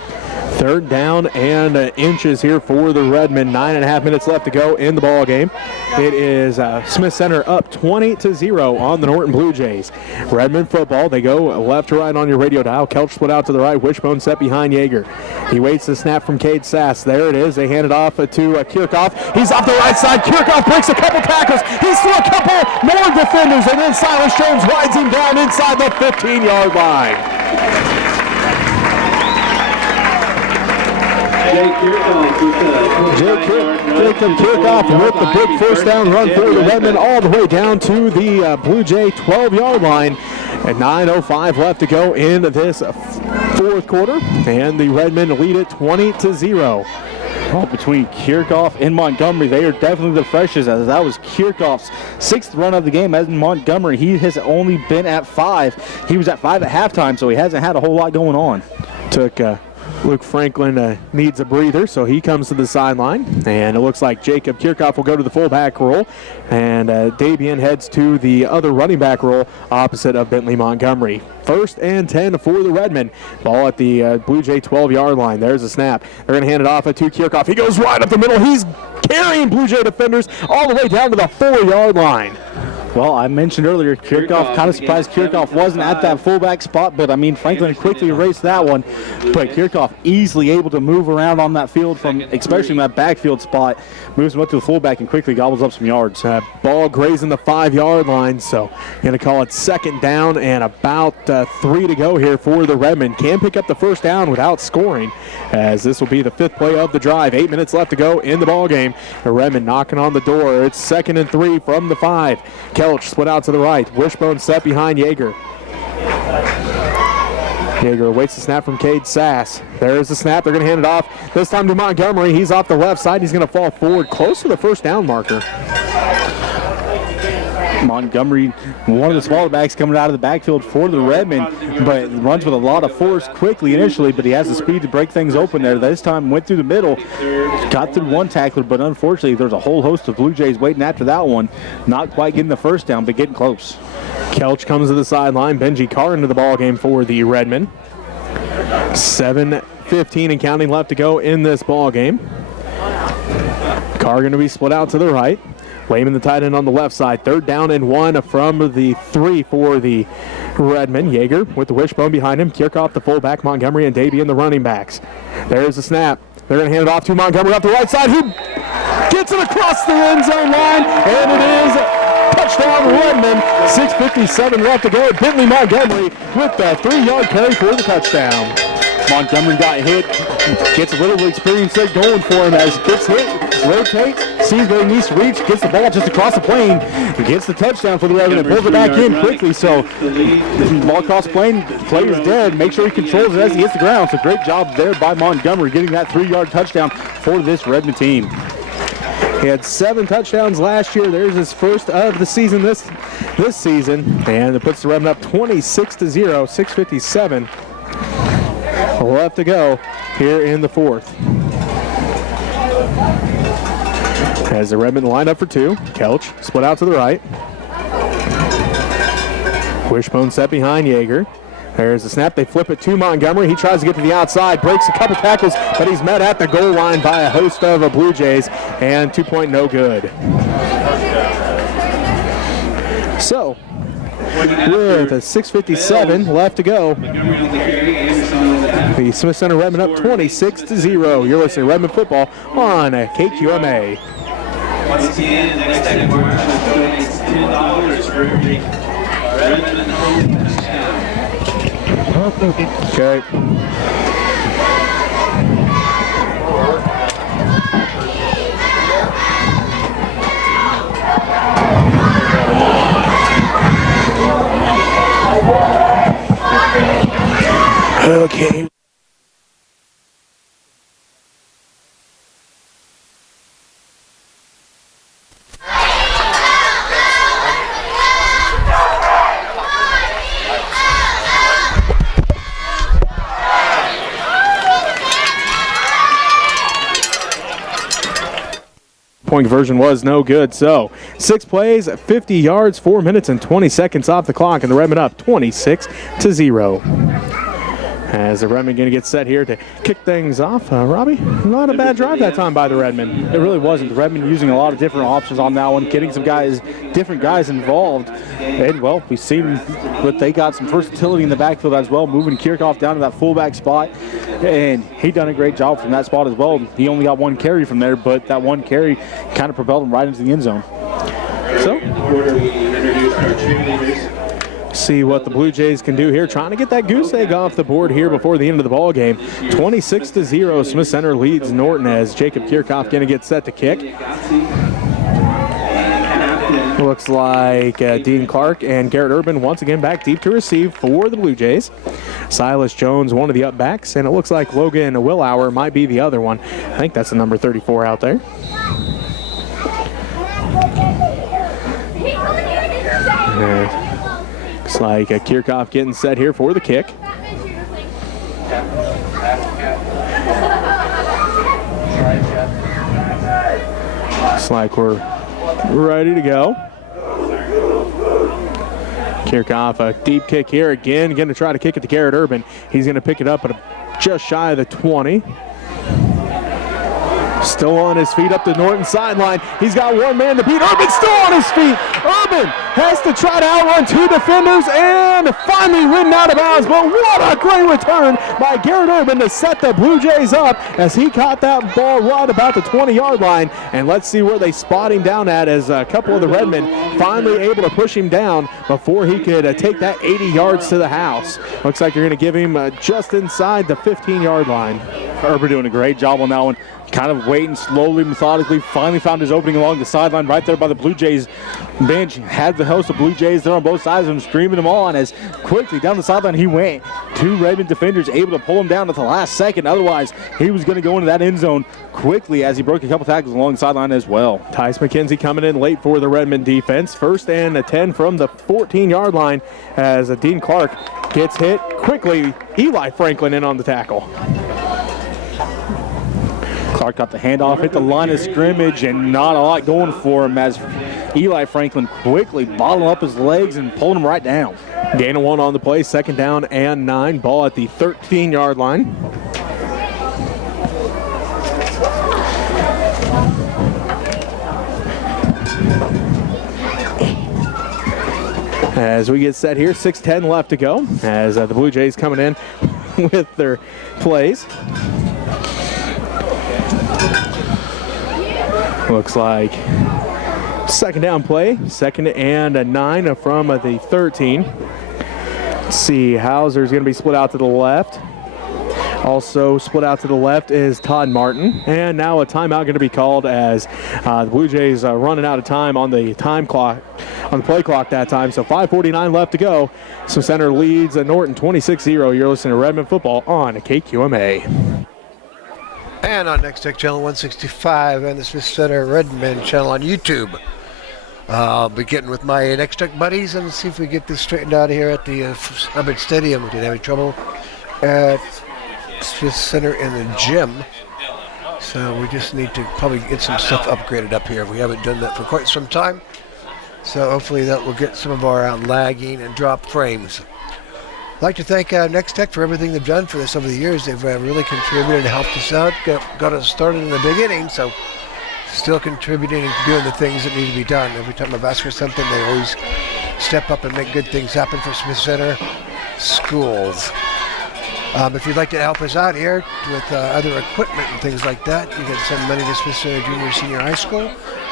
3rd down and inches here for the Redmond. 9.5 minutes left to go in the ball game. It is Smith Center up 20-0 on the Norton Blue Jays. Redmond football. They go left to right on your radio dial. Kelch split out to the right. Wishbone set behind Yeager. He waits the snap from Cade Sass. There it is. They hand it off to Kirchhoff. He's off the right side. Kirchhoff breaks a couple tackles. He's through a couple more defenders, and then Silas Jones rides him down inside the 15-yard line. Jacob Kirchhoff with the big first down run for the Redmond all the way down to the Blue Jay 12-yard line. And 9:05 left to go in this fourth quarter, and the Redmond lead it 20-0. Well, between Kirchhoff and Montgomery, they are definitely the freshest, as that was Kirchhoff's 6th run of the game. As in Montgomery, he has only been at 5. He was at 5 at halftime, so he hasn't had a whole lot going on. Took Luke Franklin needs a breather, so he comes to the sideline. And it looks like Jacob Kirchhoff will go to the fullback role, and Davian heads to the other running back role opposite of Bentley Montgomery. 1st and 10 for the Redmond. Ball at the Blue Jay 12-yard line. There's a snap. They're going to hand it off to Kirchhoff. He goes right up the middle. He's carrying Blue Jay defenders all the way down to the 4-yard line. Well, I mentioned earlier, Kirchhoff, kind of surprised Kirchhoff wasn't at that fullback spot, but I mean, Franklin quickly erased that one. But Kirchhoff easily able to move around on that field from, especially in that backfield spot, moves him up to the fullback and quickly gobbles up some yards. Ball grazing the 5-yard line, so going to call it 2nd down and about 3 to go here for the Redmond. Can pick up the first down without scoring, as this will be the 5th play of the drive. 8 minutes left to go in the ball game. The Redmond knocking on the door. It's 2nd and 3 from the 5. Kelch split out to the right. Wishbone set behind Yeager. Yeager awaits the snap from Cade Sass. There's the snap. They're going to hand it off. This time to Montgomery. He's off the left side. He's going to fall forward close to the first down marker. Montgomery, one of the smaller backs coming out of the backfield for the Redmond, but runs with a lot of force quickly initially, but he has the speed to break things open there. This time went through the middle, got through one tackler, but unfortunately there's a whole host of Blue Jays waiting after that one. Not quite getting the first down, but getting close. Kelch comes to the sideline. Benji Carr into the ball game for the Redmond. 7:15 and counting left to go in this ball game. Carr going to be split out to the right. Lehman, the tight end, on the left side. 3rd down and 1 from the 3 for the Redmond. Yeager with the wishbone behind him. Kirchhoff, the fullback. Montgomery and Davian, the running backs. There's the snap. They're going to hand it off to Montgomery off the right side. He gets it across the end zone line, and it is touchdown Redmond. 6:57 left to go. Bentley Montgomery with the 3-yard carry for the touchdown. Montgomery got hit, gets a little experience there going for him as he gets hit, rotates, sees where he needs to reach, gets the ball just across the plane, gets the touchdown for the Redmond and pulls it back in quickly. So ball across the plane, play is dead. Make sure he controls it as he hits the ground. So great job there by Montgomery getting that 3-yard touchdown for this Redmond team. He had 7 touchdowns last year. There's his first of the season this season, and it puts the Redmond up 26-0, 6:57 left to go here in the fourth. As the Redmond line up for 2, Kelch split out to the right. Wishbone set behind Yeager. There's the snap. They flip it to Montgomery. He tries to get to the outside, breaks a couple tackles, but he's met at the goal line by a host of Blue Jays, and 2-point no good. So, with a 6:57 left to go, the Smith Center Redmond up 26-0. You're listening to Redmond football on KQMA. Once again, the next segment donates $10 for every Redmond home Okay. Okay. Point conversion was no good. So 6 plays, 50 yards, 4 minutes and 20 seconds off the clock, and the Redmond up 26-0. As the Redmond going to get set here to kick things off. Robbie, not a bad drive that time by the Redmond. It really wasn't. The Redmond using a lot of different options on that one, getting some guys, different guys involved. And, well, we've seen that they got some versatility in the backfield as well, moving Kickoff down to that fullback spot. And he done a great job from that spot as well. He only got 1 carry from there, but that 1 carry kind of propelled him right into the end zone. So, see what the Blue Jays can do here, trying to get that goose egg off the board here before the end of the ball game. 26-0, Smith Center leads Norton as Jacob Kierkoff going to get set to kick. Looks like Dean Clark and Garrett Urban once again back deep to receive for the Blue Jays. Silas Jones, one of the up-backs, and it looks like Logan Willauer might be the other one. I think that's the number 34 out there. Looks like Kierkoff getting set here for the kick. Looks like we're ready to go. Kierkoff, a deep kick here again. Going to try to kick it to Garrett Urban. He's going to pick it up at just shy of the 20. Still on his feet up the Norton sideline. He's got one man to beat. Urban still on his feet. Urban has to try to outrun 2 defenders and finally ridden out of bounds. But what a great return by Garrett Urban to set the Blue Jays up as he caught that ball right about the 20-yard line. And let's see where they spot him down at as a couple of the Redmond finally able to push him down before he could take that 80 yards to the house. Looks like you're going to give him just inside the 15-yard line. Urban doing a great job on that one. Kind of waiting slowly, methodically, finally found his opening along the sideline right there by the Blue Jays bench. Had the host of Blue Jays there on both sides of him, screaming him on as quickly down the sideline he went. 2 Redmond defenders able to pull him down at the last second. Otherwise, he was going to go into that end zone quickly as he broke a couple tackles along the sideline as well. Tice McKenzie coming in late for the Redmond defense. 1st and 10 from the 14-yard line as Dean Clark gets hit quickly. Eli Franklin in on the tackle. Clark got the handoff, hit the line of scrimmage, and not a lot going for him as Eli Franklin quickly bottled up his legs and pulled him right down. Gain of 1 on the play, 2nd down and 9. Ball at the 13-yard line. As we get set here, 6:10 left to go as the Blue Jays coming in with their plays. Looks like 2nd down play, 2nd and 9 from the 13. Let's see, Hauser's going to be split out to the left. Also split out to the left is Todd Martin. And now a timeout going to be called as the Blue Jays running out of time on the time clock, on the play clock that time. So 5:49 left to go. Smith Center leads Norton 26-0. You're listening to Redmond Football on KQMA. And on Next Tech Channel 165 and the Smith Center Redmond channel on YouTube. I'll be getting with my Next Tech buddies and see if we get this straightened out here at the Hubbard Stadium. We didn't have any trouble at Smith Center in the gym. So we just need to probably get some stuff upgraded up here. We haven't done that for quite some time. So hopefully that will get some of our lagging and drop frames. I'd like to thank Next Tech for everything they've done for us over the years. They've really contributed and helped us out, got us started in the beginning, so still contributing and doing the things that need to be done. Every time I've asked for something, they always step up and make good things happen for Smith Center schools. If you'd like to help us out here with other equipment and things like that, you can send money to Smith Center Junior Senior High School,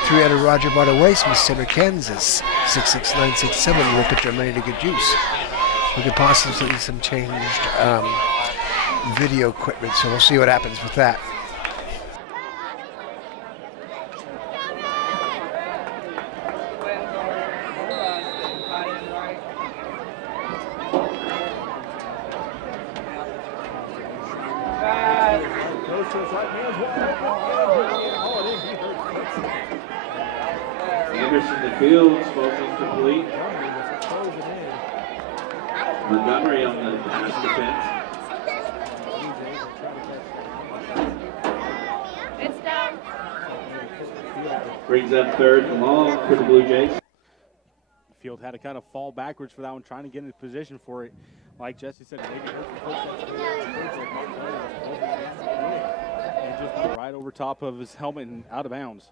300 Roger Barter Way, Smith Center, Kansas, 66967. We'll put your money to good use. we could possibly see some changed video equipment. So we'll see what happens with that. Anderson to field, supposed incomplete. Montgomery on the pass defense. It's down. Brings up third and long for the Blue Jays. Field had to kind of fall backwards for that one, trying to get into position for it. Like Jesse said, maybe and just went right over top of his helmet and out of bounds.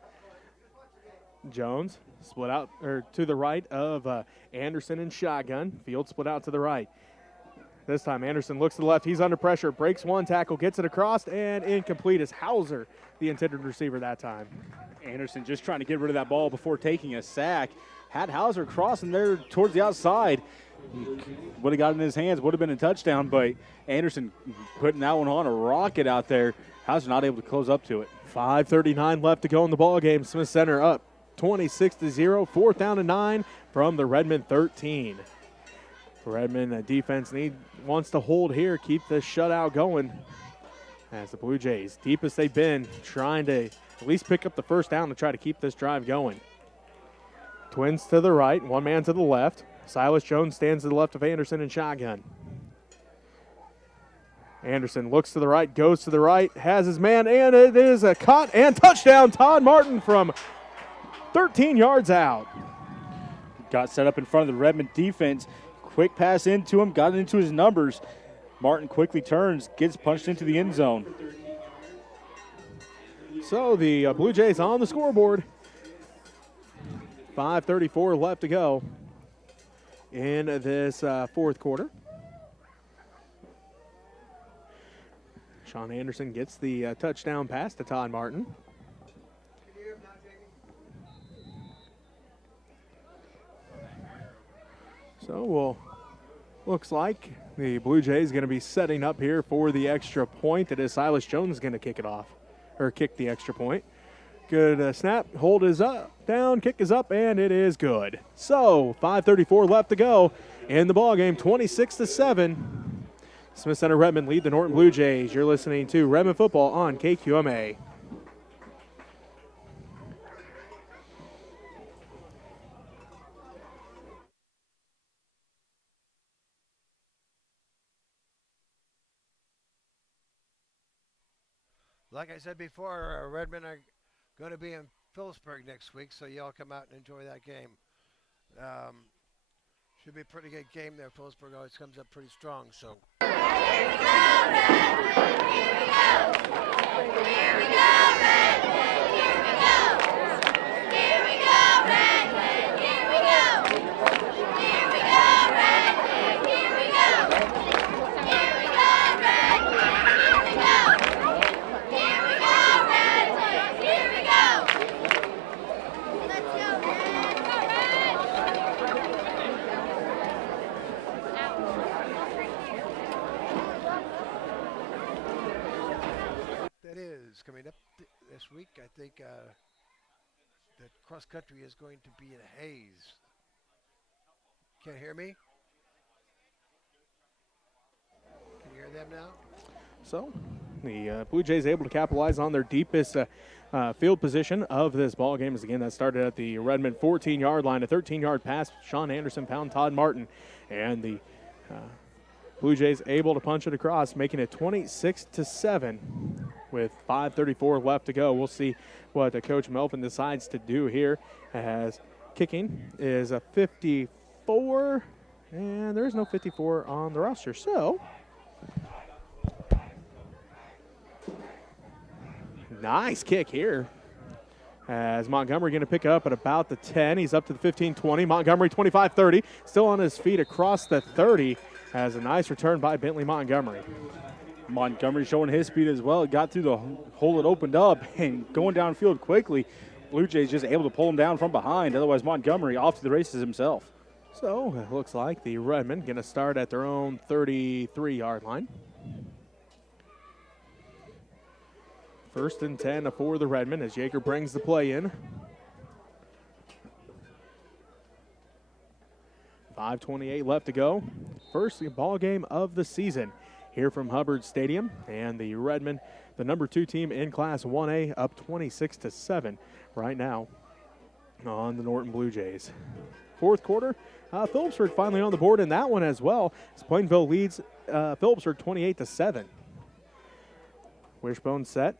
Jones split out or to the right of Anderson in shotgun. Field split out to the right. This time Anderson looks to the left. He's under pressure. Breaks one tackle, gets it across, and incomplete is Hauser, the intended receiver that time. Anderson just trying to get rid of that ball before taking a sack. Had Hauser crossing there towards the outside. Would have got it in his hands, would have been a touchdown, but Anderson putting that one on a rocket out there. Hauser not able to close up to it. 5:39 left to go in the ball game. Smith Center up 26-0, 4th down and 9 from the Redmond 13. Redmond defense wants to hold here, keep this shutout going. As the Blue Jays, deep as they've been, trying to at least pick up the first down to try to keep this drive going. Twins to the right, one man to the left. Silas Jones stands to the left of Anderson in shotgun. Anderson looks to the right, goes to the right, has his man, and it is a caught and touchdown. Todd Martin from 13 yards out. Got set up in front of the Redmond defense. Quick pass into him, got it into his numbers. Martin quickly turns, gets punched into the end zone. So the Blue Jays on the scoreboard. 5:34 left to go in this fourth quarter. Sean Anderson gets the touchdown pass to Todd Martin. So looks like the Blue Jays going to be setting up here for the extra point. It is Silas Jones going to kick it off, or kick the extra point. Good snap, hold is up, down, kick is up, and it is good. So 5:34 left to go in the ball game, 26-7. Smith Center Redmond lead the Norton Blue Jays. You're listening to Redmond football on KQMA. Like I said before, Redmond are going to be in Phillipsburg next week, so y'all come out and enjoy that game. Should be a pretty good game there. Phillipsburg always comes up pretty strong, so. Here we go, Redmond! Here we go! Here we go, Redmond! Here we go! Here we go, Redmond! Here we go! Here we go, Redmond! Here we go! Here we go, Redmond! Here we go! Here we go, Redmond! Here we go! Let's go, That is coming up this week. I think that cross country is going to be in Hayes. Can't hear me? Can you hear them now? So the Blue Jays able to capitalize on their deepest field position of this ball game. As again, that started at the Redmond 14-yard line. A 13-yard pass. Sean Anderson found Todd Martin. And the Blue Jays able to punch it across, making it 26-7 with 5:34 left to go. We'll see what Coach Melvin decides to do here, as kicking is a 54, and there's no 54 on the roster. So nice kick here, as Montgomery going to pick it up at about the 10. He's up to the 15-20. Montgomery 25-30, still on his feet across the 30. Has a nice return by Bentley Montgomery. Montgomery showing his speed as well. It got through the hole it opened up and going downfield quickly. Blue Jays just able to pull him down from behind. Otherwise, Montgomery off to the races himself. So it looks like the Redmond going to start at their own 33-yard line. 1st and 10 for the Redmond as Yeager brings the play in. 5:28 left to go. First ball game of the season here from Hubbard Stadium, and the Redmond, the number 2 team in Class 1A, up 26-7 right now on the Norton Blue Jays. 4th quarter, Phillipsburg finally on the board in that one as well, as Plainville leads Phillipsburg 28-7. Wishbone set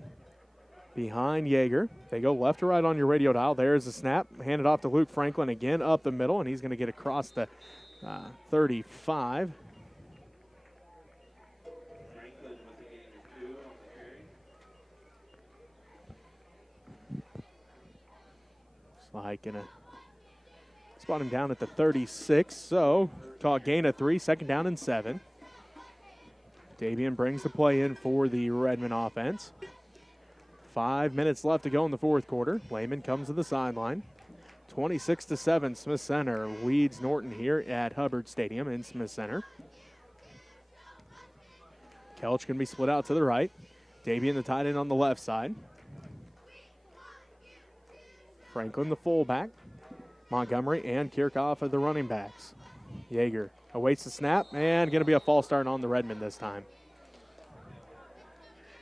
behind Yeager. They go left to right on your radio dial. There's the snap. Handed off to Luke Franklin again up the middle, and he's going to get across the 35. Looks like going to spot him down at the 36. So caught gain of 3, 2nd down and 7. Davian brings the play in for the Redmond offense. 5 minutes left to go in the 4th quarter. Lehman comes to the sideline. 26-7, Smith Center leads Norton here at Hubbard Stadium in Smith Center. Kelch can be split out to the right. Davian the tight end on the left side. Franklin the fullback. Montgomery and Kirchhoff are the running backs. Yeager awaits the snap, and going to be a false start on the Redmond this time.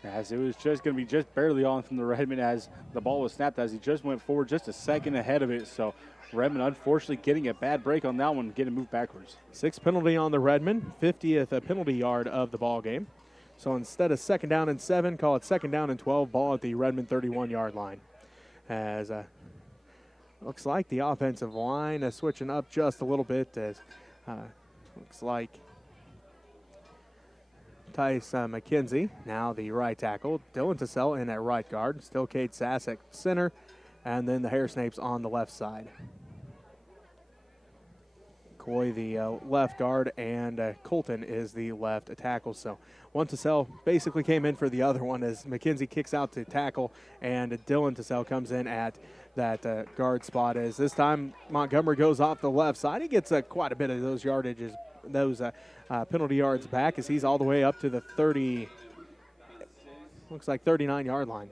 As it was just going to be just barely on from the Redmond as the ball was snapped, as he just went forward just a second ahead of it. So Redmond unfortunately getting a bad break on that one, getting moved backwards. 6th penalty on the Redmond, 50th penalty yard of the ball game. So instead of 2nd down and 7, call it 2nd down and 12, ball at the Redmond 31-yard line. As looks like the offensive line is switching up just a little bit, as looks like Tice McKenzie, now the right tackle. Dylan Tassell in at right guard. Still Cade Sass at center. And then the Hair Snapes on the left side. Coy the left guard, and Colton is the left tackle. So one Tassell basically came in for the other one as McKenzie kicks out to tackle, and Dylan Tassell comes in at that guard spot. As this time Montgomery goes off the left side. He gets quite a bit of those yardages, those penalty yards back, as he's all the way up to the 30, looks like 39-yard line.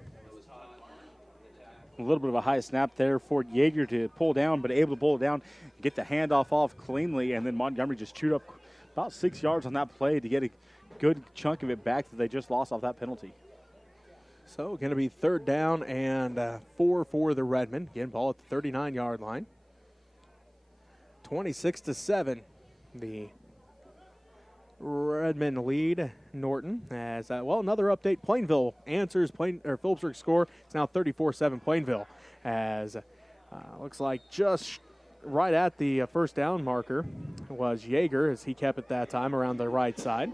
A little bit of a high snap there for Yeager to pull down, but able to pull it down, get the handoff off cleanly, and then Montgomery just chewed up about 6 yards on that play to get a good chunk of it back that they just lost off that penalty. So going to be 3rd down and 4 for the Redmond. Again, ball at the 39-yard line. 26-7, the Redmond lead Norton. As another update, Plainville answers Phillipsburg score. It's now 34-7 Plainville, as looks like just right at the 1st down marker was Yeager, as he kept it that time around the right side.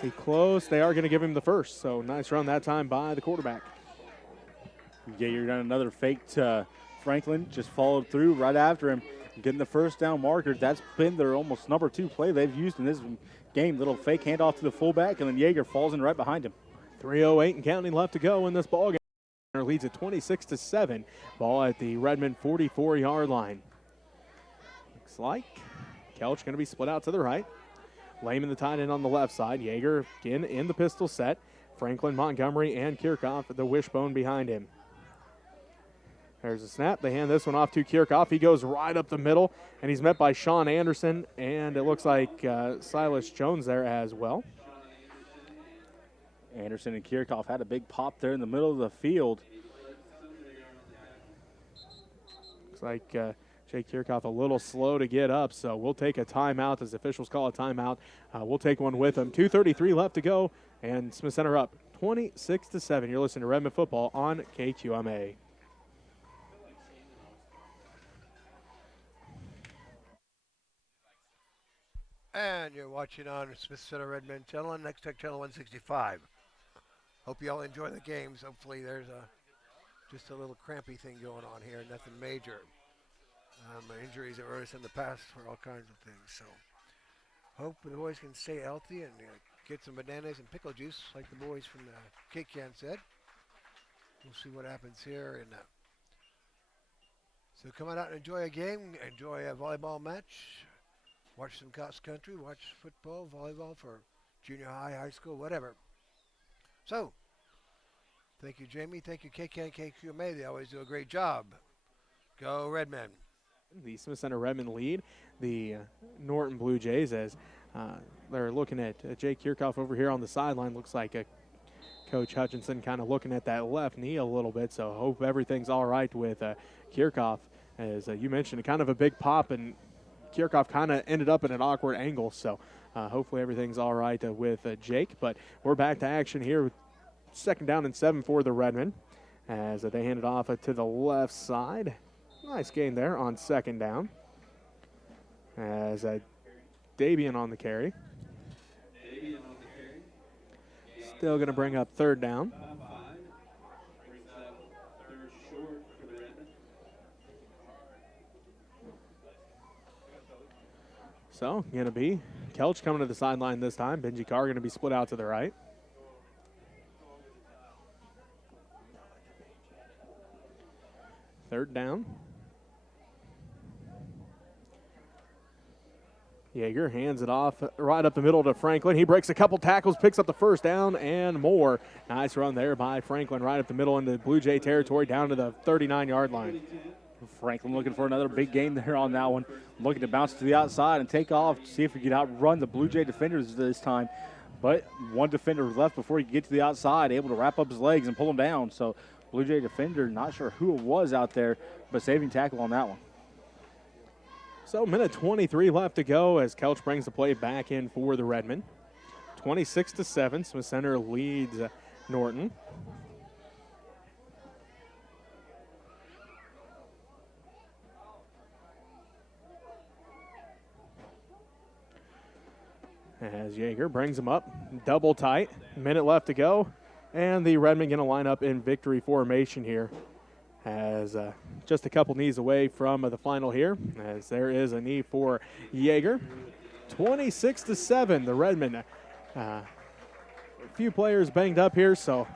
Be close. They are going to give him the 1st, so nice run that time by the quarterback. Yeager done another fake to Franklin, just followed through right after him, getting the 1st down marker. That's been their almost number 2 play they've used in this game. Little fake handoff to the fullback, and then Yeager falls in right behind him. 3:08 and counting left to go in this ball game. Leads at 26-7. Ball at the Redmond 44-yard line. Looks like Kelch going to be split out to the right. Lehman the tight end on the left side. Yeager again in the pistol set. Franklin, Montgomery, and Kirchhoff at the wishbone behind him. There's a snap. They hand this one off to Kirchhoff. He goes right up the middle, and he's met by Sean Anderson, and it looks like Silas Jones there as well. Anderson and Kirchhoff had a big pop there in the middle of the field. Looks like Jake Kirchhoff a little slow to get up, so we'll take a timeout as the officials call a timeout. We'll take one with them. 2:33 left to go, and Smith Center up 26-7. You're listening to Redmond football on KQMA. And you're watching on Smith Center Redmond channel and Next Tech channel 165. Hope you all enjoy the games. Hopefully there's just a little crampy thing going on here, nothing major. Injuries that were us in the past for all kinds of things. So hope the boys can stay healthy and get some bananas and pickle juice like the boys from the Cake Can said. We'll see what happens here in So come on out and enjoy a game, enjoy a volleyball match, watch some cross country, watch football, volleyball for junior high, high school, whatever. So, thank you, Jamie. Thank you, KK and KQMA. They always do a great job. Go Redmond. The Smith Center Redmond lead the Norton Blue Jays as they're looking at Jake Kirchhoff over here on the sideline. Looks like Coach Hutchinson kind of looking at that left knee a little bit, so hope everything's all right with Kirchhoff. As you mentioned, kind of a big pop, and Kirchhoff kind of ended up in an awkward angle, so hopefully everything's all right with Jake. But we're back to action here with 2nd down and 7 for the Redmond as they hand it off to the left side. Nice gain there on 2nd down as Davian on the carry. Still going to bring up 3rd down. So, going to be Kelch coming to the sideline this time. Benji Carr going to be split out to the right. Third down. Yeager hands it off right up the middle to Franklin. He breaks a couple tackles, picks up the 1st down and more. Nice run there by Franklin right up the middle into Blue Jay territory down to the 39-yard line. Franklin looking for another big gain there on that one. Looking to bounce to the outside and take off to see if he can outrun the Blue Jay defenders this time. But one defender left before he could get to the outside, able to wrap up his legs and pull him down. So Blue Jay defender, not sure who it was out there, but saving tackle on that one. So minute 23 left to go as Kelch brings the play back in for the Redmond. 26-7, Smith Center leads Norton. As Yeager brings him up, double tight, minute left to go, and the Redmond going to line up in victory formation here. As just a couple knees away from the final here, as there is a knee for Yeager. 26-7, the Redmond. A few players banged up here, so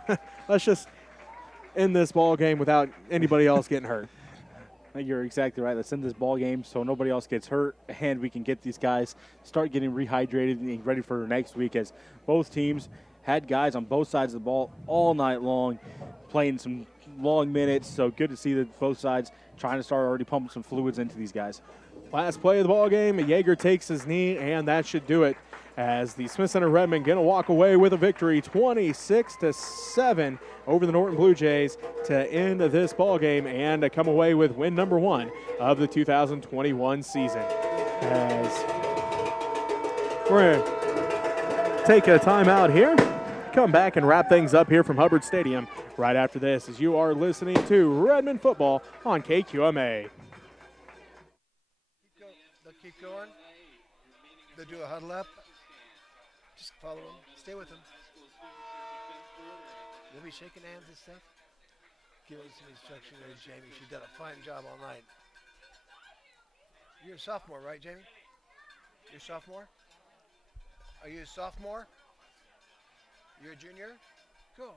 let's just end this ball game without anybody else getting hurt. I think you're exactly right. Let's end this ball game so nobody else gets hurt, and we can get these guys start getting rehydrated and ready for next week, as both teams had guys on both sides of the ball all night long playing some long minutes, so good to see that both sides trying to start already pumping some fluids into these guys. Last play of the ball game, Yeager takes his knee, and that should do it as the Smith Center Redmond going to walk away with a victory 26-7 over the Norton Blue Jays to end this ball game and to come away with win number 1 of the 2021 season. As we're going to take a timeout here, come back and wrap things up here from Hubbard Stadium right after this, as you are listening to Redmond football on KQMA. They'll keep going. They'll do a huddle up. Just follow them. Stay with them. They'll be shaking hands and stuff. Giving some instruction there, Jamie. She's done a fine job all night. You're a sophomore, right, Jamie? You're a sophomore? Are you a sophomore? You're a junior? Cool.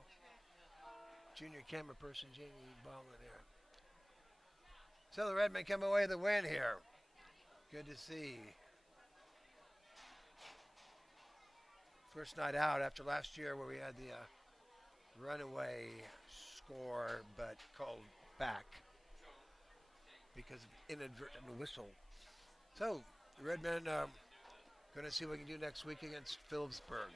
Junior camera person, Jamie Ballmer there. So the Redmen come away with the win here. Good to see. First night out after last year where we had the runaway score but called back because of inadvertent whistle. So the Redmen going to see what we can do next week against Phillipsburg.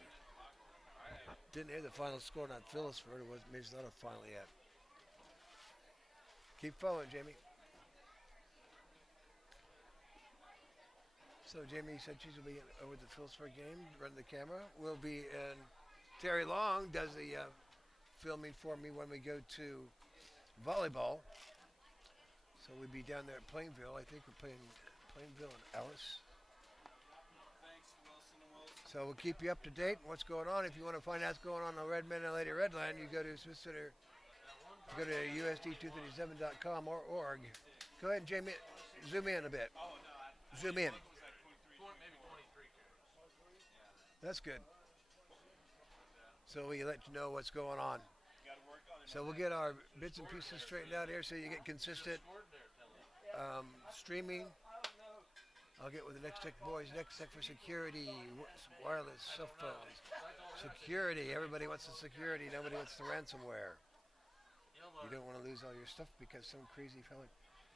Didn't hear the final score, not Phillipsburg. It was, maybe it's not a final yet. Keep following, Jamie. So Jamie said she's going to be over the Phillipsburg game, running the camera. We'll be in, Terry Long does the filming for me when we go to volleyball. So we'll be down there at Plainville. I think we're playing Plainville and Ellis. So we'll keep you up to date on what's going on. If you want to find out what's going on Redmond and Lady Redland, you go to Smith Center, go to usd237.com or org. Go ahead and Jamie, zoom in a bit. Zoom in. That's good. So we let you know what's going on. So we'll get our bits and pieces straightened out here so you get consistent. streaming. I'll get with the Next Tech boys. Next Tech for security, wireless, cell phones. Security. Everybody wants the security. Nobody wants the ransomware. You don't want to lose all your stuff because some crazy fella.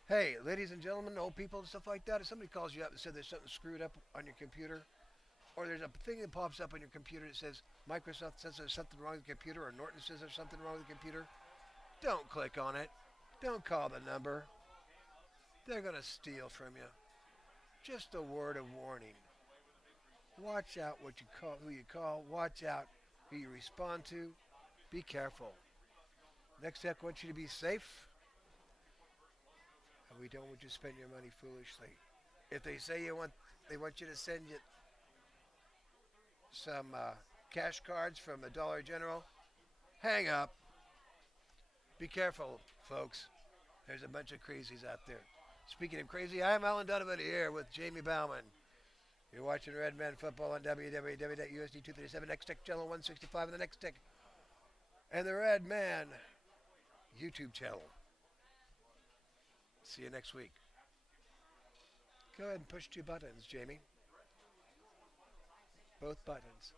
Hey, ladies and gentlemen, old people and stuff like that, if somebody calls you up and says there's something screwed up on your computer, or there's a thing that pops up on your computer that says Microsoft says there's something wrong with the computer, or Norton says there's something wrong with the computer, don't click on it. Don't call the number. They're going to steal from you. Just a word of warning. Watch out what you call, who you call. Watch out who you respond to. Be careful. Next Tech wants you to be safe. And we don't want you to spend your money foolishly. If they say they want you to send you some cash cards from the Dollar General, hang up. Be careful, folks. There's a bunch of crazies out there. Speaking of crazy, I'm Alan Donovan here with Jamie Bauman. You're watching Redmond football on www.usd237, Next Tech Channel 165, and the Next Tech and the Redman YouTube channel. See you next week. Go ahead and push 2 buttons, Jamie. Both buttons.